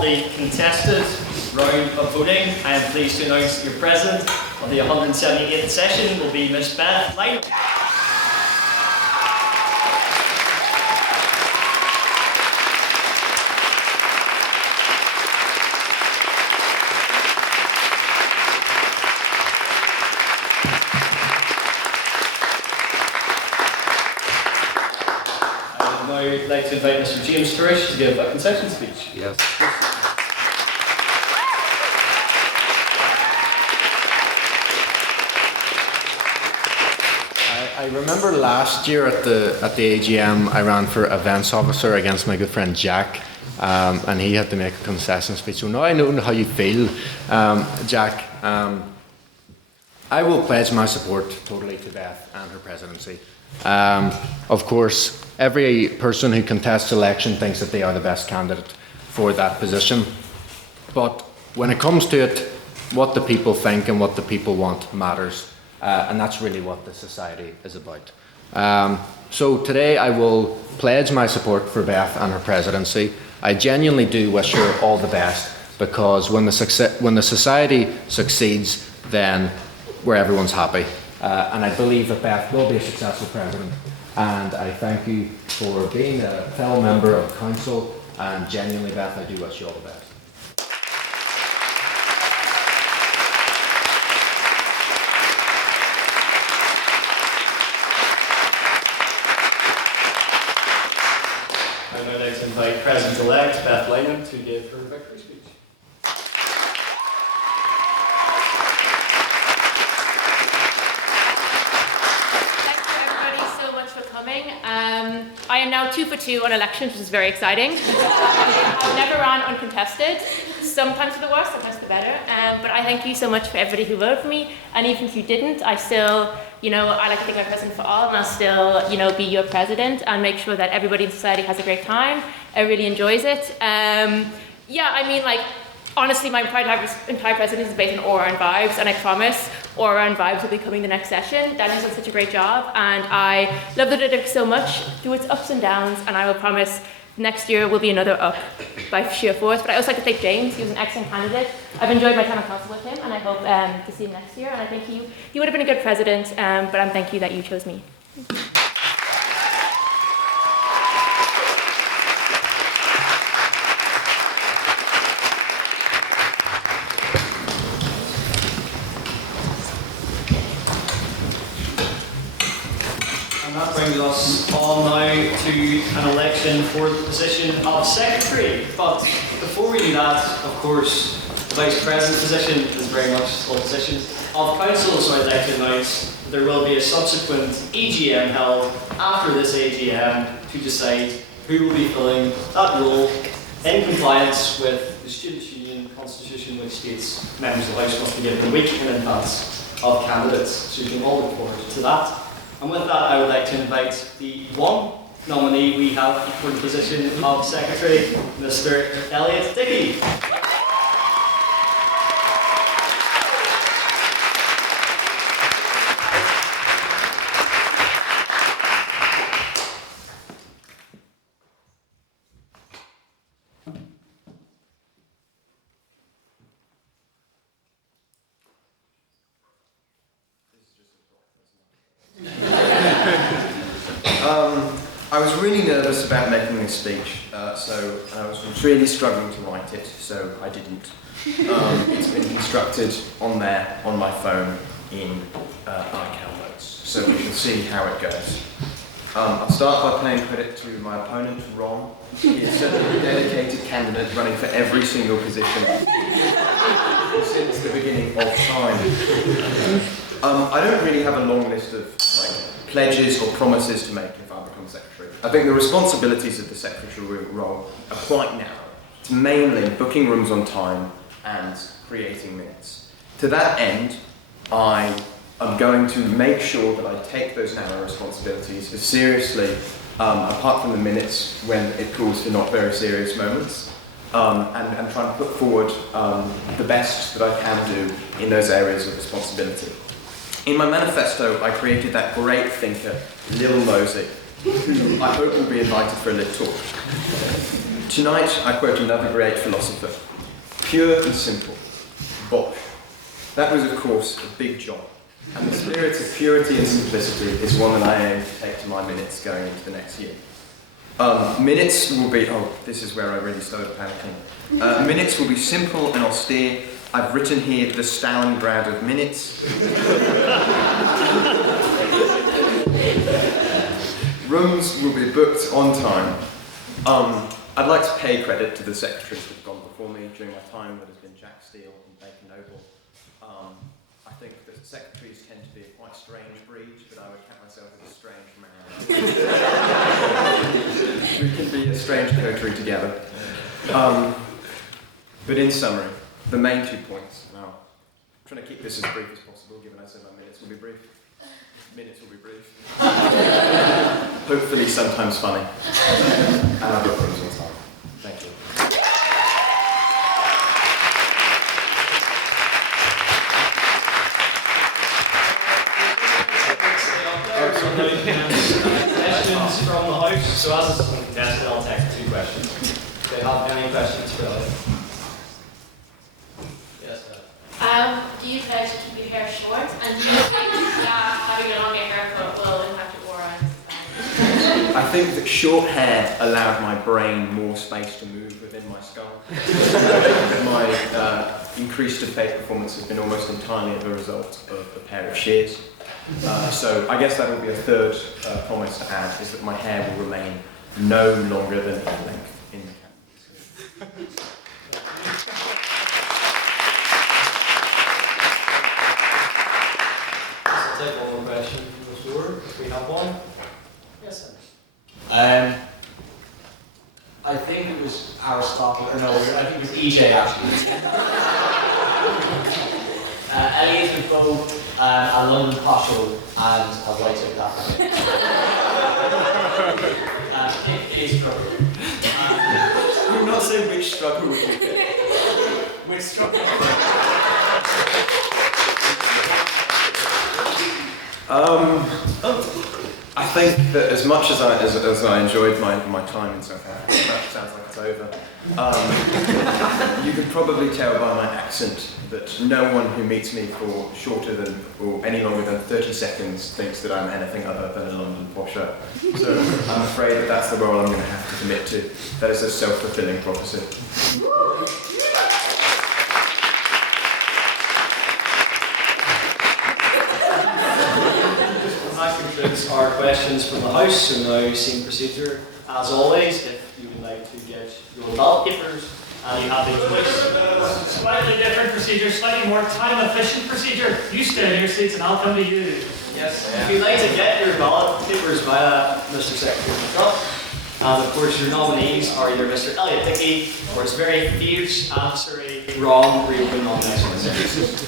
of the contested round of voting, I am pleased to announce your president of the 178th session will be Miss Beth Lyman. I'd like to invite Mr. James Turish to give a concession speech. Yes. I remember last year at the AGM, I ran for events officer against my good friend Jack, and he had to make a concession speech. So now I know how you feel, Jack. I will pledge my support totally to Beth and her presidency. Of course, every person who contests election thinks that they are the best candidate for that position. But when it comes to it, what the people think and what the people want matters. And that's really what the society is about. So today I will pledge my support for Beth and her presidency. I genuinely do wish her all the best, because when the society succeeds, then everyone's happy. And I believe that Beth will be a successful president. And I thank you for being a fellow member of council. And genuinely, Beth, I do wish you all the best. I'd now like to invite President-elect Beth Lyman to give her victory speech. I am now 2 for 2 on elections, which is very exciting. I've never run uncontested, sometimes for the worse, sometimes for the better. But I thank you so much for everybody who voted for me. And even if you didn't, I still, I like to think I'm president for all, and I'll still, be your president and make sure that everybody in society has a great time, really enjoys it. Honestly, my entire presidency is based on aura and vibes, and I promise aura and vibes will be coming the next session. Daniel's done such a great job, and I love the district so much through its ups and downs, and I will promise next year will be another up by sheer force. But I also like to thank James. He was an excellent candidate. I've enjoyed my time on council with him, and I hope to see him next year, and I think he would have been a good president, but I'm thank you that you chose me. That brings us on now to an election for the position of Secretary. But before we do that, of course, the Vice President position is very much still a position of Council, so I'd like to announce that there will be a subsequent AGM held after this AGM to decide who will be filling that role in compliance with the Students' Union Constitution, which states members of the House must be given a week in advance of candidates. So you can all look forward to that. And with that, I would like to invite the one nominee we have for the position of Secretary, Mr. Elliot Dickey. I was really nervous about making this speech, so I was really struggling to write it, so I didn't. It's been constructed on there, on my phone, in iCal Notes, so we can see how it goes. I'll start by paying credit to my opponent, Ron. He is certainly a dedicated candidate running for every single position since the beginning of time. I don't really have a long list of pledges or promises to make if I become Secretary. I think the responsibilities of the Secretary role are quite narrow. It's mainly booking rooms on time and creating minutes. To that end, I am going to make sure that I take those narrow responsibilities as seriously, apart from the minutes when it calls for not very serious moments, and try and put forward the best that I can do in those areas of responsibility. In my manifesto, I created that great thinker, Lil Mosey, who I hope will be invited for a lit talk. Tonight, I quote another great philosopher. Pure and simple. Bosch. That was, of course, a big job. And the spirit of purity and simplicity is one that I aim to take to my minutes going into the next year. Minutes will be, this is where I really started panicking. Minutes will be simple and austere. I've written here the Stalingrad of minutes. Rooms will be booked on time. I'd like to pay credit to the secretaries that have gone before me during my time. That has been Jack Steele and Bacon Noble. I think that secretaries tend to be a quite strange breed, but I would count myself as a strange man. We can be a strange coterie together. But in summary, the main 2 points. Now, I'm trying to keep this as brief as possible, given I said my minutes will be brief. Minutes will be brief. Hopefully sometimes funny. And I've got rooms on time. Thank you. Questions from the house. So as it's contested, I'll take 2 questions. Do you have any questions for us? Yes, sir. Do you pledge to keep your hair short? And do you think that having a longer haircut will impact your aura? I think that short hair allowed my brain more space to move within my skull. My increased debate performance has been almost entirely a result of a pair of shears. So I guess that will be a third promise to add, is that my hair will remain no longer than hip length in the camera. I'll take one more question from the floor, if we have one. Yes, sir. I think it was Aristotle, or no, I think it was EJ actually. Elliot would go a London poshel and a white took that. It is true. You're not saying which struggle would you pick? Which struggle? I think that as much as I enjoyed my time in South Africa, that sounds like it's over. You can probably tell by my accent that no one who meets me for shorter than or any longer than 30 seconds thinks that I'm anything other than a London posher. So I'm afraid that that's the role I'm going to have to commit to. That is a self-fulfilling prophecy. That concludes our questions from the House, so now same procedure. As always, if you would like to get your ballot papers, you have the choice. Slightly different procedure, slightly more time-efficient procedure. You stay in your seats and I'll come to you. Yes, if you'd like to get your ballot papers via Mr. Secretary McGrath, and of course your nominees are either Mr. Elliot Dickey or his very fierce adversary, Ron Reopen nomination.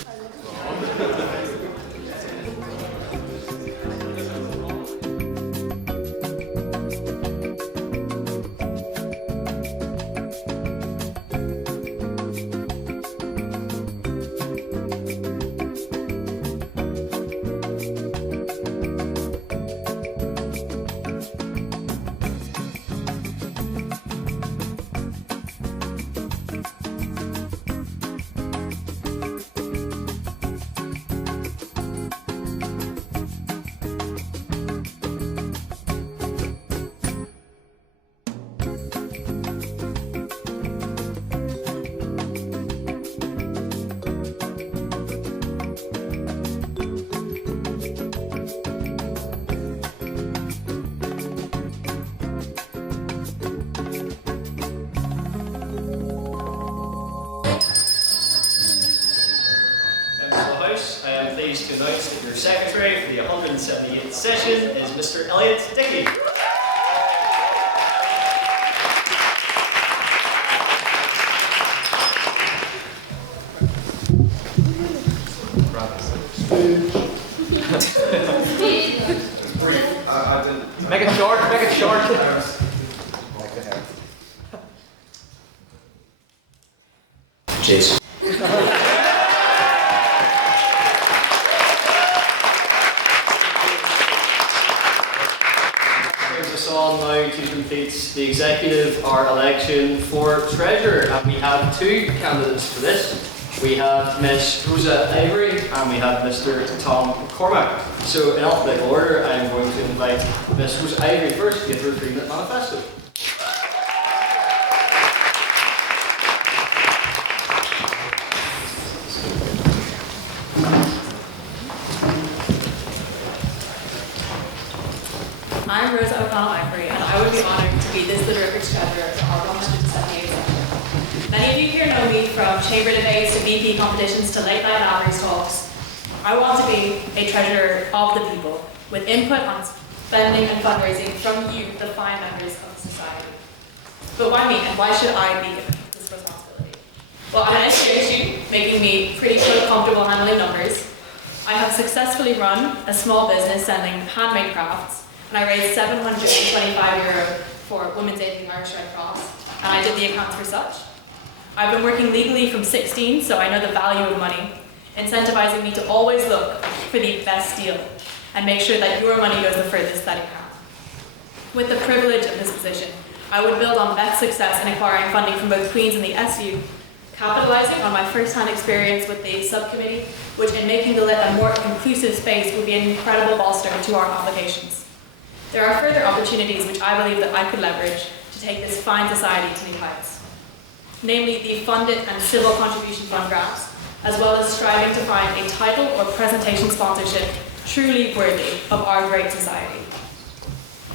Pleased to announce that your secretary for the 178th session is Mr. Elliot Dickey. Make it short, make it short. Cheers. us on now to complete the executive, our election for treasurer. And we have two candidates for this. We have Miss Rosa Avery and we have Mr. Tom McCormack. So in alphabetical order, I am going to invite Miss Rosa Avery first to give her a 3-minute manifesto. I'm Rosa O'Connell-Ivory, and I would be honoured to be this Literature Treasurer for our 178th session. Many of you here know me from chamber debates to VP competitions to late night Lavery's talks. I want to be a treasurer of the people, with input on spending and fundraising from you, the fine members of society. But why me, and why should I be given this responsibility? Well, I'm an engineering student, making me pretty comfortable handling numbers. I have successfully run a small business selling handmade crafts, and I raised €725 for Women's Aid and the Irish Red Cross, and I did the accounts for such. I've been working legally from 16, so I know the value of money, incentivizing me to always look for the best deal and make sure that your money goes the furthest that it can. With the privilege of this position, I would build on Beth's success in acquiring funding from both Queen's and the SU, capitalizing on my first-hand experience with the subcommittee, which in making the lit a more inclusive space would be an incredible bolster to our applications. There are further opportunities which I believe that I could leverage to take this fine society to new heights. Namely, the funded and civil contribution fund grants, as well as striving to find a title or presentation sponsorship truly worthy of our great society.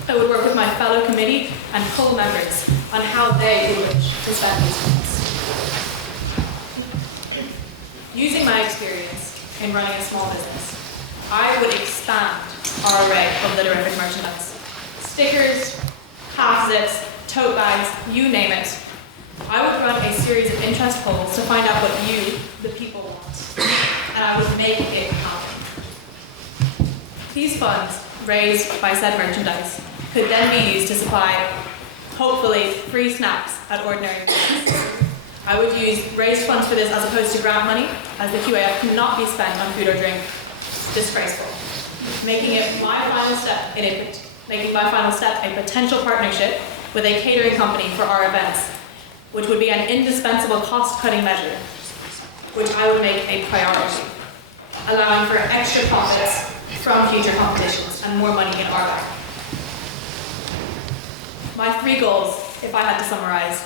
I would work with my fellow committee and co-members on how they would wish to spend these funds. Using my experience in running a small business, I would expand our array of literary merchandise. Stickers, half zips, tote bags, you name it. I would run a series of interest polls to find out what you, the people, want, and I would make it happen. These funds, raised by said merchandise, could then be used to supply, hopefully, free snacks at ordinary meals. I would use raised funds for this as opposed to grant money, as the QAF cannot be spent on food or drink. Disgraceful. Making my final step a potential partnership with a catering company for our events, which would be an indispensable cost-cutting measure, which I would make a priority, allowing for extra profits from future competitions and more money in our bank. My 3 goals, if I had to summarize,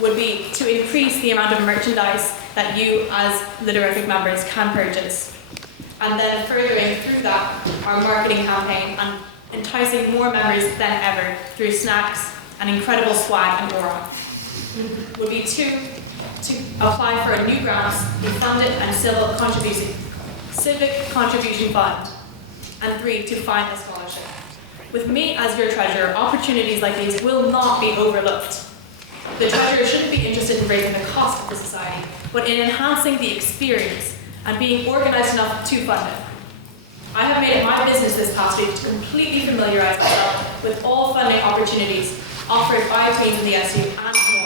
would be to increase the amount of merchandise that you as Literafic members can purchase, and then furthering through that our marketing campaign and enticing more members than ever through snacks and incredible swag and aura. Would be 2, to apply for a new grant, the funded and civic contribution fund, and 3, to find a scholarship. With me as your treasurer, opportunities like these will not be overlooked. The treasurer shouldn't be interested in raising the cost of the society, but in enhancing the experience and being organized enough to fund it. I have made it my business this past week to completely familiarize myself with all funding opportunities offered by Queen's and the SU and more.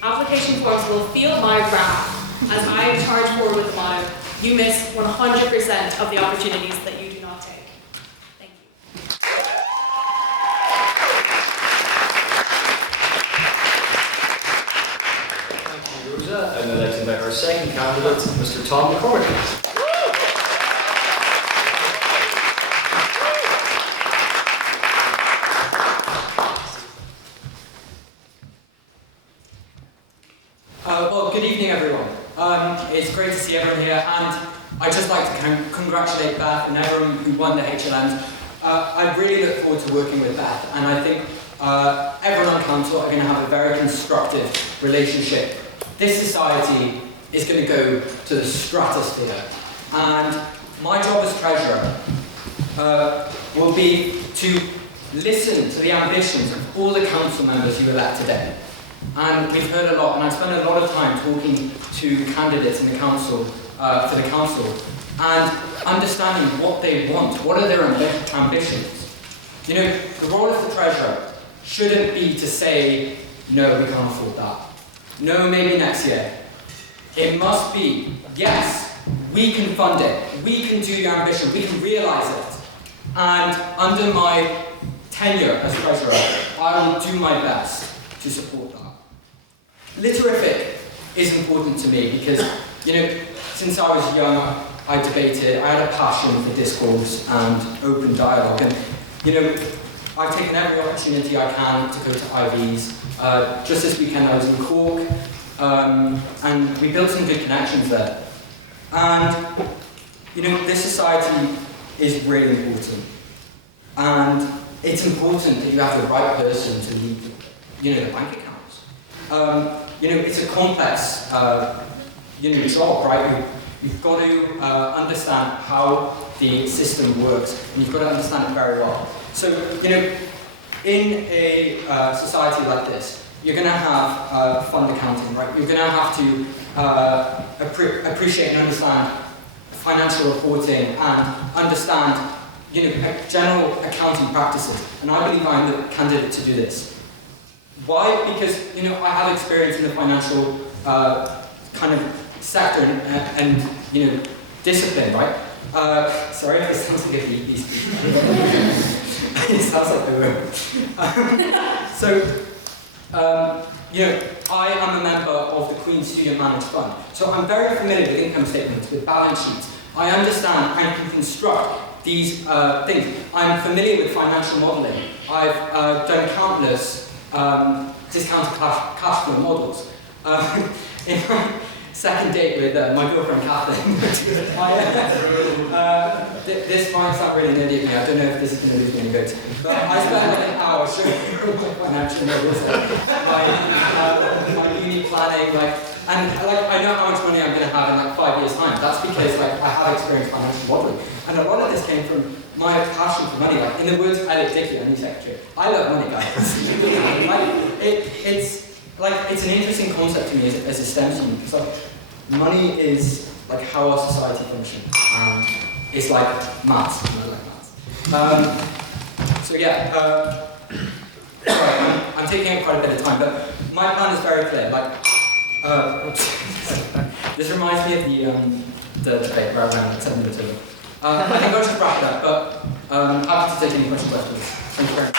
Application forms will feel my wrath as I charge forward with the motto, you miss 100% of the opportunities that you do not take. Thank you. Thank you, Rosa. I'm now like to invite our second candidate, Mr. Tom McCormack. Well, good evening, everyone. It's great to see everyone here, and I'd just like to congratulate Beth and everyone who won the HLMs. I really look forward to working with Beth, and I think everyone on council are going to have a very constructive relationship. This society is going to go to the stratosphere, and my job as treasurer will be to listen to the ambitions of all the council members you elect today. And we've heard a lot, and I've spent a lot of time talking to candidates in the council, for the council, and understanding what they want, what are their ambitions. You know, the role of the treasurer shouldn't be to say, no, we can't afford that. No, maybe next year. It must be, yes, we can fund it, we can do your ambition, we can realise it. And under my tenure as treasurer, I will do my best to support that. Literific is important to me because, since I was young, I debated, I had a passion for discourse and open dialogue, and, I've taken every opportunity I can to go to IVs. Just this weekend I was in Cork, and we built some good connections there. And, this society is really important. And it's important that you have the right person to lead, the bank accounts. It's a complex, job, right? You've got to understand how the system works, and you've got to understand it very well. So, in a society like this, you're going to have fund accounting, right? You're going to have to appreciate and understand financial reporting and understand, general accounting practices. And I believe I'm the candidate to do this. Why? Because, I have experience in the financial kind of sector and discipline, right? Sorry, this sounds like a BP speech. It sounds like the room. I am a member of the Queen's Student Managed Fund, so I'm very familiar with income statements, with balance sheets. I understand and can construct these things. I'm familiar with financial modelling. I've done countless discounted cash flow models. In my second date with my girlfriend Kathleen, this might sound really nerdy of me. I don't know if this is going to lose me any votes, but I spent like an hour showing my financial models, my uni planning, I know how much money I'm going to have in 5 years' time. That's because I have experience financial modelling, and a lot of this came from my passion for money. In the words of Elliot Dickey, our new secretary, I love money, guys. It's an interesting concept to me as a STEM student, because money is how our society functions, and it's like maths, and I like maths. Sorry, I'm taking up quite a bit of time, but my plan is very clear. This reminds me of the debate where I ran 7 minutes over. I think I'll just wrap it up, but happy to take any questions afterwards. Thank you very much.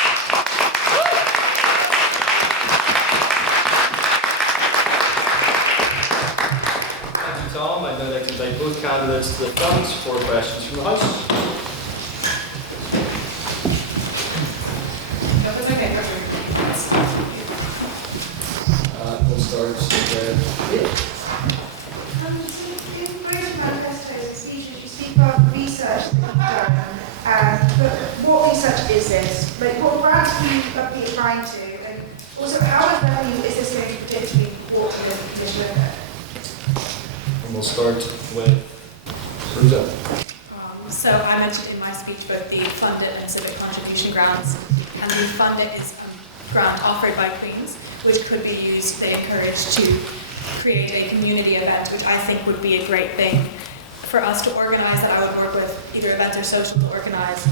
Tom, I'd now like to invite both candidates to the front for questions from the House. We'll start with In British manifestos and speeches, you speak about research that you've done, but what research is this? What grants are you applying to? And also, how much value is this going to potentially brought to the commission? And we'll start with Ruza. So I mentioned in my speech both the funded and civic contribution grants, and the funded is a grant offered by Queen's, which could be used, they encourage, to create a community event, which I think would be a great thing for us to organise, that I would work with either events or social to organise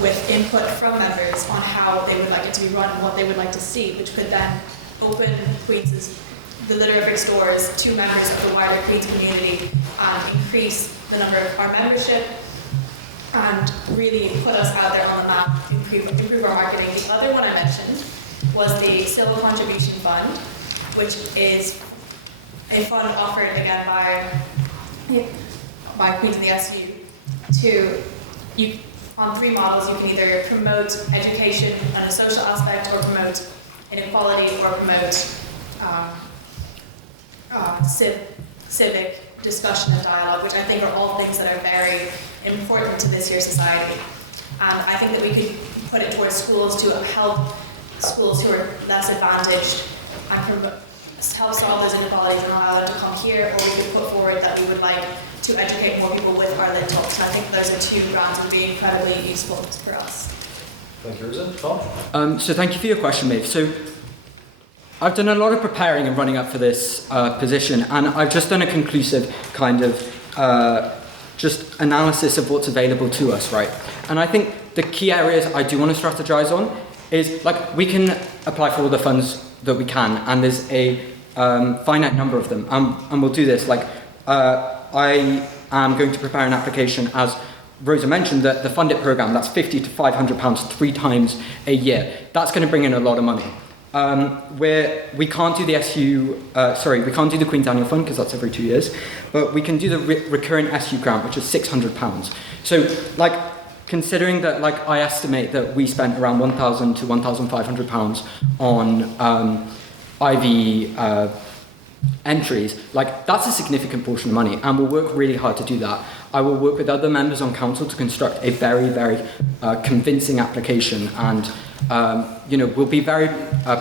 with input from members on how they would like it to be run and what they would like to see, which could then open Queen's the Literific stores to members of the wider Queen's community and increase the number of our membership and really put us out there on the map, improve our marketing. The other one I mentioned was the Civil Contribution Fund, which is a fund offered again by Queen's and the SU on 3 models. You can either promote education and a social aspect, or promote inequality, or promote civic discussion and dialogue, which I think are all things that are very important to this year's society. And I think that we could put it towards schools to help schools who are less advantaged and help solve those inequalities and allow them to come here, or we could put forward that we would like to educate more people with our Lit Talks. And I think those are 2 grants that would be incredibly useful for us. Thank you, Rosa. Tom? So thank you for your question, Maeve. So I've done a lot of preparing and running up for this position, and I've just done a conclusive kind of just analysis of what's available to us, right? And I think the key areas I do want to strategize on is, we can apply for all the funds that we can, and there's a finite number of them, and we'll do this. I am going to prepare an application as Rosa mentioned, that the Fund It programme, that's £50 to £500 3 times a year. That's going to bring in a lot of money. Where we can't do the we can't do the Queen's Annual Fund because that's every 2 years, but we can do the recurrent SU grant, which is £600. So, like, considering that, like, I estimate that we spent around £1,000 to £1,500 on IV entries, like, that's a significant portion of money, and we'll work really hard to do that. I will work with other members on council to construct a very, very convincing application, and we'll be very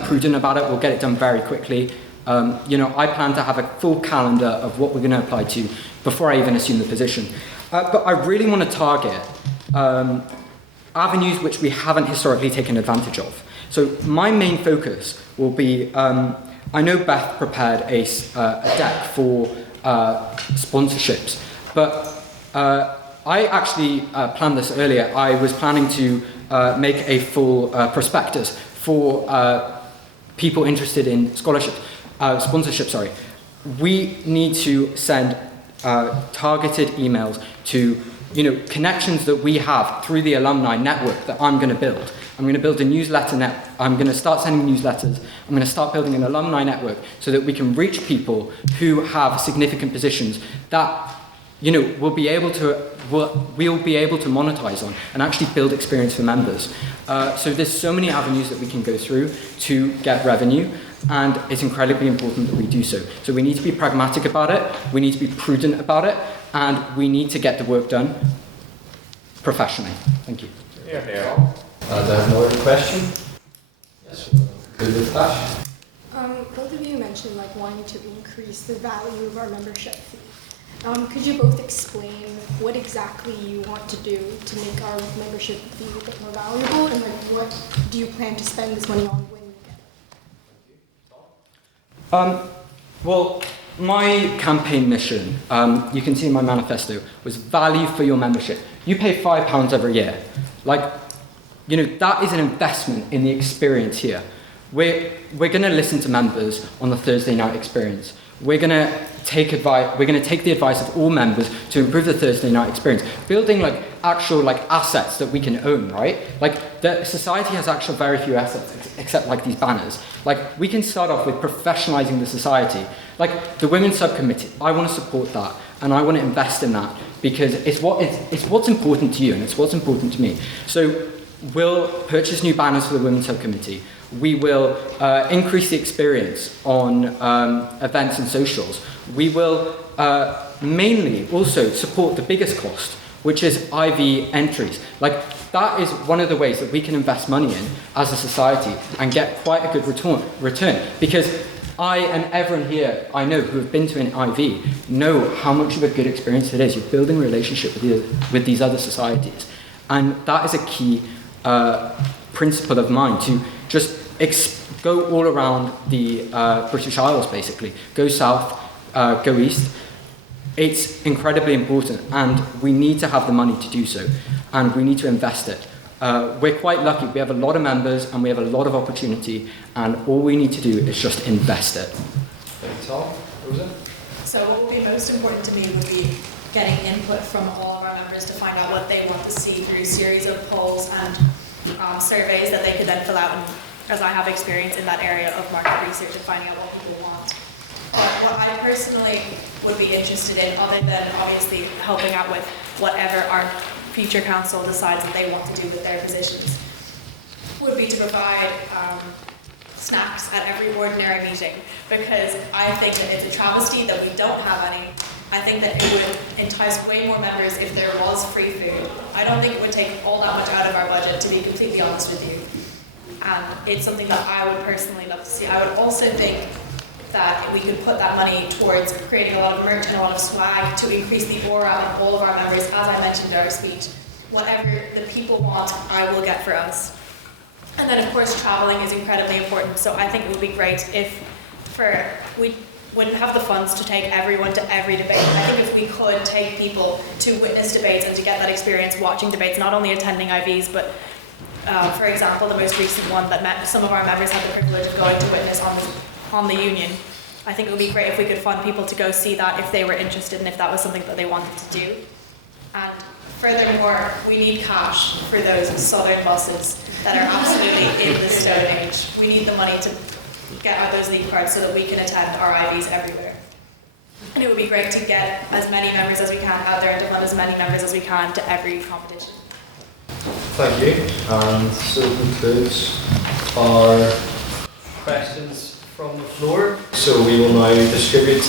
prudent about it. We'll get it done very quickly. I plan to have a full calendar of what we're going to apply to before I even assume the position. But I really want to target avenues which we haven't historically taken advantage of. So my main focus will be, I know Beth prepared a deck for sponsorships, but I actually planned this earlier. I was planning to make a full prospectus for people interested in sponsorship. We need to send targeted emails to connections that we have through the alumni network that I'm going to build. I'm going to build a newsletter I'm going to start sending newsletters. I'm going to start building an alumni network so that we can reach people who have significant positions that we'll be able to monetize on and actually build experience for members. So there's so many avenues that we can go through to get revenue, and it's incredibly important that we do so. So we need to be pragmatic about it, we need to be prudent about it, and we need to get the work done professionally. Thank you. Yeah. Do I have another question? Yes, good with Flash. Both of you mentioned wanting to increase the value of our membership fee. Could you both explain what exactly you want to do to make our membership fee a bit more valuable, and what do you plan to spend this money on when you get it? Well, my campaign mission, you can see in my manifesto, was value for your membership. You pay £5 every year. That is an investment in the experience here. We're going to listen to members on the Thursday night experience. We're going to take the advice of all members to improve the Thursday night experience, building actual assets that we can own, right? The society has actually very few assets except these banners. We can start off with professionalizing the society. The women's subcommittee, I want to support that, and I want to invest in that because it's what's important to you and it's what's important to me. So we'll purchase new banners for the women's subcommittee. We will increase the experience on events and socials. We will mainly also support the biggest cost, which is IV entries. That is one of the ways that we can invest money in as a society and get quite a good return. Because I and everyone here I know who have been to an IV know how much of a good experience it is. You're building a relationship with these other societies. And that is a key principle of mine, to just go all around the British Isles, basically. Go south, go east. It's incredibly important, and we need to have the money to do so, and we need to invest it. We're quite lucky. We have a lot of members, and we have a lot of opportunity, and all we need to do is just invest it. Thank you, Tom. Rosa? So what would be most important to me would be getting input from all of our members to find out what they want to see through a series of polls and surveys that they could then fill out, and as I have experience in that area of market research and finding out what people want. But what I personally would be interested in, other than obviously helping out with whatever our future council decides that they want to do with their positions, would be to provide snacks at every ordinary meeting, because I think that it's a travesty that we don't have any. I think that it would entice way more members if there was free food. I don't think it would take all that much out of our budget, to be completely honest with you. And it's something that I would personally love to see. I would also think that we could put that money towards creating a lot of merch and a lot of swag to increase the aura of all of our members. As I mentioned in our speech, whatever the people want, I will get for us. And then of course traveling is incredibly important, so I think it would be great if we wouldn't have the funds to take everyone to every debate. I think if we could take people to witness debates and to get that experience watching debates, not only attending IVs, but for example, the most recent one that some of our members had the privilege of going to witness on the Union. I think it would be great if we could fund people to go see that if they were interested and if that was something that they wanted to do. And furthermore, we need cash for those southern buses that are absolutely in the stone age. We need the money to get out those league cards so that we can attend our IVs everywhere. And it would be great to get as many members as we can out there and to fund as many members as we can to every competition. Thank you. And so concludes our questions from the floor. So we will now distribute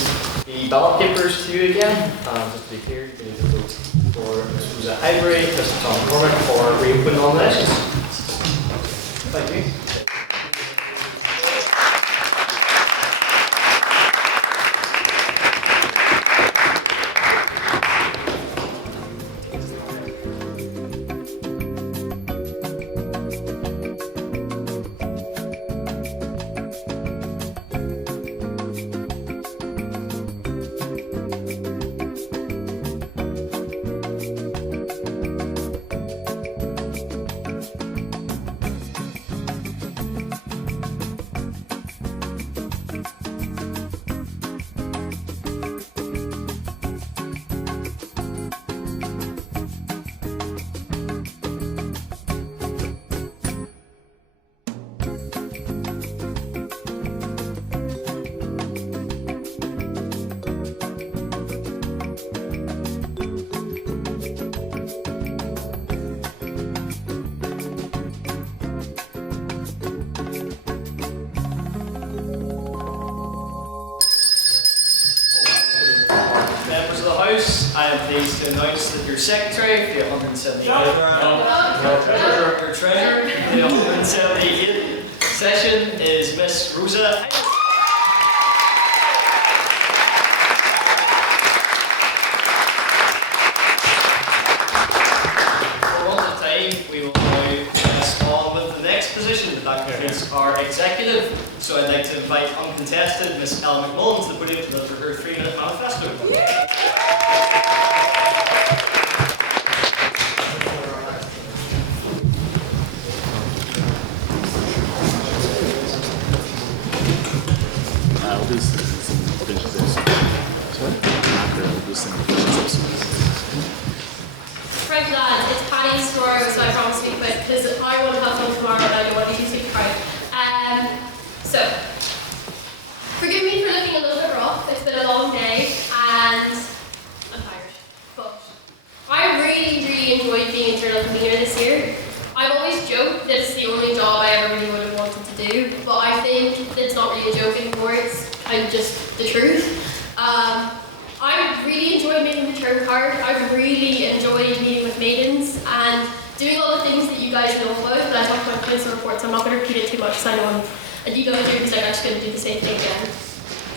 the ballot papers to you again. And just to be clear, you need to vote for Ms. Rosa Ivory, Mr. Tom McCormick, or reopen nominations. Thank you. I am pleased to announce that your secretary for the 178th your treasurer for the 178th session is Miss Rosa. For want of time, we will now press on with the next position. That completes our executive. So I'd like to invite uncontested Miss Ellen McMullen to the podium to deliver her 3-minute manifesto. Right lads, it's Paddy's tomorrow, so I promise to be quick because I want to have fun tomorrow and I don't want to be too super crowded. So, forgive me for looking a little bit rough. It's been a long day and I'm tired. But I really enjoyed being internal convener this year. I've always joked that it's the only job I ever really would have wanted to do, but I think it's not really a joke anymore. It's kind of just the truth. I really enjoyed making the term card. I really enjoyed meeting with maidens and doing all the things that you guys know about. But I talked about council reports. I'm not going to repeat it too much because I know I'm a DW because I'm actually going to do the same thing again.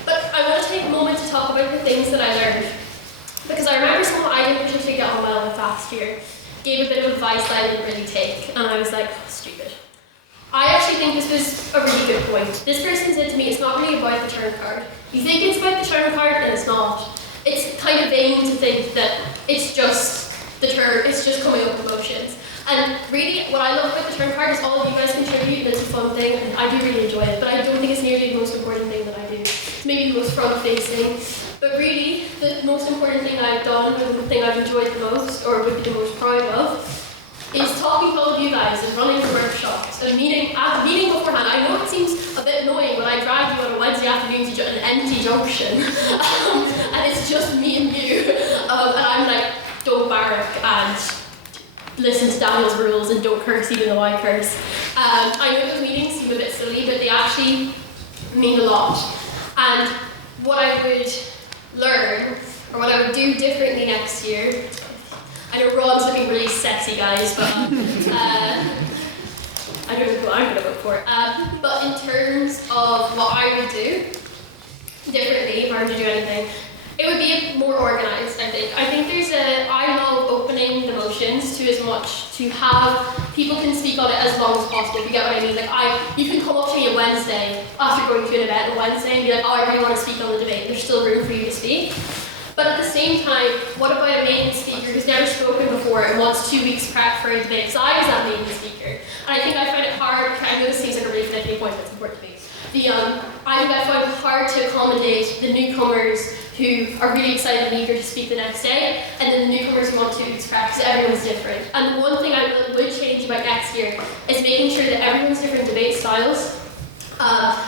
But I want to take a moment to talk about the things that I learned. Because I remember someone I didn't particularly get on well with last year gave a bit of advice that I didn't really take. And I was like, oh, stupid. I actually think this was a really good point. This person said to me, it's not really about the turn card. You think it's about the turn card and it's not. It's kind of vain to think that it's just the turn, it's just coming up with emotions. And really, what I love about the turn card is all of you guys contribute, and it's a fun thing, and I do really enjoy it, but I don't think it's nearly the most important thing that I do. It's maybe the most front-facing, but really, the most important thing that I've done, and the thing I've enjoyed the most, or would be the most proud of, is talking to all of you guys and running the workshops and meeting beforehand. I know it seems a bit annoying when I drag you on a Wednesday afternoon to an empty junction, and it's just me and you, and I'm like, don't barrack and listen to Daniel's rules and don't curse even though I curse. I know those meetings seem a bit silly, but they actually mean a lot. And what I would learn, or what I would do differently next year, I know Ron's looking really sexy, guys, but I don't know who I'm going to vote for. But in terms of what I would do differently, if I were to do anything, it would be more organised, I think. I think I love opening the motions to as much, to have people can speak on it as long as possible, if you get what I mean. Like, you can come up to me on Wednesday, after going to an event on Wednesday, and be like, oh, I really want to speak on the debate. There's still room for you to speak. But at the same time, what about a maiden speaker who's never spoken before and wants 2 weeks prep for a debate? Because I was that maiden speaker. And I think I find it hard, I know this seems like a really finicky point, but it's important to me. I think I find it hard to accommodate the newcomers who are really excited and eager to speak the next day, and then the newcomers who want to express, because everyone's different. And the one thing I would change about next year is making sure that everyone's different debate styles,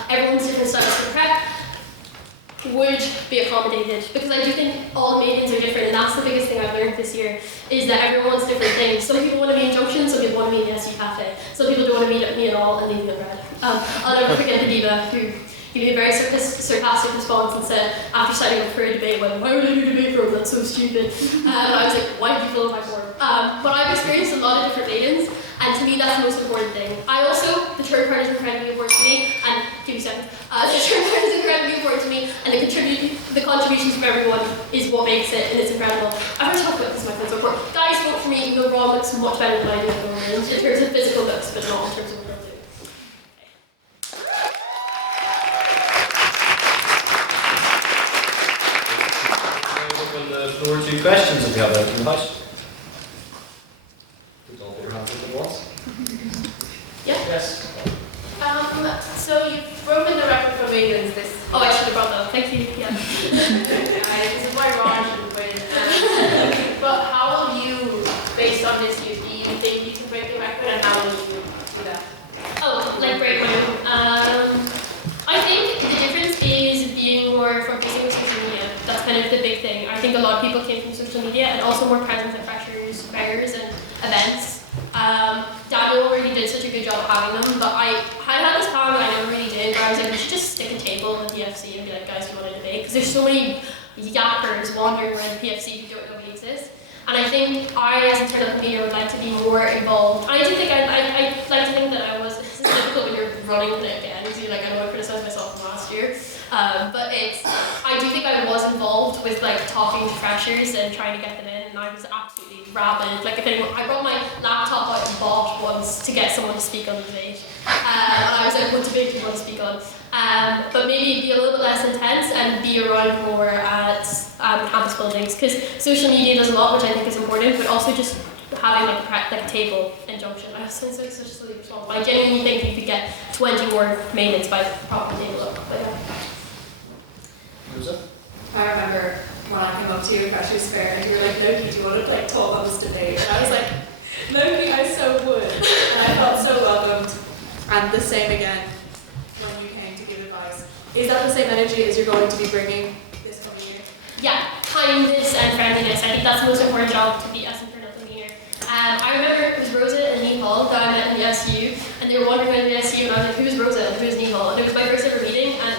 everyone's different styles for prep, would be accommodated, because I do think all the maidens are different, and that's the biggest thing I've learned this year, is that everyone wants different things. Some people want to be in Junction, some people want to be in the SU Cafe, some people don't want to meet me at all and leave me at bread. I'll never forget the diva who gave me a very sarcastic response and said, after signing up for a debate, went, "Why would I do a debate program? That's so stupid." I was like, "Why do you fill my form?" But I've experienced a lot of different maidens, and to me that's the most important thing. The turn card is incredibly important to me, and give me seconds. The turn card is incredibly important to me, and the contributions from everyone is what makes it, and it's incredible. I'm going to talk about this in my friends report. Guys, vote for me, even though Rob looks much better than I do at the moment, in terms of physical looks, but not in terms of what I'm doing. Open the floor to questions if you have anything in the house. Please all put your hands up at once. Yeah? Yes. So you've broken the record for maidens this. Oh, I should have brought that up. Thank you. Yeah. This is why Ron should win. But how will you, based on this, do you think you can break the record, and how will you do that? Oh, like break my own. I think the difference is being more front-facing with social media. That's kind of the big thing. I think a lot of people came from social media and also more present at freshers, fairs, and events. Daniel already did such a good job of having them, but I had this power that I never really did, where I was like, we should just stick a table at the PFC and be like, guys, do you want to debate? Because there's so many yappers wandering around the PFC who don't know we exist. And I think I, as internal convener, would like to be more involved. I do think I like to think that I was. This is difficult when you're running again, because I know I criticized myself from last year. But I do think I was involved with like talking to freshers and trying to get them in, and I was absolutely rabid. Like if anyone, I brought my laptop out and bought once to get someone to speak on the debate, and I was like, what debate do you want to speak on? But maybe be a little bit less intense and be around more at campus buildings, because social media does a lot, which I think is important, but also just having like a table in Junction. I was saying such a silly response. I genuinely think you could get 20 more maidens by propping the table up. But yeah. I remember when I came up to you at Freshers Fair and you were like, Loki, do you want to like talk on this debate? And I was like, Loki, I so would. And I felt so welcomed. And the same again when you came to give advice. Is that the same energy as you're going to be bringing this coming year? Yeah, kindness and friendliness. I think that's the most important job to be as internal convener. I remember it was Rosa and Nihal that I met in the SU, and they were wandering around the SU, and I was like, who's Rosa and who's Nihal? And it was my first ever meeting, and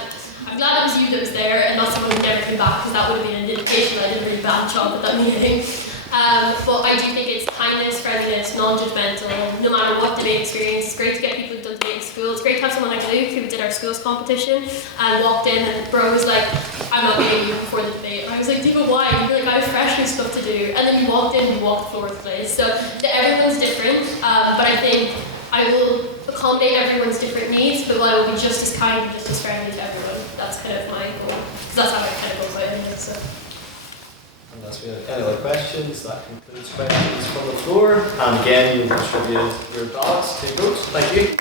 I'm glad it was you that was there and not someone who never came back, because that would have been an indication that I did a really bad job at that meeting. But I do think it's kindness, friendliness, non-judgmental, no matter what debate experience. It's great to get people who've done debate in school. It's great to have someone like Luke who did our schools competition and walked in and bro was like, I'm not meeting you before the debate. And I was like, Diva, why? You'd be like, I have freshman stuff to do. And then you walked in and you walked the floor with the place. So everyone's different, but I think I will accommodate everyone's different needs, but I will be just as kind and just as friendly to everyone. That's kind of my goal. Because that's how I kind of go about it. So. Unless we have any other questions, that concludes questions from the floor. And again, you'll distribute your ballots to vote. Thank you.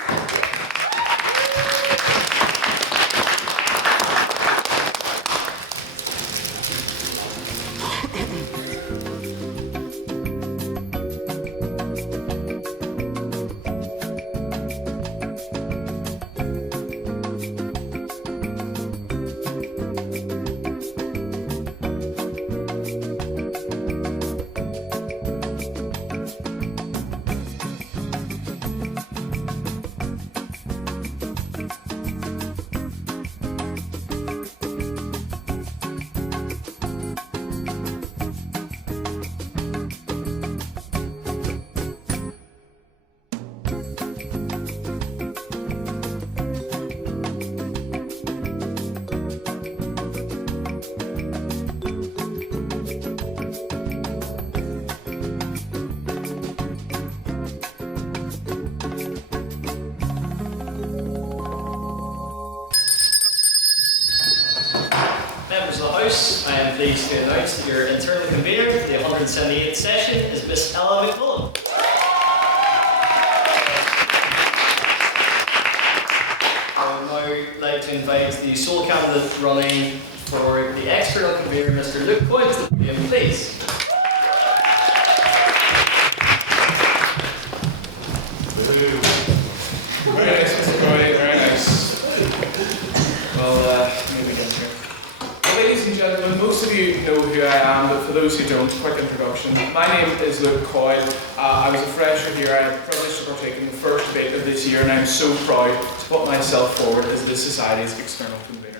I am pleased to announce that your internal convener for the 178th session is Miss Ella McMullen. I would now like to invite the sole candidate running for the external convener, Mr. Luke Coyle, to the podium, please. Very nice, Mr. Coyle, very nice. Well, let me begin here. Well, ladies and gentlemen, most of you know who I am, but for those who don't, quick introduction. My name is Luke Coyle. I was a fresher here. I am privileged to partake in the first debate of this year, and I'm so proud to put myself forward as this society's external convener.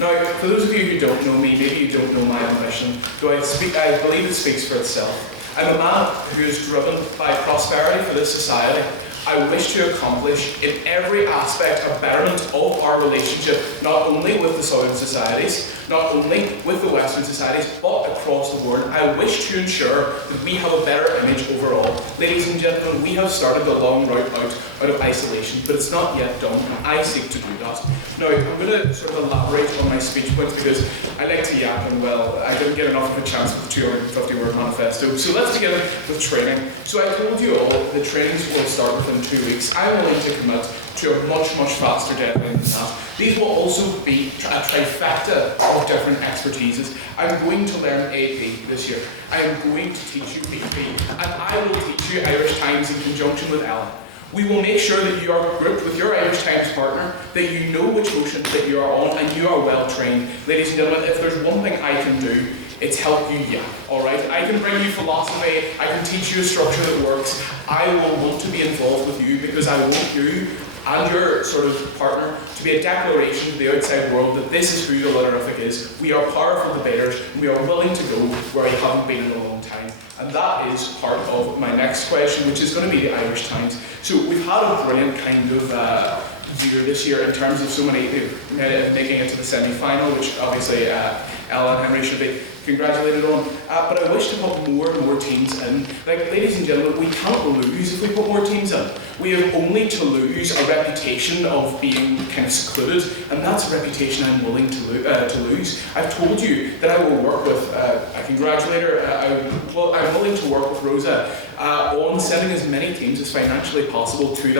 Now, for those of you who don't know me, maybe you don't know my ambition, though I believe it speaks for itself. I'm a man who is driven by prosperity for this society. I wish to accomplish in every aspect a betterment of our relationship, not only with the Southern societies, not only with the Western societies, but across the board. I wish to ensure that we have a better image overall. Ladies and gentlemen, we have started the long route out of isolation, but it's not yet done, and I seek to do that. Now, I'm going to sort of elaborate on my speech points because I like to yap, and well, I didn't get enough of a chance with the 250-word manifesto. So let's begin with training. So I told you all the trainings will start within 2 weeks. I'm willing to commit to a much faster deadline than that. These will also be a trifecta of different expertises. I'm going to learn AP this year. I am going to teach you BP, and I will teach you Irish Times in conjunction with Ellen. We will make sure that you are grouped with your Irish Times partner, that you know which motion that you are on, and you are well trained. Ladies and gentlemen, if there's one thing I can do, it's help you yap, alright? I can bring you philosophy, I can teach you a structure that works. I will want to be involved with you because I want you and your sort of partner to be a declaration to the outside world that this is who the Ludderific is. We are powerful debaters, and we are willing to go where you haven't been in a long time. And that is part of my next question, which is going to be the Irish Times. So we've had a brilliant kind of year this year in terms of so many making it to the semi-final, which obviously Ella and Henry should be congratulated on. But I wish to put more and more teams in. Like, ladies and gentlemen, we can't lose if we put more teams in. We have only to lose a reputation of being kind of secluded, and that's a reputation I'm willing to lose. I've told you that I will work with, I congratulate her, I'm willing to work with Rosa on sending as many teams as financially possible to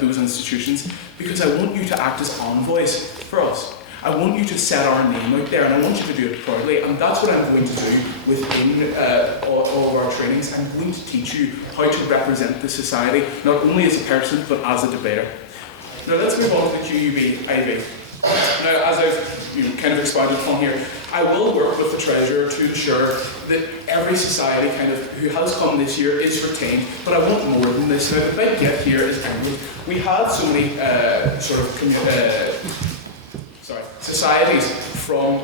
those institutions, because I want you to act as envoys for us. I want you to set our name out there, and I want you to do it proudly, and that's what I'm going to do within all of our trainings. I'm going to teach you how to represent the society, not only as a person, but as a debater. Now let's move on to the QUB IB. Now, as I've kind of expounded upon here, I will work with the Treasurer to ensure that every society kind of who has come this year is retained, but I want more than this. Now, the big get here is England. We had so many societies from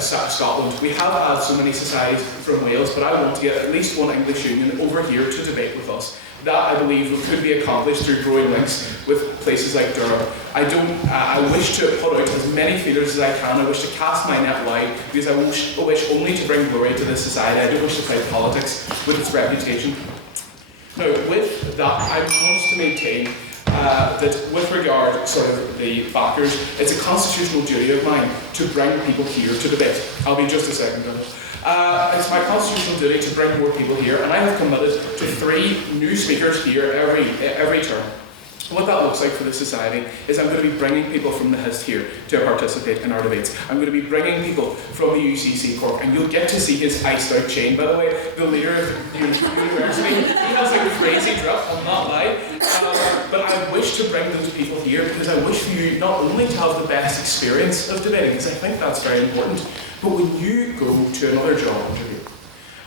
Scotland. We have had so many societies from Wales, but I want to get at least one English union over here to debate with us. That, I believe, could be accomplished through growing links with places like Durham. I wish to put out as many feelers as I can. I wish to cast my net wide, because I wish only to bring glory to this society. I don't wish to play politics with its reputation. Now, with that, I want to maintain that with regard sort of the backers, it's a constitutional duty of mine to bring people here to debate. I'll be just a second, Bill. It's my constitutional duty to bring more people here, and I have committed to 3 new speakers here every term. What that looks like for the society is I'm going to be bringing people from the HIST here to participate in our debates. I'm going to be bringing people from the UCC Cork, and you'll get to see his iced out chain, by the way, the leader of the university. He has like a crazy drip, I'll not lie. But I wish to bring those people here because I wish for you not only to have the best experience of debating, because I think that's very important, but when you go to another job interview,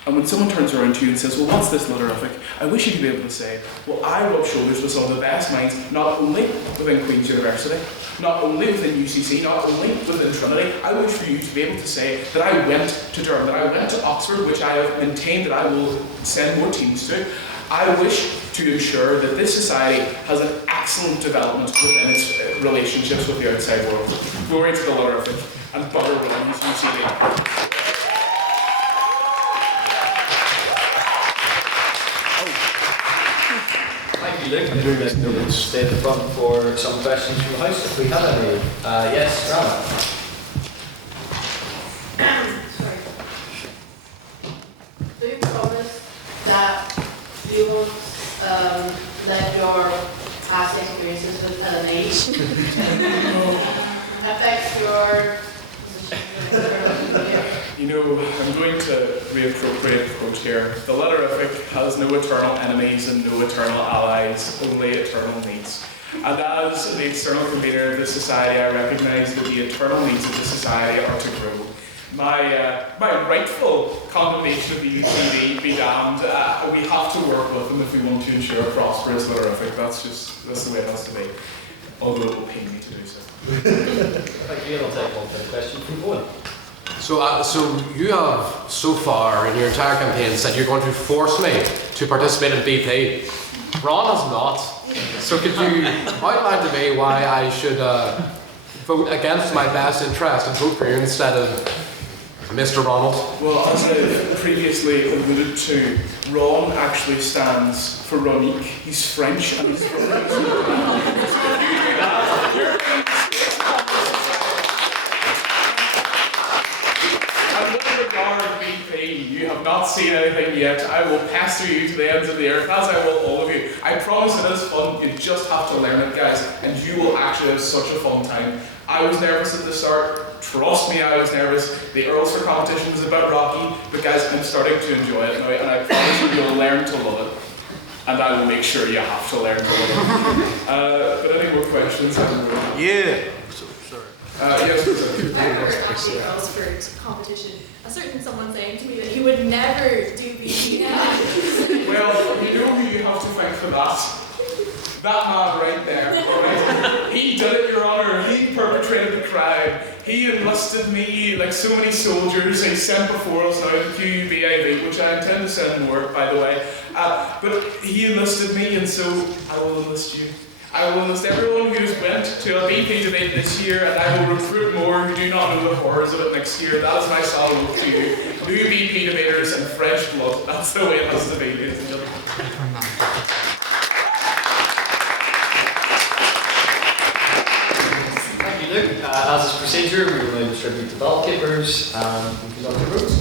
and when someone turns around to you and says, well, what's this Ludderific? I wish you could be able to say, well, I rub shoulders with some of the best minds, not only within Queen's University, not only within UCC, not only within Trinity. I wish for you to be able to say that I went to Durham, that I went to Oxford, which I have maintained that I will send more teams to. I wish to ensure that this society has an excellent development within its relationships with the outside world. Glory to the Ludderific and butter within UCD. Thank you, Luke. I think we can stay at the front for some questions from the House if we have any. Yes, Rana. Sorry. Do you promise that you won't let your past experiences with LNH affect your position You know, I'm going to reappropriate a quote here. The letterific has no eternal enemies and no eternal allies, only eternal needs. And as the external convener of the society, I recognise that the eternal needs of the society are to grow. My rightful condemnation of the UCD be damned. We have to work with them if we want to ensure a prosperous letterific. That's the way it has to be. Although it will pain me to do so. Thank you, and I'll take one further question from Owen. So you have so far in your entire campaign said you're going to force me to participate in BP. Ron has not. So could you outline to me why I should vote against my best interest and vote for you instead of Mr. Ronald? Well, as I previously alluded to, Ron actually stands for Ronique. He's French and he's from BP, you have not seen anything yet. I will pester you to the ends of the earth, as I will all of you. I promise it is fun. You just have to learn it, guys, and you will actually have such a fun time. I was nervous at the start. Trust me, I was nervous. The Earls for competition was a bit rocky, but guys, I'm starting to enjoy it now, and I promise you will learn to love it. And I will make sure you have to learn to love it. But any more questions? Yeah. Yes, Actually, Earls for competition. A certain someone saying to me that he would never do BP. Well, you know who you have to thank for that? That man right there, right? He did it, Your Honour. He perpetrated the crime. He enlisted me like so many soldiers. He sent before us now the QUBIV, which I intend to send more, by the way. But he enlisted me, and so I will enlist you. I will enlist everyone who has went to a BP debate this year, and I will recruit more who do not know the horrors of it next year. That is my solemn oath to you. New BP debaters and fresh blood. That's the way it has to be, ladies and gentlemen. Thank you, Luke. As is procedure, we will now distribute the ballot papers and conduct the votes.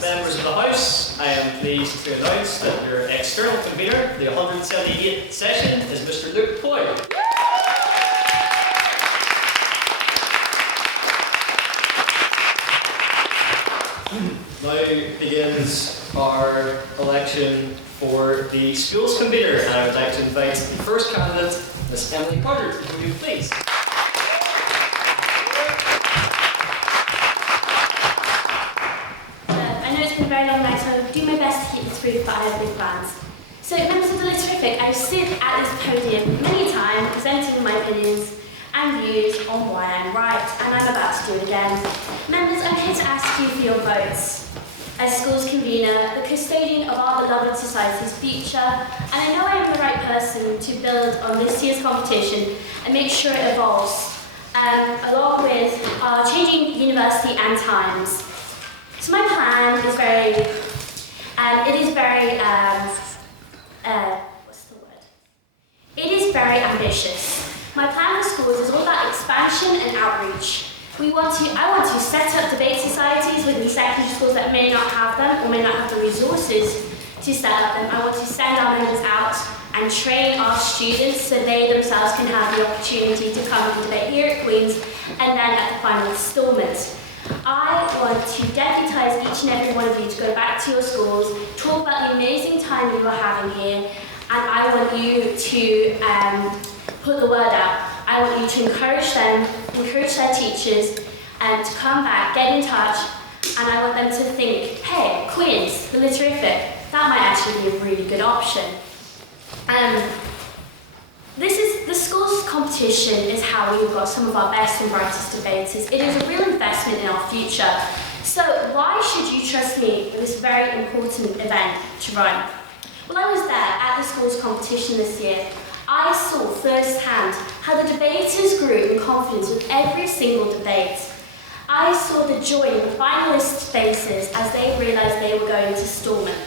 Members of the House, I am pleased to announce that your external convener for the 178th session is Mr. Luke Poy. Now begins our election for the schools convener, and I would like to invite the first candidate, Miss Emily Carter, will you please? I know it's been a very long night, so I'll do my best to keep this brief, but I have big plans. So, members of the Literific, I've stood at this podium many times presenting my opinions and views on why I'm right, and I'm about to do it again. Members, I'm here to ask you for your votes. As schools convener, the custodian of our beloved society's future, and I know I am the right person to build on this year's competition and make sure it evolves, along with our changing university and times. So my plan is very ambitious. My plan for schools is all about expansion and outreach. I want to set up debate societies within secondary schools that may not have them or may not have the resources to set up them. I want to send our members out and train our students so they themselves can have the opportunity to come and debate here at Queen's and then at the final instalment. I want to deputise each and every one of you to go back to your schools, talk about the amazing time you are having here, and I want you to put the word out. I want you to encourage them, encourage their teachers, and to come back, get in touch, and I want them to think, hey, Queen's, the Litterific, that might actually be a really good option. The schools competition is how we've got some of our best and brightest debaters. It is a real investment in our future. So why should you trust me with this very important event to run? Well, I was there at the schools competition this year. I saw firsthand how the debaters grew in confidence with every single debate. I saw the joy in the finalists' faces as they realised they were going to Bestowment.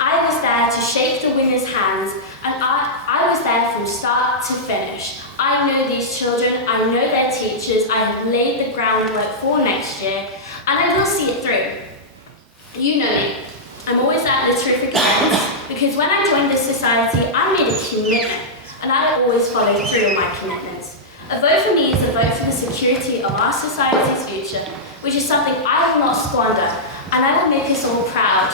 I was there to shake the winners' hands, and I was there from start to finish. I know these children, I know their teachers, I have laid the groundwork for next year, and I will see it through. You know me, I'm always at the terrific events, because when I joined this society, I made a commitment, and I always follow through on my commitments. A vote for me is a vote for the security of our society's future, which is something I will not squander, and I will make us all proud.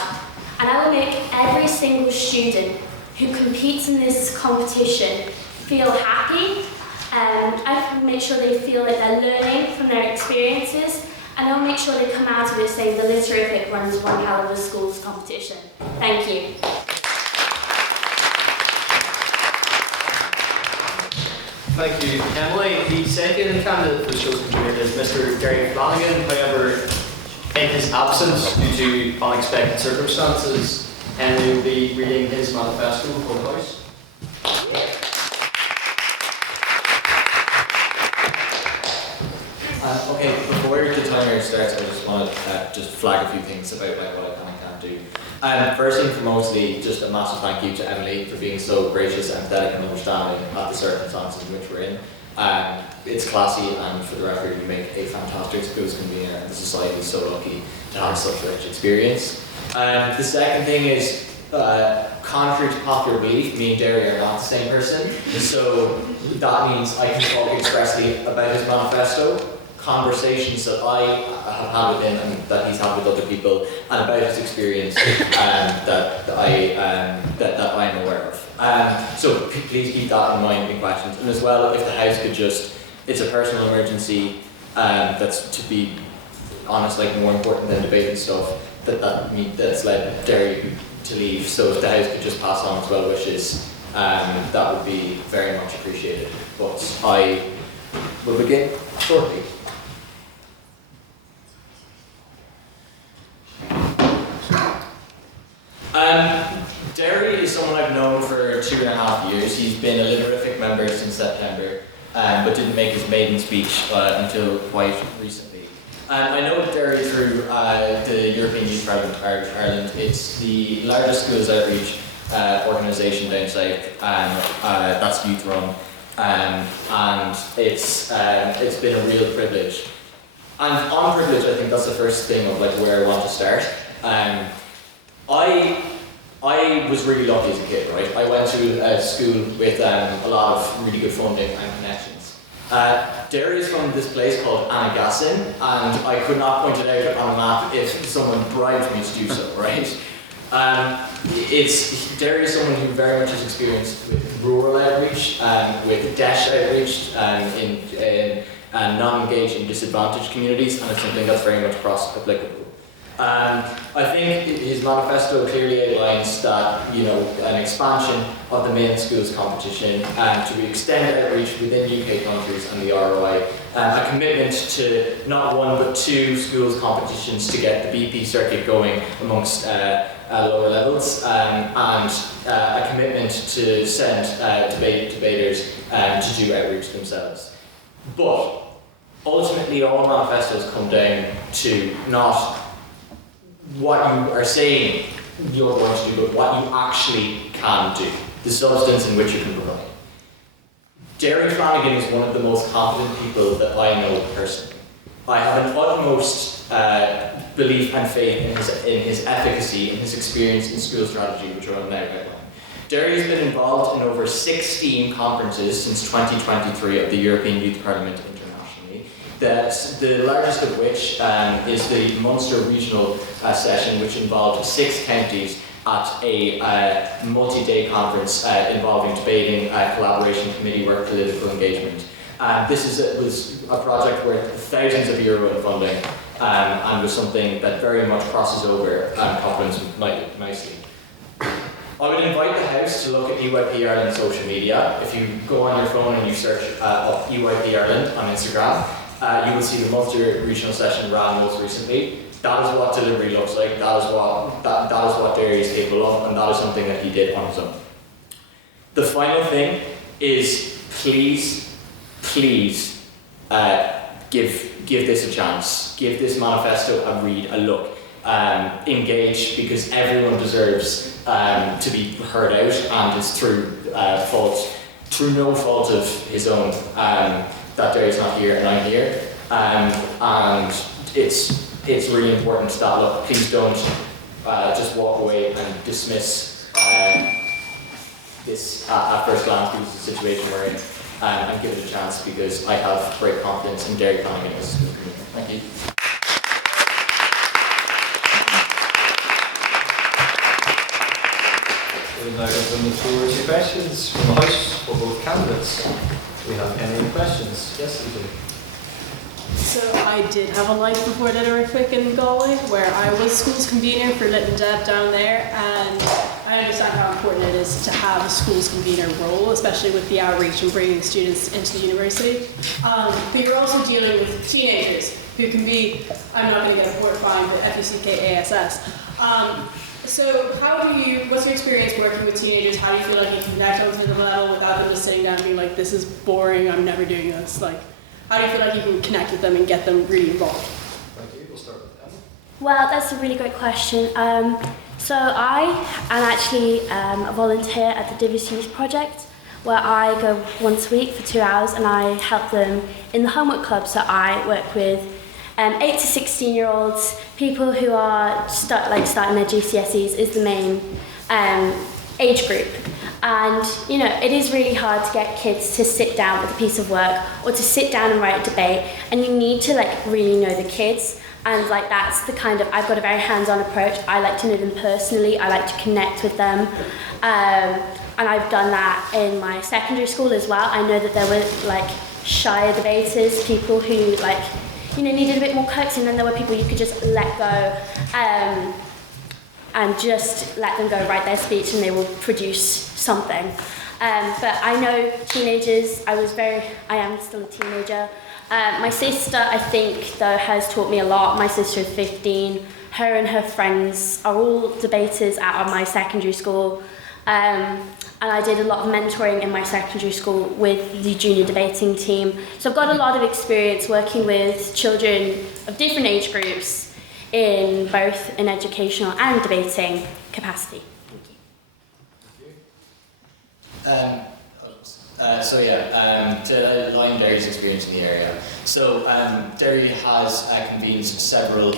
And I will make every single student who competes in this competition feel happy. I will make sure they feel that they're learning from their experiences, and I'll make sure they come out of it saying the Litterific runs one hell of a schools competition. Thank you. Thank you, Emily. The second candidate for the schools competition is Mr. Gary Flanagan. However, in his absence, due to unexpected circumstances, Henry will be reading his manifesto for the House. Okay, before the timer starts, I just want to just flag a few things about what I can and can't do. First and foremostly, just a massive thank you to Emily for being so gracious and empathetic and understanding at the circumstances in which we're in. It's classy, and for the record, you make a fantastic schools convener, and the society is so lucky to have such a rich experience. The second thing is, contrary to popular belief, me and Derry are not the same person, so that means I can talk expressly about his manifesto, conversations that I have had with him and that he's had with other people, and about his experience that I'm aware of. So please keep that in mind in questions. And as well, if the House could just, it's a personal emergency that's, to be honest, like more important than debating stuff, that's led Derry to leave. So if the House could just pass on his well wishes, that would be very much appreciated. But I will begin shortly. Derry is someone I've known for 2.5 years. He's been a Litterific member since September, but didn't make his maiden speech until quite recently. I know Derry through the European Youth Parliament Ireland. It's the largest schools outreach organisation down south, that's youth run, and it's been a real privilege. And on privilege, I think that's the first thing of like where I want to start. I was really lucky as a kid, right? I went to a school with a lot of really good funding and connections. Derry is from this place called Annagassan, and I could not point it out on a map if someone bribed me to do so, right? Derry is someone who very much has experience with rural outreach, with DESH outreach, and non-engaged in disadvantaged communities, and it's something that's very much cross-applicable. I think his manifesto clearly outlines that, you know, an expansion of the main schools competition to extend outreach within UK countries and the ROI, a commitment to not one but 2 schools competitions to get the BP circuit going amongst lower levels, and a commitment to send debaters to do outreach themselves. But ultimately all manifestos come down to not what you are saying you're going to do, but what you actually can do, the substance in which you can provide. Derry Flanagan is one of the most competent people that I know personally. I have an utmost belief and faith in his efficacy and his experience in school strategy, which I will now outline. Derry has been involved in over 16 conferences since 2023 of the European Youth Parliament internationally, the largest of which is the Munster Regional Session, which involved 6 counties at a multi-day conference involving debating, collaboration, committee work, political engagement. was a project worth thousands of euro in funding, and was something that very much crosses over Cochrane's nicely. I would invite the House to look at EYP Ireland social media. If you go on your phone and you search up EYP Ireland on Instagram, you will see the Munster regional session ran most recently. That is what delivery looks like. That is what Derry is capable of, and that is something that he did on his own. The final thing is please give this a chance. Give this manifesto a read, a look. Engage, because everyone deserves to be heard out, and it's through no fault of his own that Derry's not here and I'm here, and it's really important that, look, please don't just walk away and dismiss this at first glance, because it's a situation we're in, and give it a chance, because I have great confidence in Derry planning as a school community. Thank you. We'll now open the floor to questions from the House for both candidates. Do we have any questions? Yes, we do. So I did have a life before Literific in Galway, where I was schools convener for Lit and Deb down there, and I understand how important it is to have a schools convener role, especially with the outreach and bringing students into the university. But you're also dealing with teenagers who can be, I'm not going to get a port fine, but FUCK-ASS. So what's your experience working with teenagers? How do you feel like you can connect them to the level without them just sitting down and being like, this is boring, I'm never doing this? Like, how do you feel like you can connect with them and get them really involved? Thank you. We'll start with Emma. Well, that's a really great question. So I am actually a volunteer at the Divis Youth Project, where I go once a week for 2 hours and I help them in the homework club. So I work with 8 to 16-year-olds, people who are starting their GCSEs is the main age group. And it is really hard to get kids to sit down with a piece of work or to sit down and write a debate, and you need to really know the kids, and that's the kind of, I've got a very hands-on approach. I like to know them personally, I like to connect with them, and I've done that in my secondary school as well. I know that there were shyer debaters, people who needed a bit more coaxing, and then there were people you could just let go and just let them go write their speech and they will produce something. But I know teenagers, I am still a teenager. My sister, I think, though, has taught me a lot. My sister is 15. Her and her friends are all debaters out of my secondary school. And I did a lot of mentoring in my secondary school with the junior debating team. So I've got a lot of experience working with children of different age groups in both an educational and debating capacity. To outline Derry's experience in the area. So Derry has convened several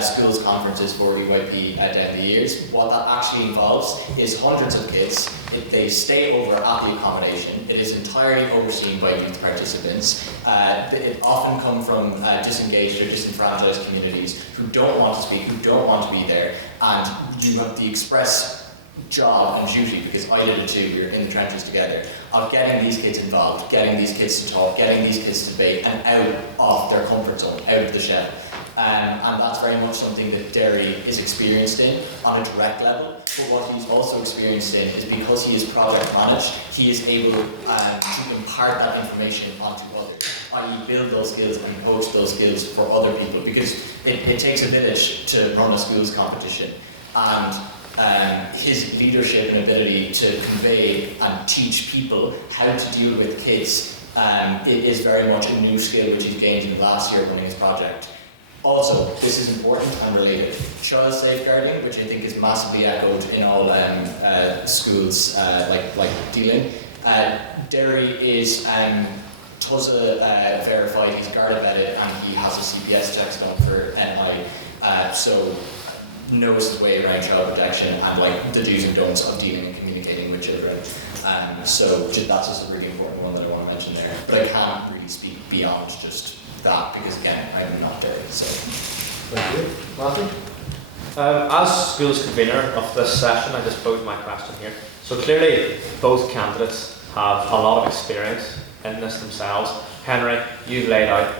schools conferences for EYP down the years. What that actually involves is hundreds of kids. They stay over at the accommodation. It is entirely overseen by youth participants. It often come from disengaged or disenfranchised communities who don't want to speak, who don't want to be there, and you have the express job and duty, because I did it too, we were in the trenches together, of getting these kids involved, getting these kids to talk, getting these kids to debate, and out of their comfort zone, out of the shell. And that's very much something that Derry is experienced in on a direct level. But what he's also experienced in is, because he is project managed, he is able to impart that information onto others, i.e. build those skills and coach those skills for other people, because it takes a village to run a schools competition. And his leadership and ability to convey and teach people how to deal with kids it is very much a new skill which he's gained in the last year running his project. Also, this is important and related. Child safeguarding, which I think is massively echoed in all schools like dealing. Derry is TUSA verified, he's Garda vetted, and he has a CPS check done for NI. So knows his way around child protection and the do's and don'ts of dealing and communicating with children. So that's just a really important one that I want to mention there. But I can't really speak beyond just that, because again, I'm not there. So thank you. Matthew? As schools convener of this session, I just posed my question here. So clearly both candidates have a lot of experience in this themselves. Henry, you've laid out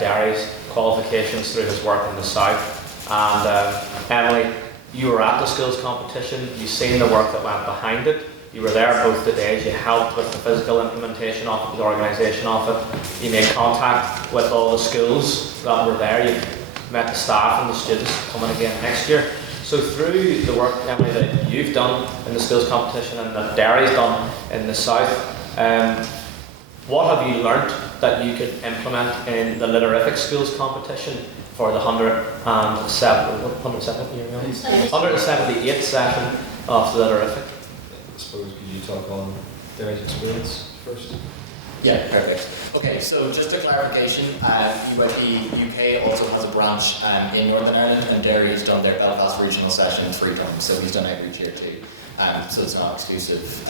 Derry's qualifications through his work in the south, and Emily, you were at the schools competition, you've seen the work that went behind it, you were there both the days, you helped with the physical implementation of it, the organisation of it, you made contact with all the schools that were there, you met the staff and the students coming again next year. So through the work, Emily, that you've done in the schools competition and that Derry's done in the south, what have you learnt that you could implement in the Literific schools competition for the 178th session of the Literific? I suppose, could you talk on Derry's experience first? Yeah, perfect. Okay, so just a clarification, UIP UK also has a branch in Northern Ireland, and Derry's done their Belfast regional session 3 times, so he's done outreach here too. So it's not exclusive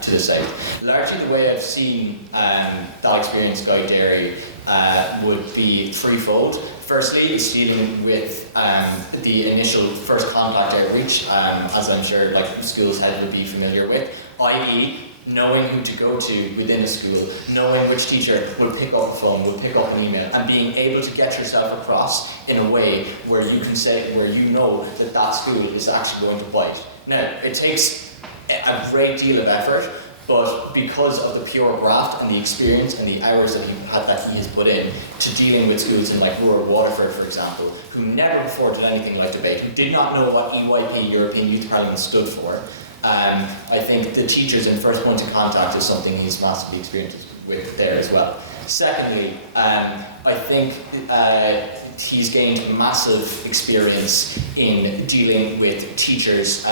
to the site. Largely the way I've seen that experience guide Derry would be threefold. Firstly, it's dealing with the initial first contact outreach, as I'm sure like schools head would be familiar with, i.e. knowing who to go to within a school, knowing which teacher will pick up the phone, will pick up an email, and being able to get yourself across in a way where you can say, where you know that that school is actually going to bite. Now, it takes a great deal of effort, but because of the pure graft and the experience and the hours that he has put in to dealing with schools in like rural Waterford, for example, who never before did anything like debate, who did not know what EYP, European Youth Parliament, stood for, I think the teachers in first point of contact is something he's massively experienced with there as well. Secondly, I think he's gained massive experience in dealing with teachers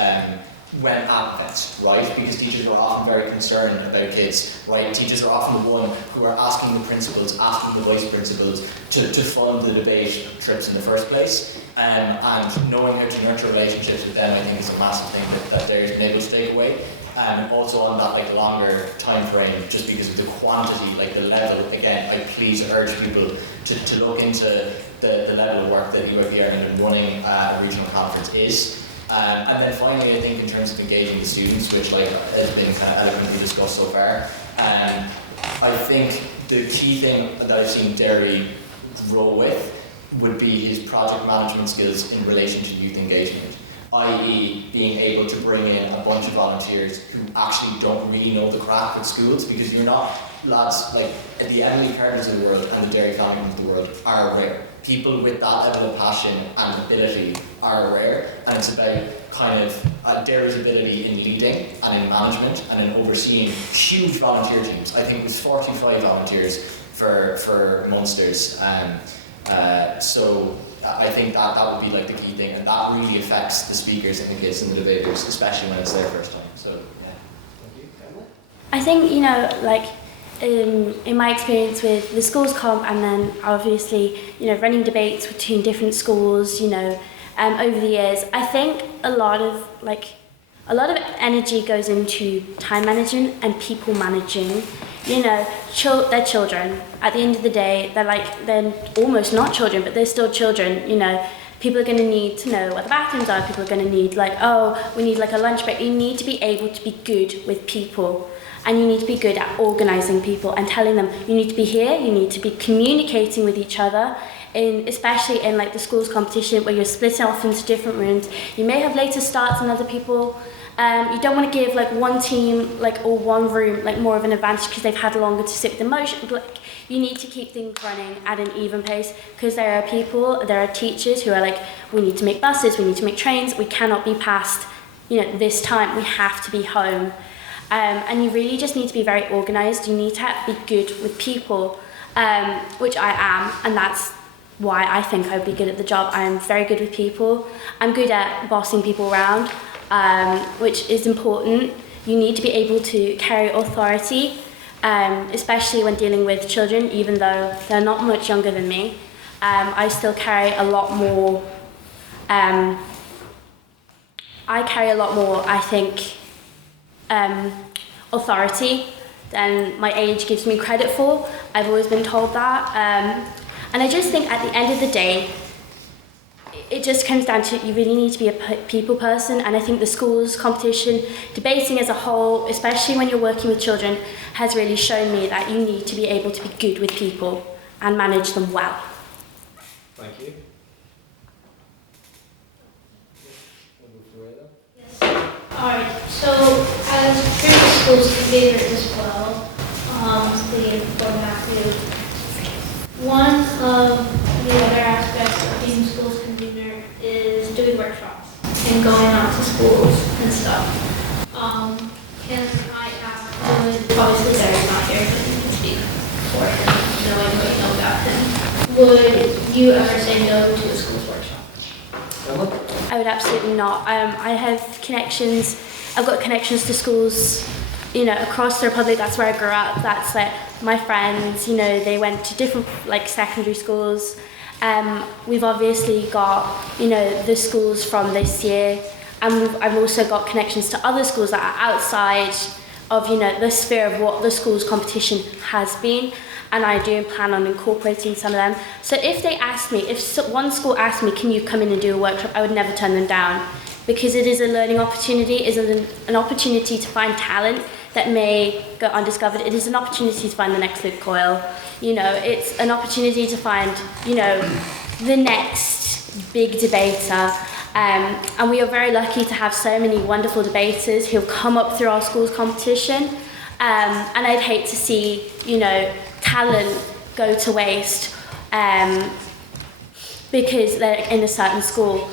when at events, right? Because teachers are often very concerned about kids, right? Teachers are often the one who are asking the principals, asking the vice principals to fund the debate trips in the first place. And knowing how to nurture relationships with them, I think is a massive thing that they're able to take away. And also on that like longer time frame, just because of the quantity, like the level, again, I please urge people to look into the level of work that UIP Ireland and running a regional conference is. And then finally, I think in terms of engaging the students, which like has been kind of eloquently discussed so far, I think the key thing that I've seen Derry roll with would be his project management skills in relation to youth engagement, i.e. being able to bring in a bunch of volunteers who actually don't really know the crack with schools, because you're not, lads, like the Emily Carters of the world and the Derry families of the world are rare. People with that level of passion and ability are rare, and it's about kind of Derry's ability in leading and in management and in overseeing huge volunteer teams. I think it was 45 volunteers for Munsters. So I think that would be like the key thing, and that really affects the speakers and the kids and the debaters, especially when it's their first time. So yeah, thank you. Emily? I think, you know, like in my experience with the schools comp, and then obviously, you know, running debates between different schools, you know, over the years, I think a lot of energy goes into time management and people managing. You know, they're children. At the end of the day, they're almost not children, but they're still children. You know, people are going to need to know what the bathrooms are. People are going to need we need like a lunch break. You need to be able to be good with people, and you need to be good at organising people and telling them you need to be here. You need to be communicating with each other. Especially in like the schools competition where you're splitting off into different rooms. You may have later starts than other people. You don't want to give like one team or one room like more of an advantage because they've had longer to sit with the motion. Like, you need to keep things running at an even pace, because there are teachers who are like, we need to make buses, we need to make trains, we cannot be past, you know, this time, we have to be home. And you really just need to be very organised. You need to be good with people, which I am, and that's why I think I'd be good at the job. I'm very good with people. I'm good at bossing people around, which is important. You need to be able to carry authority, especially when dealing with children, even though they're not much younger than me. I still carry a lot more, I think, authority than my age gives me credit for. I've always been told that. And I just think at the end of the day, it just comes down to you really need to be a people person, and I think the schools competition, debating as a whole, especially when you're working with children, has really shown me that you need to be able to be good with people and manage them well. Thank you. Alright, so as previous schools convenor as well, the Matthew, one of the other aspects of being schools convenor is doing workshops and going out to schools and stuff. Can I ask, obviously Larry's not here, but you can speak for him, knowing what you know about him. Would you ever say no to a school's workshop? I would absolutely not. I have connections. I've got connections to schools, you know, across the Republic. That's where I grew up. That's like my friends. You know, they went to different like secondary schools. We've obviously got, you know, the schools from this year, and I've also got connections to other schools that are outside of, you know, the sphere of what the school's competition has been. And I do plan on incorporating some of them. So if they ask me, if one school asked me, can you come in and do a workshop, I would never turn them down, because it is a learning opportunity, it is an opportunity to find talent that may go undiscovered. It is an opportunity to find the next Luke Coyle. You know, it's an opportunity to find, you know, the next big debater. And we are very lucky to have so many wonderful debaters who have come up through our school's competition. And I'd hate to see, you know, talent go to waste because they're in a certain school.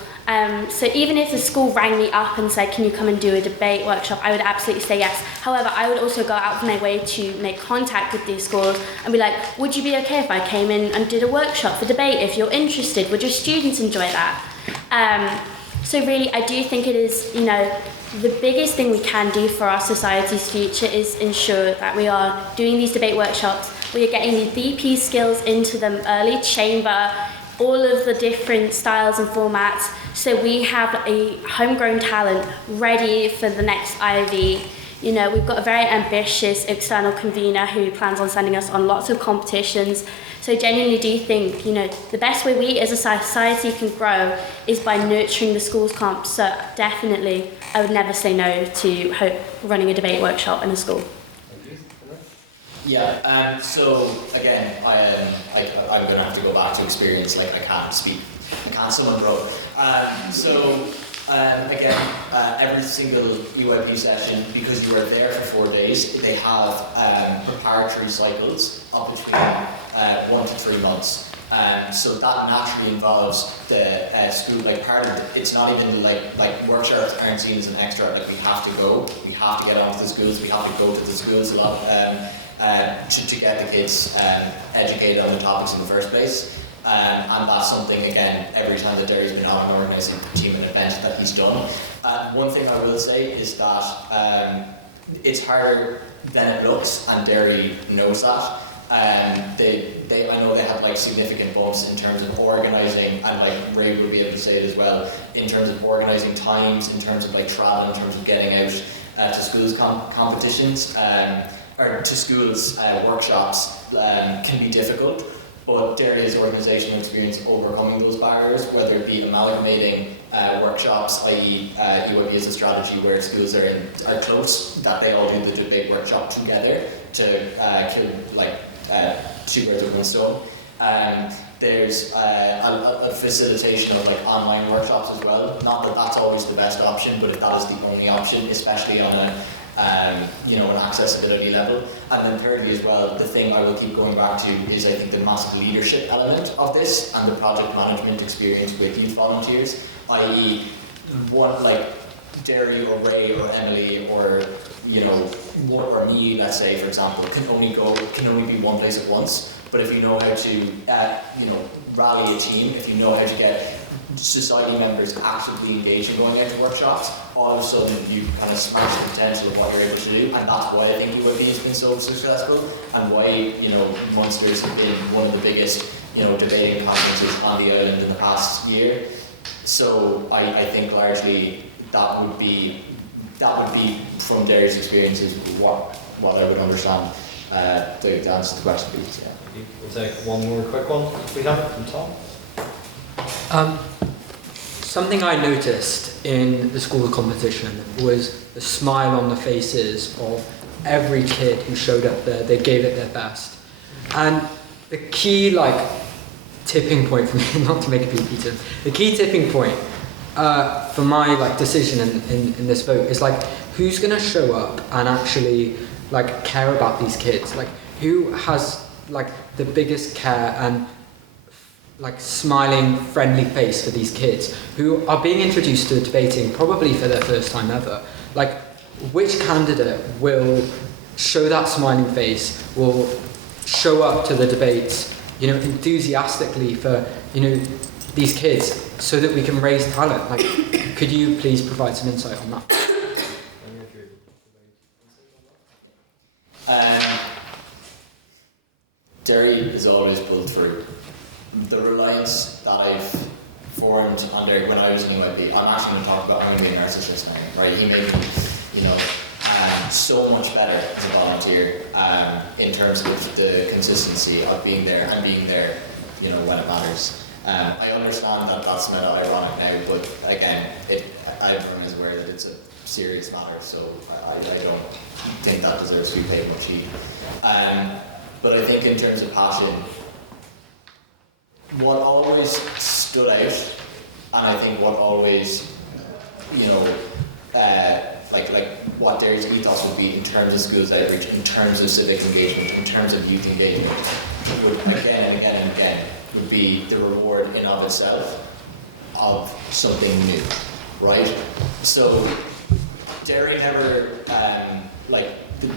So even if the school rang me up and said, can you come and do a debate workshop, I would absolutely say yes. However, I would also go out of my way to make contact with these schools and be like, would you be okay if I came in and did a workshop for debate? If you're interested, would your students enjoy that? So really, I do think it is, you know, the biggest thing we can do for our society's future is ensure that we are doing these debate workshops, we are getting the BP skills into them early, chamber, all of the different styles and formats, so we have a homegrown talent ready for the next IOV. You know, we've got a very ambitious external convener who plans on sending us on lots of competitions. So genuinely do think, you know, the best way we as a society can grow is by nurturing the schools comp. So definitely, I would never say no to running a debate workshop in a school. Yeah, so again, I'm going to have to go back to experience, like I can't speak, I can't summon bro. Again, every single EYP session, because you are there for 4 days, they have preparatory cycles up between 1 to 3 months. So that naturally involves the school, like part of it, it's not even like workshops aren't seen as an extra, like we have to get onto the schools, we have to go to the schools a lot to get the kids educated on the topics in the first place. And that's something, again, every time that Derry's been on an organising team and event that he's done. One thing I will say is that it's harder than it looks, and Derry knows that. I know they have like significant bumps in terms of organising, and like Ray will be able to say it as well, in terms of organising times, in terms of like travel, in terms of getting out to schools competitions, or to schools workshops can be difficult. But Derry's organisational experience overcoming those barriers, whether it be amalgamating workshops, i.e. EYP is a strategy where schools are close, that they all do the debate workshop together to kill like 2 birds with 1 stone. There's a facilitation of like online workshops as well. Not that that's always the best option, but if that is the only option, especially on an accessibility level. And then thirdly as well, the thing I will keep going back to is I think the massive leadership element of this and the project management experience with youth volunteers, i.e. one like Derry or Ray or Emily or one or me, let's say for example, can only be one place at once. But if you know how to rally a team, if you know how to get society members actively engaged in going out to workshops, all of a sudden you kind of smash the potential of what you're able to do, and that's why I think UAB has been so successful, and why Munsters have been one of the biggest debating conferences on the island in the past year. So I think largely that would be from Derry's experiences what I would understand to answer the question, please. Yeah. We'll take one more quick one if we have it from Tom. something I noticed in the school competition was the smile on the faces of every kid who showed up there. They gave it their best. And the key, like, tipping point for me, not to make a PP term, the key tipping point for my, like, decision in this vote is, like, who's going to show up and actually, like, care about these kids? Like, who has, like, the biggest care and, like, smiling, friendly face for these kids who are being introduced to debating probably for their first time ever? Like, which candidate will show that smiling face, will show up to the debates, you know, enthusiastically for, you know, these kids so that we can raise talent? Like, could you please provide some insight on that? Derry has always pulled through. The reliance that I've formed under when I was in EYP, I'm actually going to talk about Honorary narcissist now, right? He made me, you know, so much better as a volunteer in terms of the consistency of being there and being there, you know, when it matters. I understand that that's not ironic now, but again, everyone is aware that it's a serious matter, so I don't think that deserves to be paid much heed. But I think in terms of passion, what always stood out, and I think what always, you know, like what Derry's ethos would be in terms of schools outreach, in terms of civic engagement, in terms of youth engagement, would again and again and again would be the reward in of itself of something new, right? So Derry never,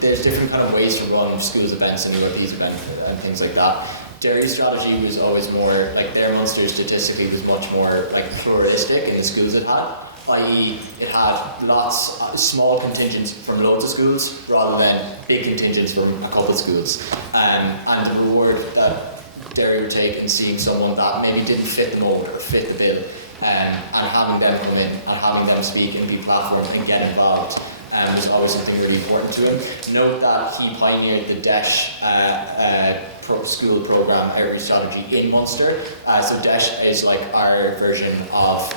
there's different kind of ways to run schools events and UIP's events and things like that. Derry's strategy was always more, like their Munster statistically was much more like pluralistic in the schools it had, i.e. it had lots, small contingents from loads of schools rather than big contingents from a couple of schools. And the reward that Derry would take in seeing someone that maybe didn't fit the mold or fit the bill and having them come in and having them speak and be platformed and get involved was always something really important to him. Note that he pioneered the DESH school program outreach strategy in Munster. So DESH is like our version of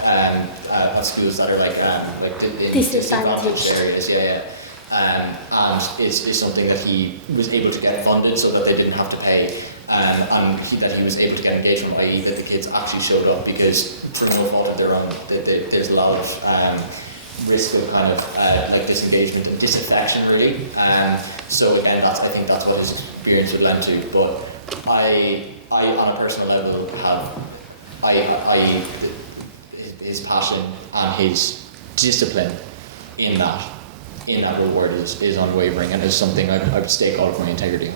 schools that are like in disadvantaged areas. And is something that he was able to get funded so that they didn't have to pay. And that he was able to get engagement, i.e. that the kids actually showed up, because through no fault of their own, there's a lot of risk of kind of like disengagement and disaffection really. So again, I think that's what his experience would lend to. But I on a personal level have his passion and his discipline in that reward is unwavering and is something I would stake all of my integrity on.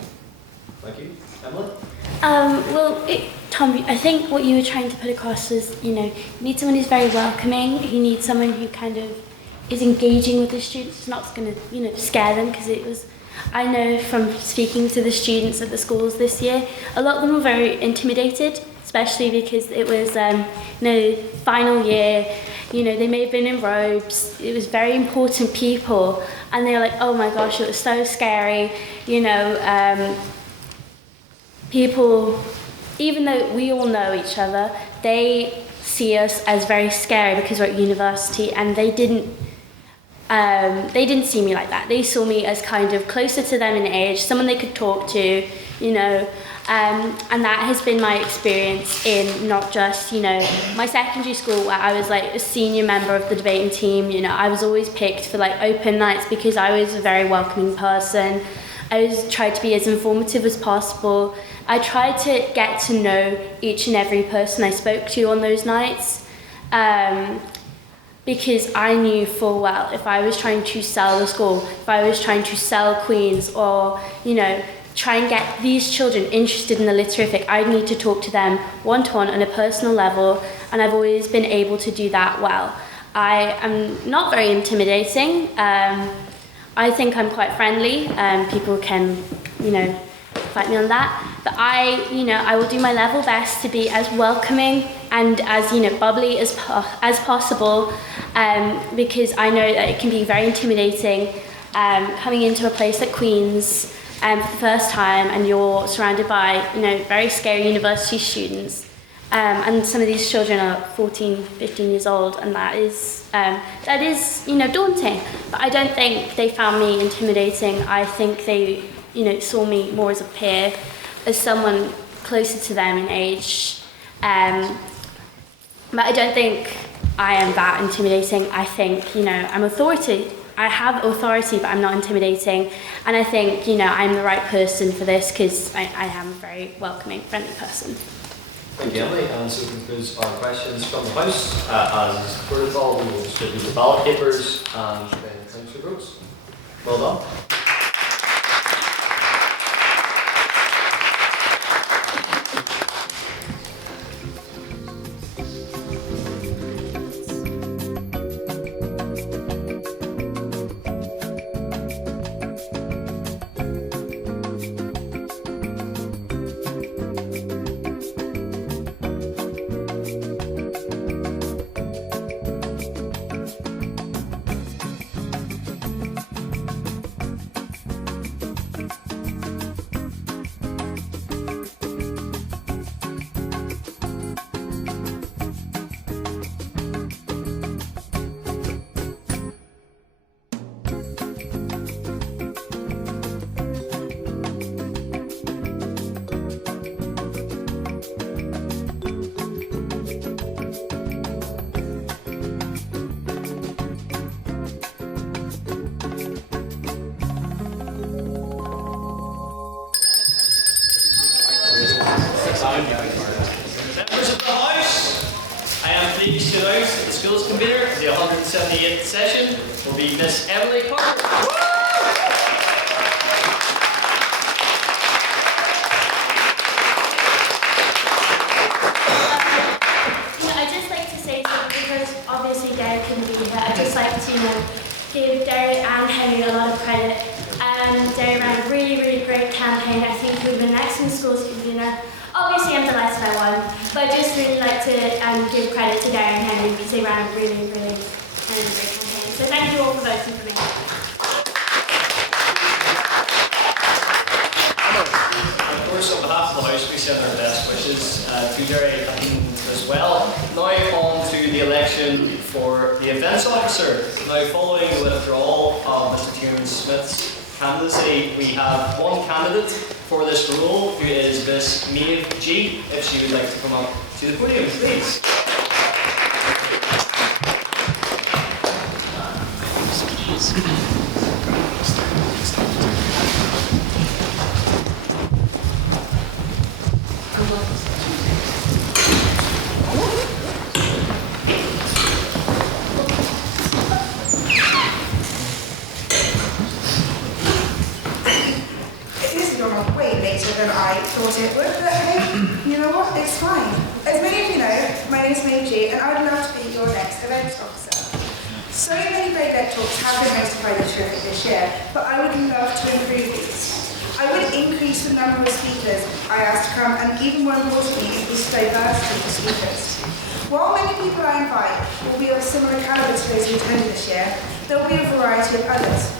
Thank you. Emily? Tom, I think what you were trying to put across is, you know, you need someone who's very welcoming. You need someone who kind of is engaging with the students. It's not going to, you know, scare them, because I know from speaking to the students at the schools this year, a lot of them were very intimidated, especially because it was, final year. You know, they may have been in robes. It was very important people, and they were like, oh my gosh, it was so scary. You know, people, even though we all know each other, they see us as very scary because we're at university, and they didn't see me like that. They saw me as kind of closer to them in age, someone they could talk to, you know, and that has been my experience in not just, you know, my secondary school, where I was like a senior member of the debating team. You know, I was always picked for like open nights because I was a very welcoming person. I always tried to be as informative as possible. I tried to get to know each and every person I spoke to on those nights, because I knew full well if I was trying to sell the school, if I was trying to sell Queen's, or, you know, try and get these children interested in the Litterific, I'd need to talk to them one-to-one on a personal level, and I've always been able to do that well. I am not very intimidating. I think I'm quite friendly. People can, you know, fight me on that. But I will do my level best to be as welcoming and as, you know, bubbly as possible, because I know that it can be very intimidating coming into a place like Queen's for the first time, and you're surrounded by, you know, very scary university students. and some of these children are 14, 15 years old, and that is daunting. But I don't think they found me intimidating. I think they, saw me more as a peer, as someone closer to them in age. But I don't think I am that intimidating. I think, I'm authority. I have authority, but I'm not intimidating. And I think, I'm the right person for this because I am a very welcoming, friendly person. Thank you, Emily. And so concludes our questions from the House. As is protocol, we will distribute the ballot papers and then thanks for votes. Well done. Members of the House, I am pleased to announce that the school's convener for the 178th session will be Miss Emily Carter. I'd just like to say something because obviously Derek couldn't be here. I'd just like to give Derek and Henry a lot of credit. Derek ran a really, really great campaign. I think we've been next in school's convener. Obviously, I'm delighted I won, but I'd just really like to give credit to Derek and Henry because they ran a really, really great campaign. So thank you all for voting for me. Of course, on behalf of the House, we send our best wishes to Derek as well. Now on to the election for the events officer. Now, following the withdrawal of Mr. Tiernan Smith's candidacy, we have one candidate for this role, who is Miss Maeve G. If she would like to come up to the podium, please. Than I thought it would, but hey, you know what? It's fine. As many of you know, my name is Maeve G, and I would love to be your next events officer. So many great lecture talks have been hosted by the Terrific this year, but I would love to improve these. I would increase the number of speakers I ask to come, and even more importantly, increase the diversity of speakers. While many people I invite will be of a similar caliber to those who attended this year, there will be a variety of others.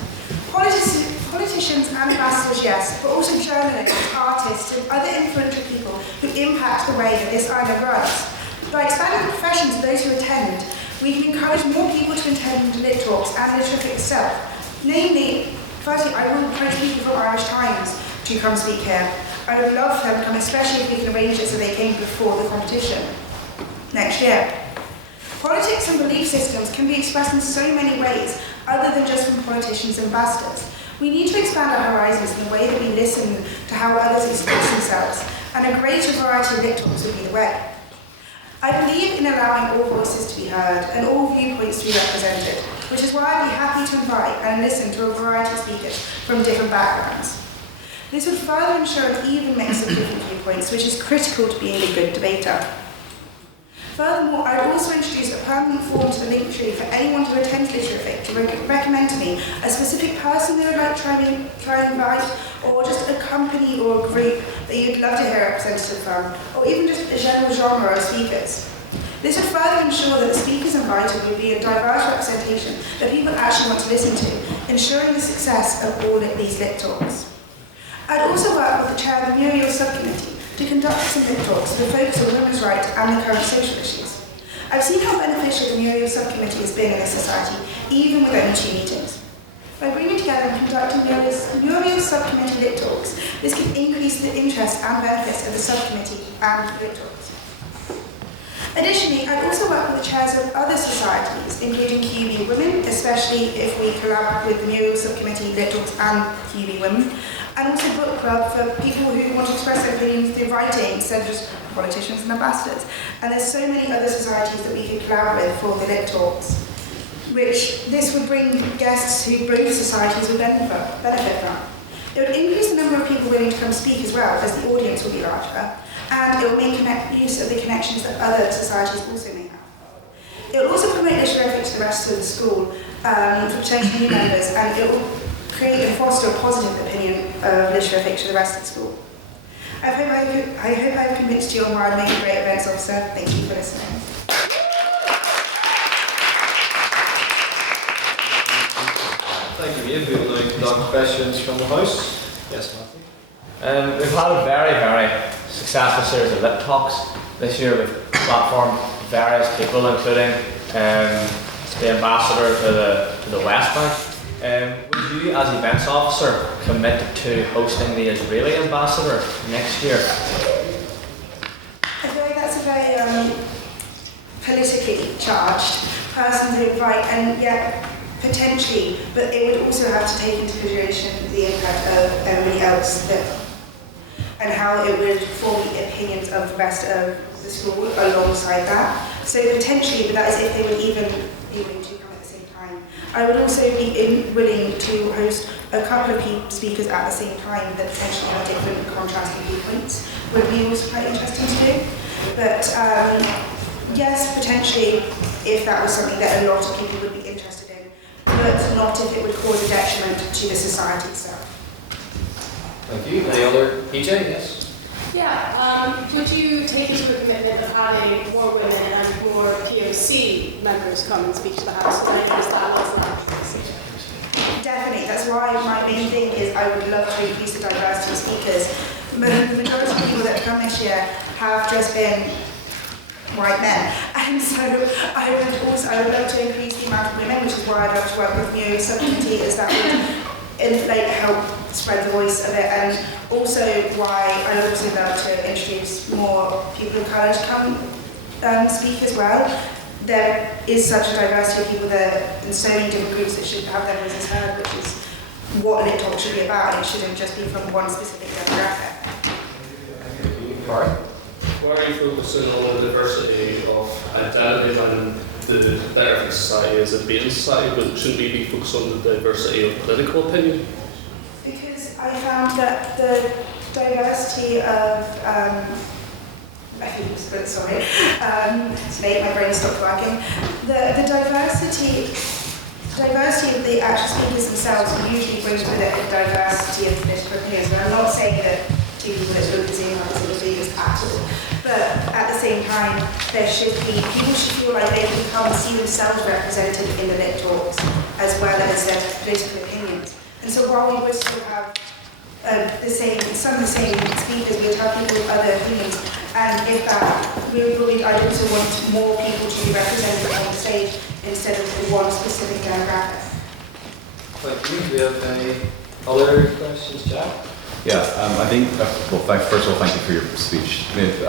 Politicians and ambassadors, yes, but also journalists, artists, and other influential people who impact the way that this island runs. By expanding the professions of those who attend, we can encourage more people to attend Lit Talks and the Terrific itself. Namely, firstly, I will encourage people from Irish Times to come speak here. I would love for them to come, especially if we can arrange it so they came before the competition next year. Politics and belief systems can be expressed in so many ways, other than just from politicians and ambassadors. We need to expand our horizons in the way that we listen to how others express themselves, and a greater variety of lit talks would be the way. I believe in allowing all voices to be heard and all viewpoints to be represented, which is why I'd be happy to invite and listen to a variety of speakers from different backgrounds. This would further ensure an even mix of different viewpoints, which is critical to being a good debater. Furthermore, I would also introduce a permanent form to the link tree for anyone who attends Literafic to recommend to me a specific person they would like to try and invite, or just a company or a group that you'd love to hear a representative from, or even just a general genre of speakers. This would further ensure that the speakers invited would be a diverse representation that people actually want to listen to, ensuring the success of all of these lit talks. I'd also work with the chair of the Muriel subcommittee to to conduct some lit talks with a focus on women's rights and the current social issues. I've seen how beneficial the Muriel Subcommittee has been in this society, even with only 2 meetings. By bringing together and conducting Muriel Subcommittee lit talks, this can increase the interest and benefits of the subcommittee and lit talks. Additionally, I've also worked with the chairs of other societies, including QB Women, especially if we collaborate with the Muriel Subcommittee lit talks and QB Women, and also book club for people who want to express their opinions through writing instead of just politicians and ambassadors. And there's so many other societies that we could collaborate with for the lit talks, which this would bring guests who both societies would benefit from. It would increase the number of people willing to come speak as well, as the audience will be larger, and it will make use of the connections that other societies also may have. It will also promote literary to the rest of the school for potential new members, and it will create and foster a positive opinion of literary to the rest of the school. I hope I've convinced you on why I'd make a great events officer. Thank you for listening. Thank you, Ian. We will now conduct questions from the House. Yes, Matthew. We've had a very, very successful series of lit talks this year. We've platformed various people, including the ambassador to the West Bank. Would you, as events officer, commit to hosting the Israeli ambassador next year? I feel like that's a very politically charged person to invite, and yet potentially, but it would also have to take into consideration the impact of everybody else and how it would form the opinions of the rest of the school alongside that. So potentially, but that is if they were even to come at the same time. I would also be willing to host a couple of speakers at the same time that potentially have different contrasting viewpoints. Would be also quite interesting to do. But yes, potentially, if that was something that a lot of people would be interested in, but not if it would cause a detriment to the society itself. Thank you. Any other? PJ, yes? Yeah, would you take into a commitment of having more women and more POC members come and speak to the House? Definitely, that's why my main thing is I would love to increase the diversity of speakers. The majority of people that come this year have just been white men, and so I would love to increase the amount of women, which is why I'd love to work with Muriel Subcommittee, is that would help spread the voice of it, and also why I would also love to introduce more people of colour to come speak as well. There is such a diversity of people there in so many different groups that should have their voices heard, which is what Lit Talk should be about, and it shouldn't just be from one specific demographic. Why are you focusing on the diversity of identity and the Directing Society as a being society, but shouldn't we be focused on the diversity of political opinion? Because I found that the diversity of I think it's good, sorry. It's late, my brain stopped working. The diversity of the actual speakers themselves usually brings with it a diversity of political opinions. And I'm not saying that two people that's really the same are speakers at all. But at the same time, people should feel like they can come and see themselves represented in the lit talks as well as their political opinions. And so while we would still have some of the same speakers, we would have people with other opinions. And if that, I'd also want more people to be represented on the stage instead of one specific demographic. Thank you. Do we have any other questions, Jack? Yeah, I think, first of all, thank you for your speech, Miv.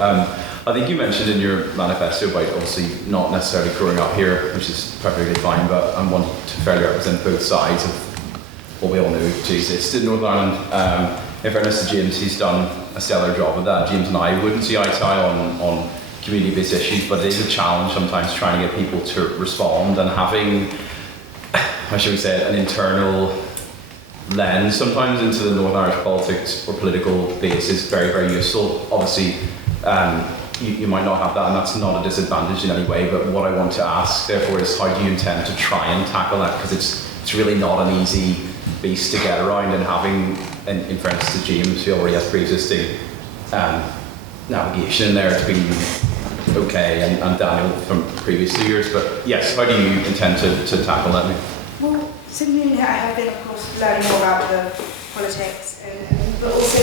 I think you mentioned in your manifesto about obviously not necessarily growing up here, which is perfectly fine, but I want to fairly represent both sides of what we all know to exist in Northern Ireland. In fairness to James, he's done a stellar job of that. James and I wouldn't see eye to eye on community-based issues, but it is a challenge sometimes trying to get people to respond, and having, how should we say it, an internal lens sometimes into the Northern Irish politics or political base is very, very useful. Obviously, you might not have that, and that's not a disadvantage in any way, but what I want to ask, therefore, is how do you intend to try and tackle that? Because it's really not an easy beast to get around, and having, in fairness to James, who already has pre-existing navigation in there, to be okay, and Daniel from previous 2 years, but yes, how do you intend to tackle that? Well, since moving here, I have been, of course, learning more about the politics, but also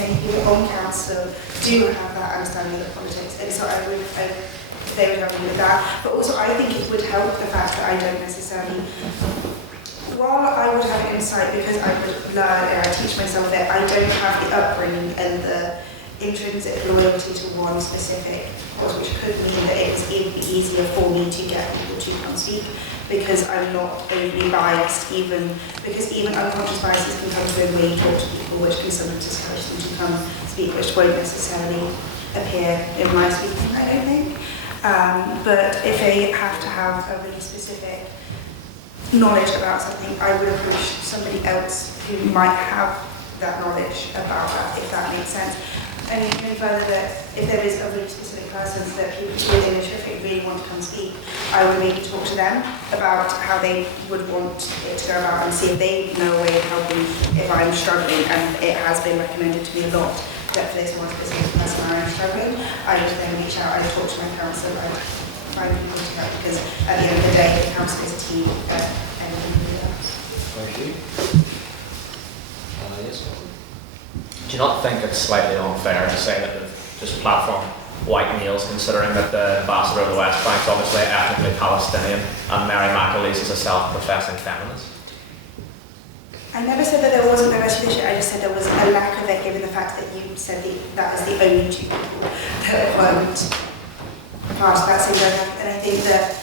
many people on council do have that understanding of politics, and so they would help me with that. But also I think it would help the fact that I don't necessarily, while I would have insight because I would learn and I teach myself it, I don't have the upbringing and the intrinsic loyalty to one specific cause, which could mean that it would be easier for me to get people to come speak, because I'm not overly biased, because even unconscious biases can come through when you talk to people, which can sometimes discourage them to come speak, which won't necessarily appear in my speaking, I don't think. But if they have to have a really specific knowledge about something, I would approach somebody else who might have that knowledge about that, if that makes sense. And even further, that if there is a really specific person that people within a traffic really want to come speak, I would maybe talk to them about how they would want it to go about and see if they know a way of helping if I'm struggling, and it has been recommended to me a lot that for this one specific person I'm struggling, I would then reach out, I talk to my council, I find people to help, because at the end of the day, the council is a team and everything can do that. Thank you. Yes. Do you not think it's slightly unfair to say that they've just platformed white males, considering that the ambassador of the West Bank is obviously ethnically Palestinian and Mary McAleese is a self-professing feminist? I never said that there wasn't diversity issue, I just said there was a lack of it, given the fact that you said that was the only two people that weren't part of that same dynamic. And I think that,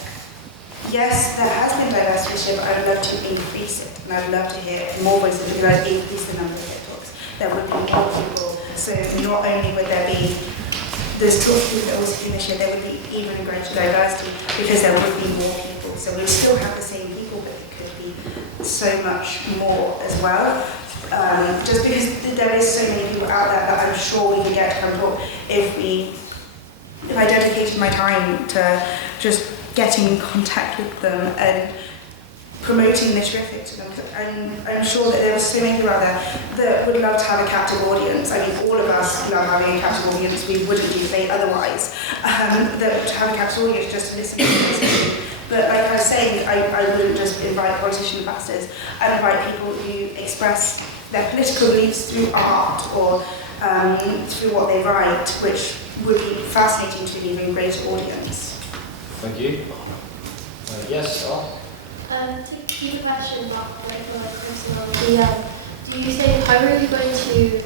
yes, there has been diversity issue, but I would love to increase it, and I would love to hear more voices, because I would increase the number of TikToks. There would be more people, so not only would there be there's talk of people that also do this year, there would be even greater diversity, because there would be more people. So we'd still have the same people, but it could be so much more as well. Just because there is so many people out there that I'm sure we can get to come talk if I dedicated my time to just getting in contact with them and promoting this traffic to them. And I'm sure that there are so many people out there that would love to have a captive audience. I mean, all of us love having a captive audience. We wouldn't do debate otherwise. That to have a captive audience just to listen to conversation. But like I was saying, I wouldn't just invite politician ambassadors. I'd invite people who express their political beliefs through art or through what they write, which would be fascinating to an even greater audience. Thank you. Yes, Al? To keep the question back for personal, do you think, how are you going to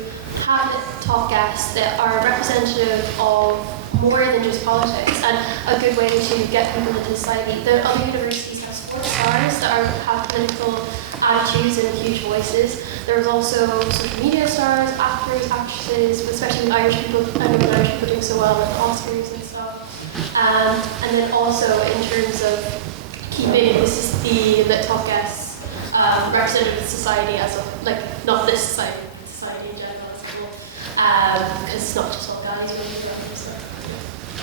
have top guests that are representative of more than just politics, and a good way to get people into society? The other universities have sports stars that have political attitudes and huge voices. There's also social media stars, actors, actresses, especially with Irish people. I know that Irish people doing so well with Oscars and stuff. And then also in terms of keeping the top guests representative of society as a, like, not this society, but society in general as a whole, because it's not just all guys,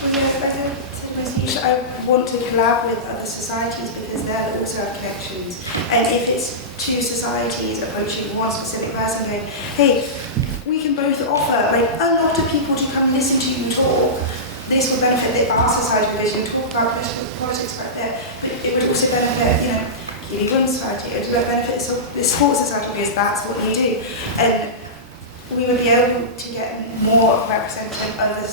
Well, yeah, like I said in my speech, I want to collab with other societies because they also have connections. And if it's two societies approaching one specific person going, hey, we can both offer like a lot of people to come listen to you talk, this would benefit our society because you talk about politics right there, but it would also benefit, you know, Kiwi Women's Society, it would benefit the sports society because that's what you do. And we would be able to get more representative of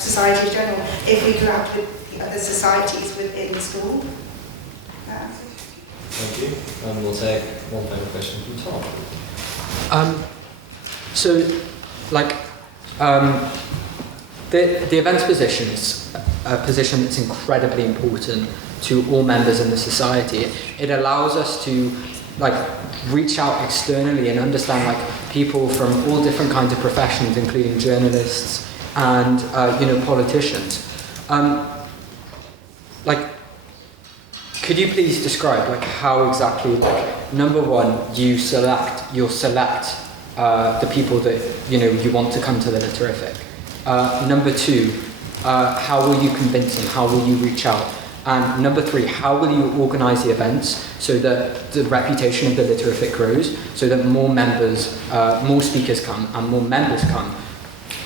society in general if we collabed with the other societies within the school. Thank you. And we'll take one final question from Tom. The events position is a position that's incredibly important to all members in the society. It allows us to reach out externally and understand people from all different kinds of professions, including journalists and politicians. Could you please describe how exactly number one you'll select the people that you want to come to the Literific. Number two, how will you convince them? How will you reach out? And number three, how will you organise the events so that the reputation of the Literific grows, so that more members, more speakers come and more members come,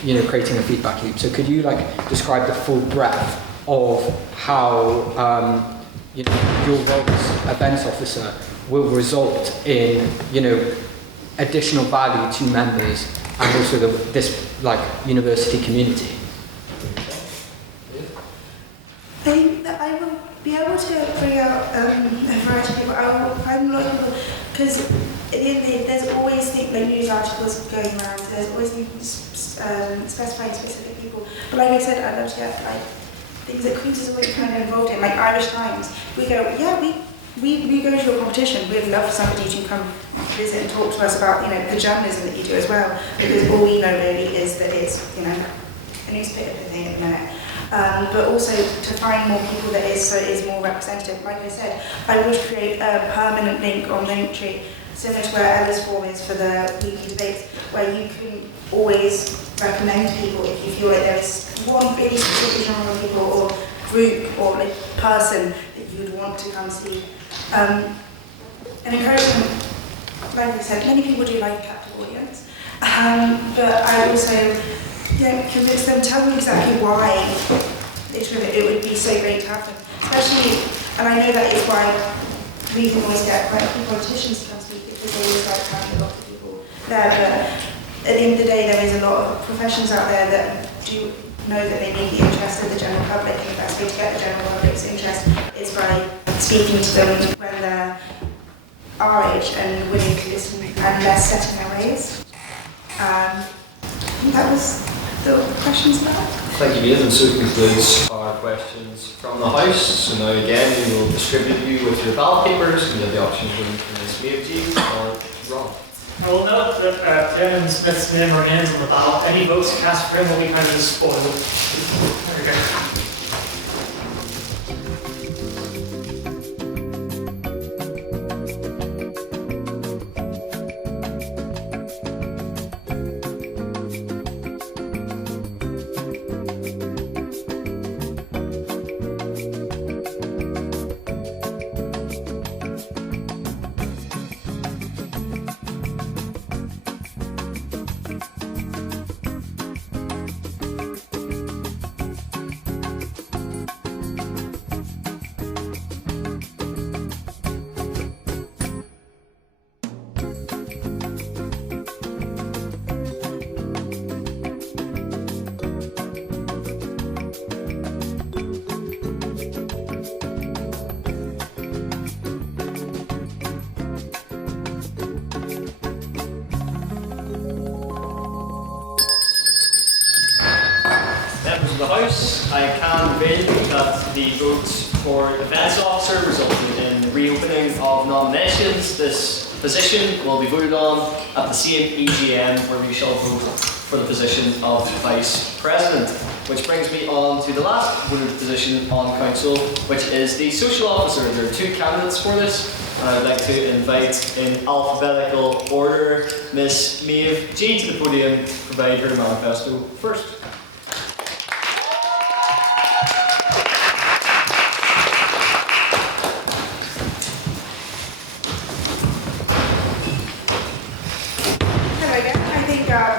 creating a feedback loop. So could you describe the full breadth of how your role as events officer will result in additional value to members and also this like university community? I think that I will be able to bring out a variety of people. I'm not able, because at the end of the day, there's always like news articles going around. There's always specifying specific people. But like I said, I'd love to get like things that Queen's is always kind of involved in, like Irish Times. We go, yeah, we go to your competition. We'd love for somebody to come visit and talk to us about the journalism that you do as well, because all we know really is that it's a newspaper thing at the minute. But also to find more people that is more representative. Like I said, I would create a permanent link on Linktree, similar to where Ella's form is for the weekly debates, where you can always recommend people if you feel like there is one really specific genre of people or group or like person that you would want to come see. And encourage them, like I said, many people do like a captive audience, but I also convince them, tell them exactly why it would be so great to have them. Especially, and I know that is why we can always get quite a few politicians to come speak, because they always like having a lot of people there. But at the end of the day, there is a lot of professions out there that do know that they need the interest of the general public, and the best way to get the general public's interest is by speaking to them when they're our age and willing to listen and less set in their ways. I think that was the questions about. Thank you, Ian. And so concludes our questions from the House. So now again, we will distribute you with your ballot papers. You have the option to Ms. Maeve or Ron. I will note that Chairman Smith's name remains on the ballot. Any votes cast for him will be counted as spoiled. There we go. The House, I can reveal that the votes for Defence Officer resulted in the reopening of nominations. This position will be voted on at the same EGM where we shall vote for the position of Vice President. Which brings me on to the last voted position on Council, which is the Social Officer. There are two candidates for this, and I'd like to invite in alphabetical order Miss Maeve G to the podium to provide her manifesto first.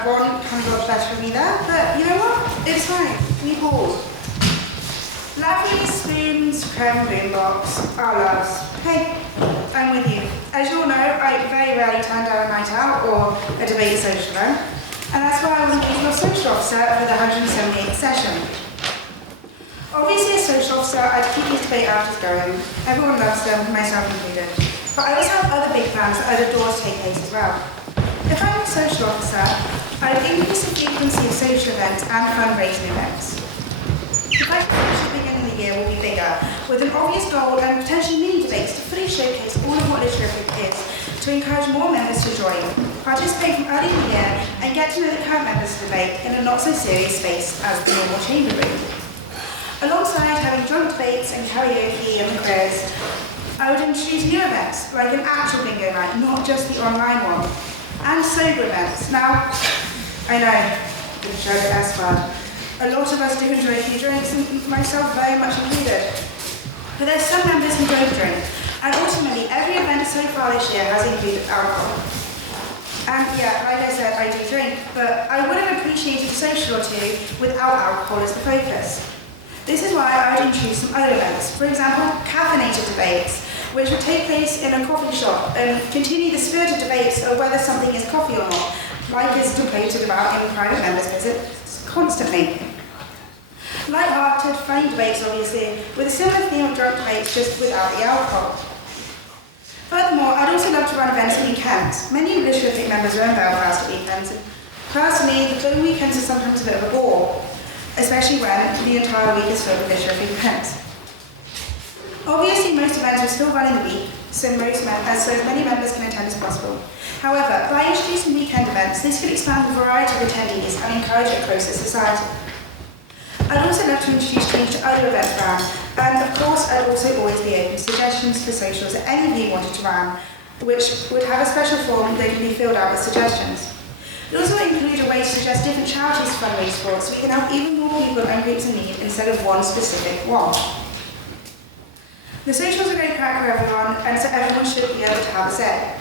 Ron kind of got better for me there, but you know what? It's fine. We pause. Lovely spoons, creme boombox, our loves. Hey, I'm with you. As you all know, I very rarely turn down a night out or a debate social event, and that's why I was regional social officer for the 178th session. Obviously, as social officer, I'd keep these debate hours going. Everyone loves them, myself included. But I also have other big plans that I'd adore to take place as well. If I'm a social officer, I would increase the frequency of social events and fundraising events. The budget at the beginning of the year will be bigger, with an obvious goal and potentially mini debates to fully showcase all of what Literafic is, to encourage more members to join, participate from early in the year, and get to know the current members of the debate in a not-so-serious space as the normal chamber room. Alongside having drunk debates and karaoke and quiz, I would introduce new events, like an actual bingo night, not just the online one. And sober events. Now, I know, the joke as fun. A lot of us do enjoy a few drinks, and myself very much included. But there's some members who don't drink, and ultimately every event so far this year has included alcohol. And yeah, like I said, I do drink, but I would have appreciated a social or two without alcohol as the focus. This is why I would introduce some other events. For example, caffeinated debates, which would take place in a coffee shop and continue the spirited debates of whether something is coffee or not, like is debated about in private members' visits constantly. Light-hearted, funny debates, obviously, with a similar theme of drunk debates, just without the alcohol. Furthermore, I'd also love to run events at weekends. Many English-Lithic members are in Belfast at weekends, and personally, the weekends are sometimes a bit of a bore, especially when the entire week is filled with English-Lithic events. Obviously, most events will still run in the week, so as many members can attend as possible. However, by introducing weekend events, this could expand the variety of attendees and encourage a closer society. I'd also love to introduce change to other events around, and of course I'd also always be open to suggestions for socials that any of you wanted to run, which would have a special form that can be filled out with suggestions. It also include a way to suggest different charities to fundraise for, so we can help even more people and groups in need instead of one specific one. The socials are great crack for everyone, and so everyone should be able to have a say.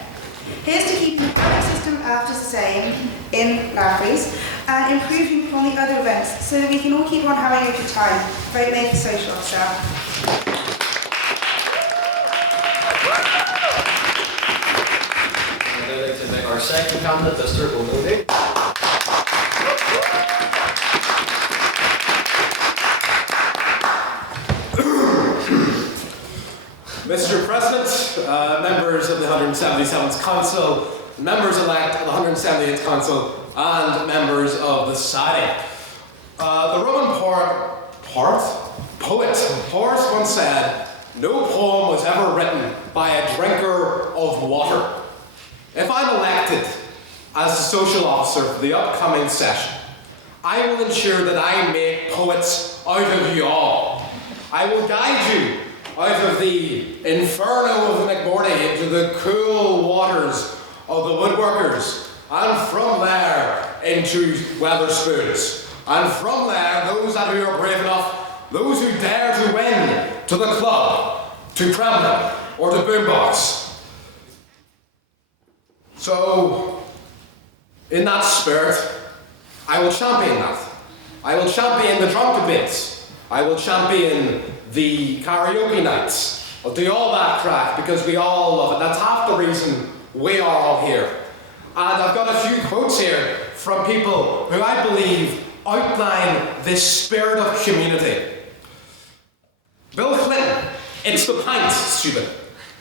Here's to keeping the public system after the same in Lavery's and improving upon the other events so that we can all keep on having a good time. Vote me for social officer. I'd like to make our second candidate, Mr. Honorary. Mr. President, members of the 177th Council, members-elect of the 178th Council, and members of the society. The Roman poet Horace once said, "No poem was ever written by a drinker of water." If I'm elected as the social officer for the upcoming session, I will ensure that I make poets out of you all. I will guide you out of the inferno of the McMorty into the cool waters of the woodworkers, and from there into Weatherspoons, and from there those that who are brave enough, those who dare to win, to the club, to Kremlin, or to Boombox. So, in that spirit, I will champion that. I will champion the drunk debates. I will champion the karaoke nights. I'll do all that crack because we all love it. That's half the reason we are all here. And I've got a few quotes here from people who I believe outline this spirit of community. Bill Clinton, "It's the pint, stupid."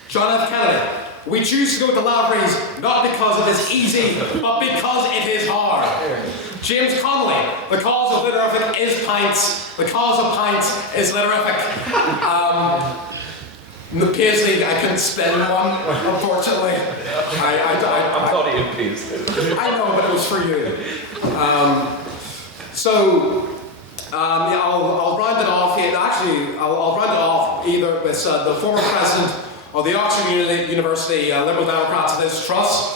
John F. Kennedy, "We choose to go to Lavery's not because it is easy, but because it is hard." James Connolly, "The cause of literific is pints, the cause of pints is literific." Paisley, I couldn't spin one, unfortunately. I'm not even pleased. I know, but it was for you. I'll round it off here. Actually, I'll round it off either with the former president of the Oxford University Liberal Democrats of this trust.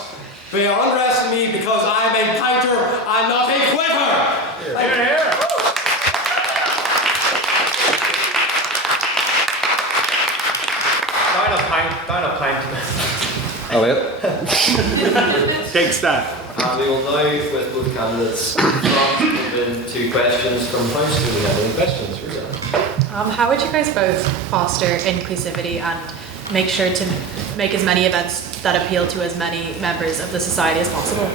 They are underestimating me because I'm a pinter, I'm not a quitter. Here, here. Down a pint. Oh, yeah. Big step. We will now, with both candidates, open to questions from Council. Do we have any questions for them? How would you guys both foster inclusivity and make sure to make as many events that appeal to as many members of the society as possible?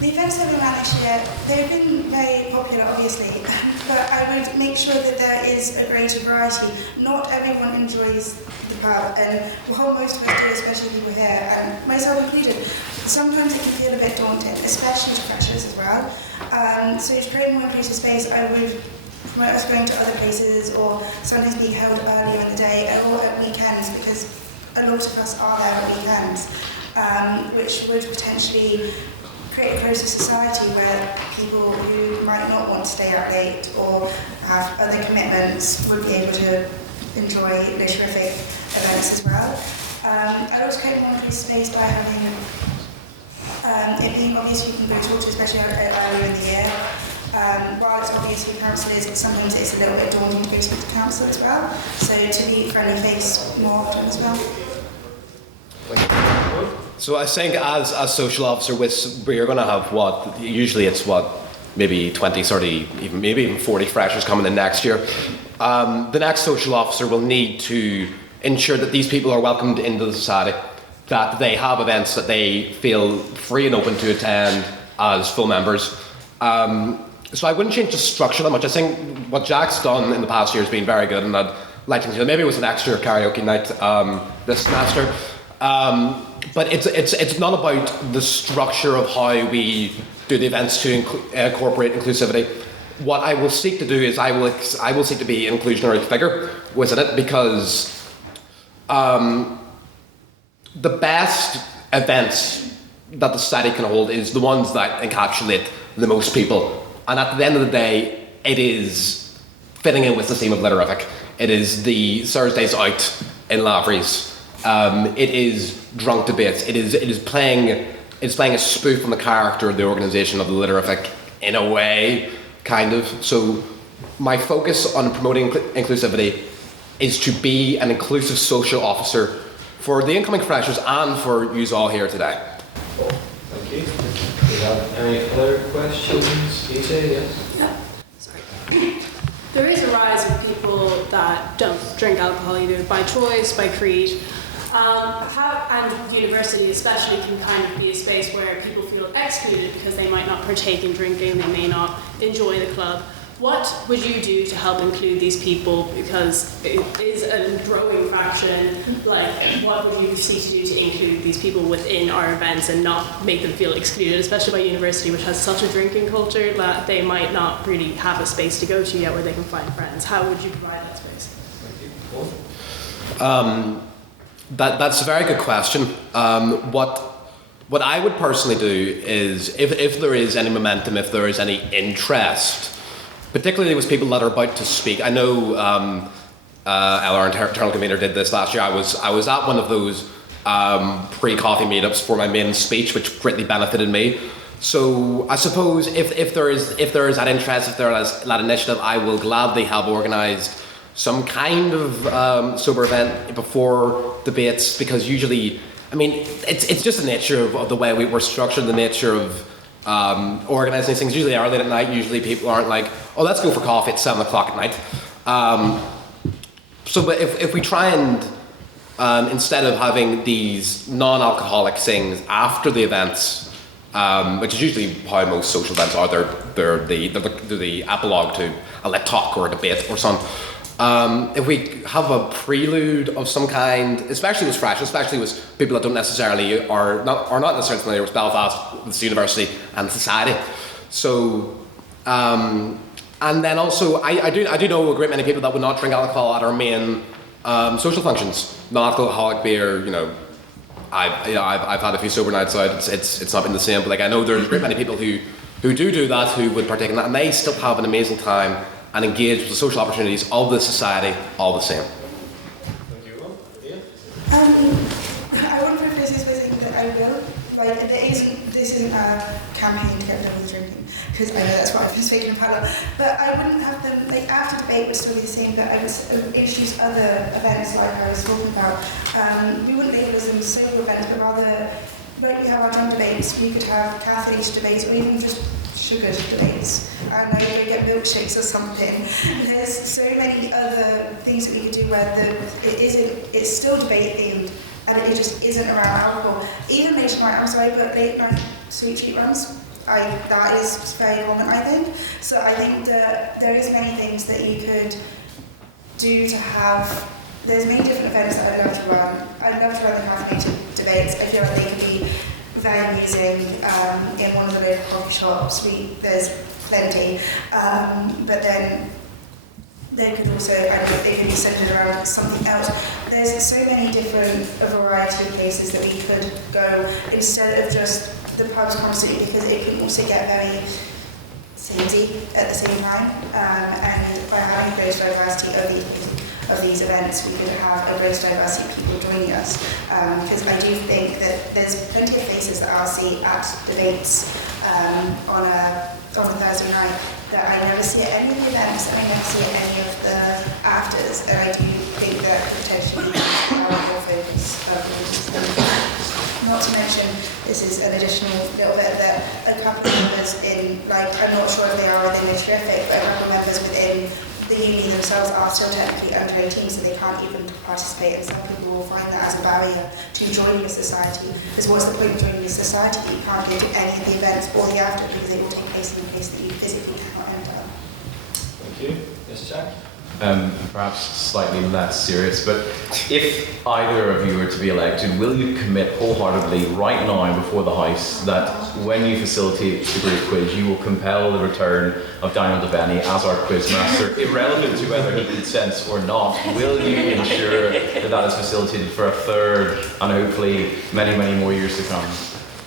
The events that we ran this year, they've been very popular, obviously, but I would make sure that there is a greater variety. Not everyone enjoys the pub, and while most of us do, especially people here, and myself included, sometimes it can feel a bit daunting, especially to freshers as well. So to create more inclusive space, I would promote us going to other places, or sometimes being held earlier in the day, or at weekends, because a lot of us are there at weekends, which would potentially create a closer society where people who might not want to stay out late or have other commitments would be able to enjoy terrific events as well. I'd also create more inclusive space by having it being obvious you can go talk to, especially earlier in the year. While it's obvious who council is, sometimes it's a little bit daunting to go speak to council as well. So to be friendly face more often as well. So I think as social officer, we're going to have usually it's maybe 20, 30, maybe even 40 freshers coming in next year. The next social officer will need to ensure that these people are welcomed into the society. that they have events that they feel free and open to attend as full members. So I wouldn't change the structure that much. I think what Jack's done in the past year has been very good, and I'd like to maybe it was an extra karaoke night this semester. But it's not about the structure of how we do the events to incorporate inclusivity. What I will seek to do is I will seek to be an inclusionary figure within it, because the best events that the society can hold is the ones that encapsulate the most people. And at the end of the day, it is fitting in with the theme of Literific. It is the Thursdays out in Lavery's. It is drunk debates. It is playing a spoof on the character of the organisation of the Literific in a way, kind of. So my focus on promoting inclusivity is to be an inclusive social officer for the incoming freshers and for you all here today. Thank you. Do you have any other questions? EJ, yes? Yeah. Sorry. There is a rise of people that don't drink alcohol either by choice, by creed. And university especially can kind of be a space where people feel excluded because they might not partake in drinking, they may not enjoy the club. What would you do to help include these people, because it is a growing fraction? Like, what would you seek to do to include these people within our events and not make them feel excluded, especially by university, which has such a drinking culture that they might not really have a space to go to yet where they can find friends? How would you provide that space? That's a very good question. What I would personally do is, if there is any momentum, if there is any interest, particularly with people that are about to speak. I know our internal convener did this last year. I was at one of those pre-coffee meetups for my main speech, which greatly benefited me. So I suppose if there is that interest, if there is that initiative, I will gladly have organised some kind of sober event before debates, because usually, I mean, it's just the nature of the way we're structured, the nature of organising these things. Usually are late at night. Usually people aren't like, oh, let's go for coffee at 7 o'clock at night. But if we try and instead of having these non-alcoholic things after the events, which is usually how most social events are, they're the epilogue to a lit talk or a debate or something. If we have a prelude of some kind, especially with fresh, especially with people that don't necessarily are not necessarily familiar with Belfast, with the university and society. So, and then also I do know a great many people that would not drink alcohol at our main social functions. Non-alcoholic beer, I've had a few sober nights out. It's not been the same, but like I know there's a great many people who do that, who would partake in that, and they still have an amazing time and engage with the social opportunities of the society all the same. Thank you. Yeah. I wouldn't preface this by saying that I will. Like, this isn't a campaign to get rid of drinking, because I know that's what I've been speaking about. But I wouldn't have them, like, after debate would still be the same, but I would introduce other events like I was talking about. We wouldn't label them sober events, but rather, like we have our drunk debates, we could have cafe-aged debates, or even just sugar debates. I know you get milkshakes or something. There's so many other things that we could do where it's still debate themed and it just isn't around alcohol. Even late night, I'm sorry, but late night sweet treat runs, that is very common, I think. So I think that there is many things that you could do to have. There's many different events that I'd love to run. I'd love to run the caffeinated debates. I feel like they can be very amusing in one of the local coffee shops. There's plenty, but then they could also, they could be centered around something else. There's so many different variety of places that we could go instead of just the pubs constantly, because it can also get very samey at the same time. And by having greater diversity of these events, we could have a greater diversity of people joining us. Because I do think that there's plenty of faces that I'll see at debates on a Thursday night that I never see at any of the events, and I never see at any of the afters. And I do think that potentially more focus of not to mention, this is an additional little bit that a couple of members in, like, I'm not sure if they are within the terrific, but a couple of members within the uni themselves are still technically under 18, so they can't even participate, and some people will find that as a barrier to joining a society. Because what's the point of joining a society that you can't go to any of the events or the after, because they will take place in a place that you physically cannot enter. Thank you. Yes, Jack? Perhaps slightly less serious, but if either of you are to be elected, will you commit wholeheartedly right now before the House that when you facilitate the great quiz, you will compel the return of Daniel Devaney as our quizmaster, irrelevant to whether he consents or not? Will you ensure that that is facilitated for a third and hopefully many, many more years to come?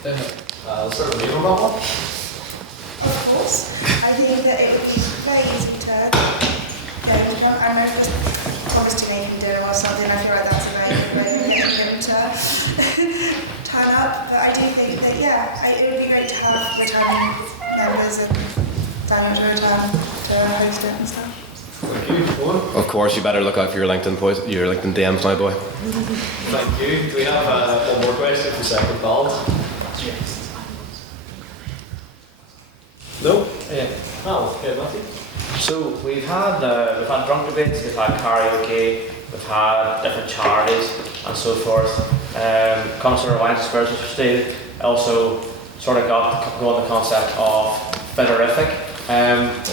Let's start with you on that one. Of course. I think that it would be very easy to I know if it's promised to make him dinner or something, I feel like that's a very good way of getting him to turn up. But I do think that, it would be great to have returning members and Daniel to return to host it and stuff. Thank you. Owen? Of course, you better look out for your LinkedIn DMs, my boy. Thank you. Do we have one more question for second ballot? No? Yeah. Oh, okay, Matthew. So we've had drunk debates, we've had karaoke, we've had different charities and so forth. Consular Wines and Spirits, which was stated, also sort of got going the concept of federific.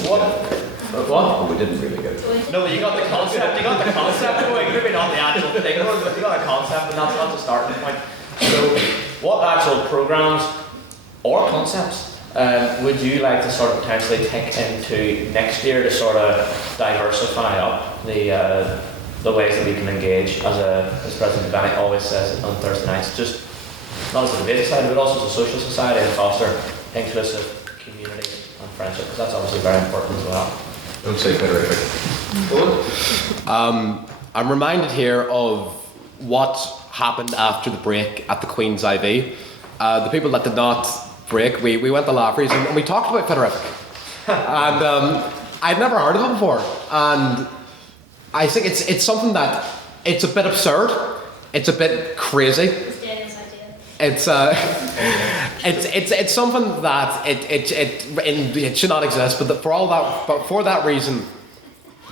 What? We didn't really get it. No, you got the concept. You got the concept going. Maybe not the actual thing, but you got a concept, and that's the starting point. So, what actual programs or concepts would you like to sort of potentially take into next year to sort of diversify up the ways that we can engage, as President Devaney always says on Thursday nights, just not as a debate society, but also as a social society, and foster inclusive community and friendship, because that's obviously very important as well. Don't say federific. I'm reminded here of what happened after the break at the Queen's IV. The people that did not break, we went to Laffrey's and we talked about federific. And I'd never heard of it before. And I think it's something that, it's a bit absurd, it's a bit crazy. It's something that it should not exist, but for that reason,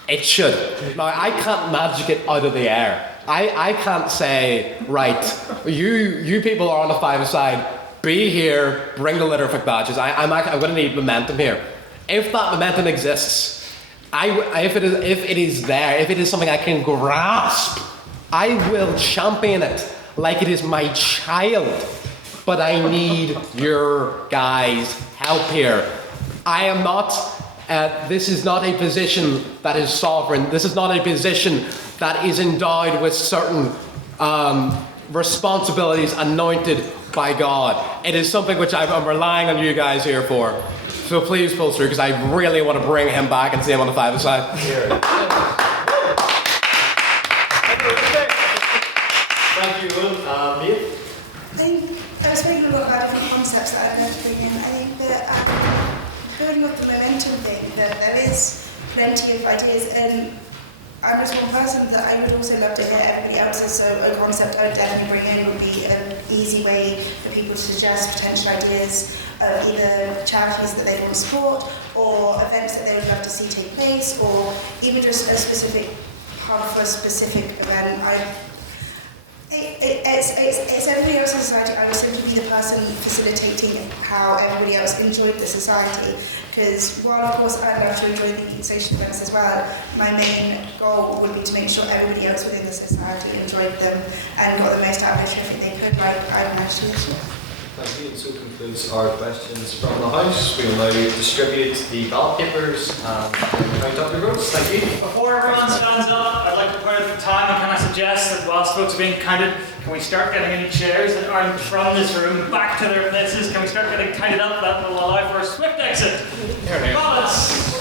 it should. Now I can't magic it out of the air. I can't say, right, you people are on the 5-a-side, be here, bring the litterific badges. I'm going to need momentum here. If that momentum exists, if it is there, if it is something I can grasp, I will champion it like it is my child. But I need your guys' help here. I am not, this is not a position that is sovereign. This is not a position that is endowed with certain responsibilities anointed by God. It is something which I'm relying on you guys here for. So please pull through, because I really want to bring him back and see him on the 5-a-side. Thank you, Will. Mia? I was thinking a lot about different concepts that I'd like to bring in. I think that building up the momentum thing, that there is plenty of ideas, and I'm just one person that I would also love to hear everybody else's, so a concept I would definitely bring in would be an easy way for people to suggest potential ideas of either charities that they want to support, or events that they would love to see take place, or even just a specific hub for a specific event. It's everybody else's society. I would simply be the person facilitating how everybody else enjoyed the society. Because while of course I'd love to enjoy the social events as well, my main goal would be to make sure everybody else within the society enjoyed them and got the most out of everything they could, like I managed to this year. Thank you, and so concludes our questions from the House. We will now distribute the ballot papers and count up the votes. Thank you. Before everyone stands up, I'd like to point out the time, and can I suggest that whilst votes are being counted, can we start getting any chairs that aren't from this room back to their places? Can we start getting counted up? That will allow for a swift exit. Ballots!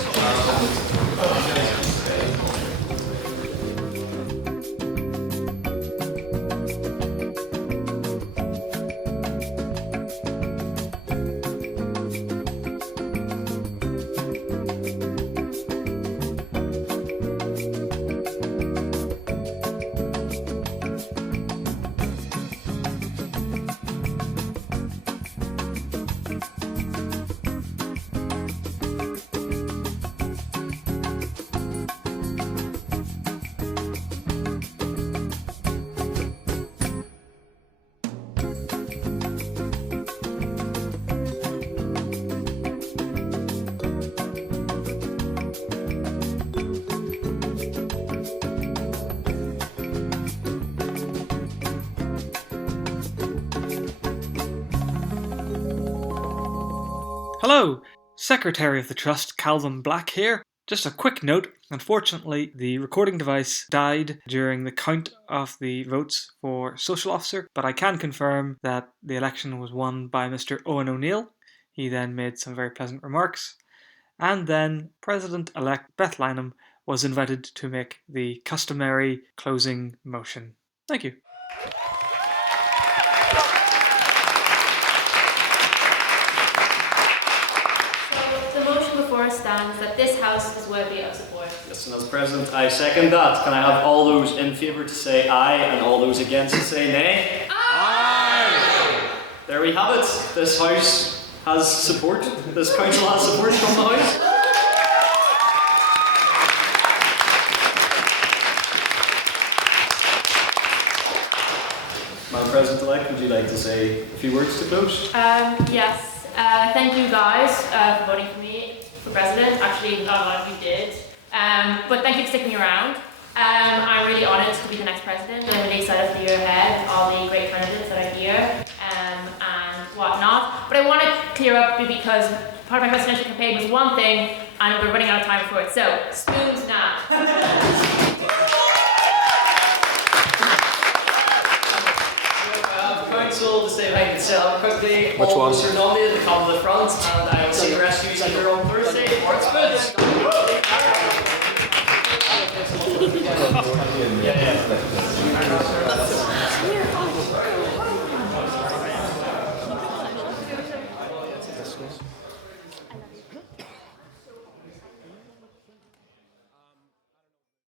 Hello, Secretary of the Trust Calvin Black here. Just a quick note, unfortunately the recording device died during the count of the votes for Social Officer, but I can confirm that the election was won by Mr. Owen O'Neill. He then made some very pleasant remarks, and then President-elect Beth Lynham was invited to make the customary closing motion. Thank you. The motion before us stands that this House is worthy of support. Yes, and as President, I second that. Can I have all those in favour to say aye and all those against to say nay? Aye! There we have it. This House has support. This Council has support from the House. Madam President-elect, would you like to say a few words to close? Yes. Thank you guys for voting for me for president. Actually, not a lot of you did. But thank you for sticking around. I'm really honoured to be the next president. I'm really excited for the year ahead and all the great candidates that are here and whatnot. But I want to clear up because part of my presidential campaign was one thing and we're running out of time for it. So, spoons now. Council to stay behind and sit up quickly. Which all one? those who are nominated to come to the front, and I will see the rest of you later on Thursday. Sports yeah.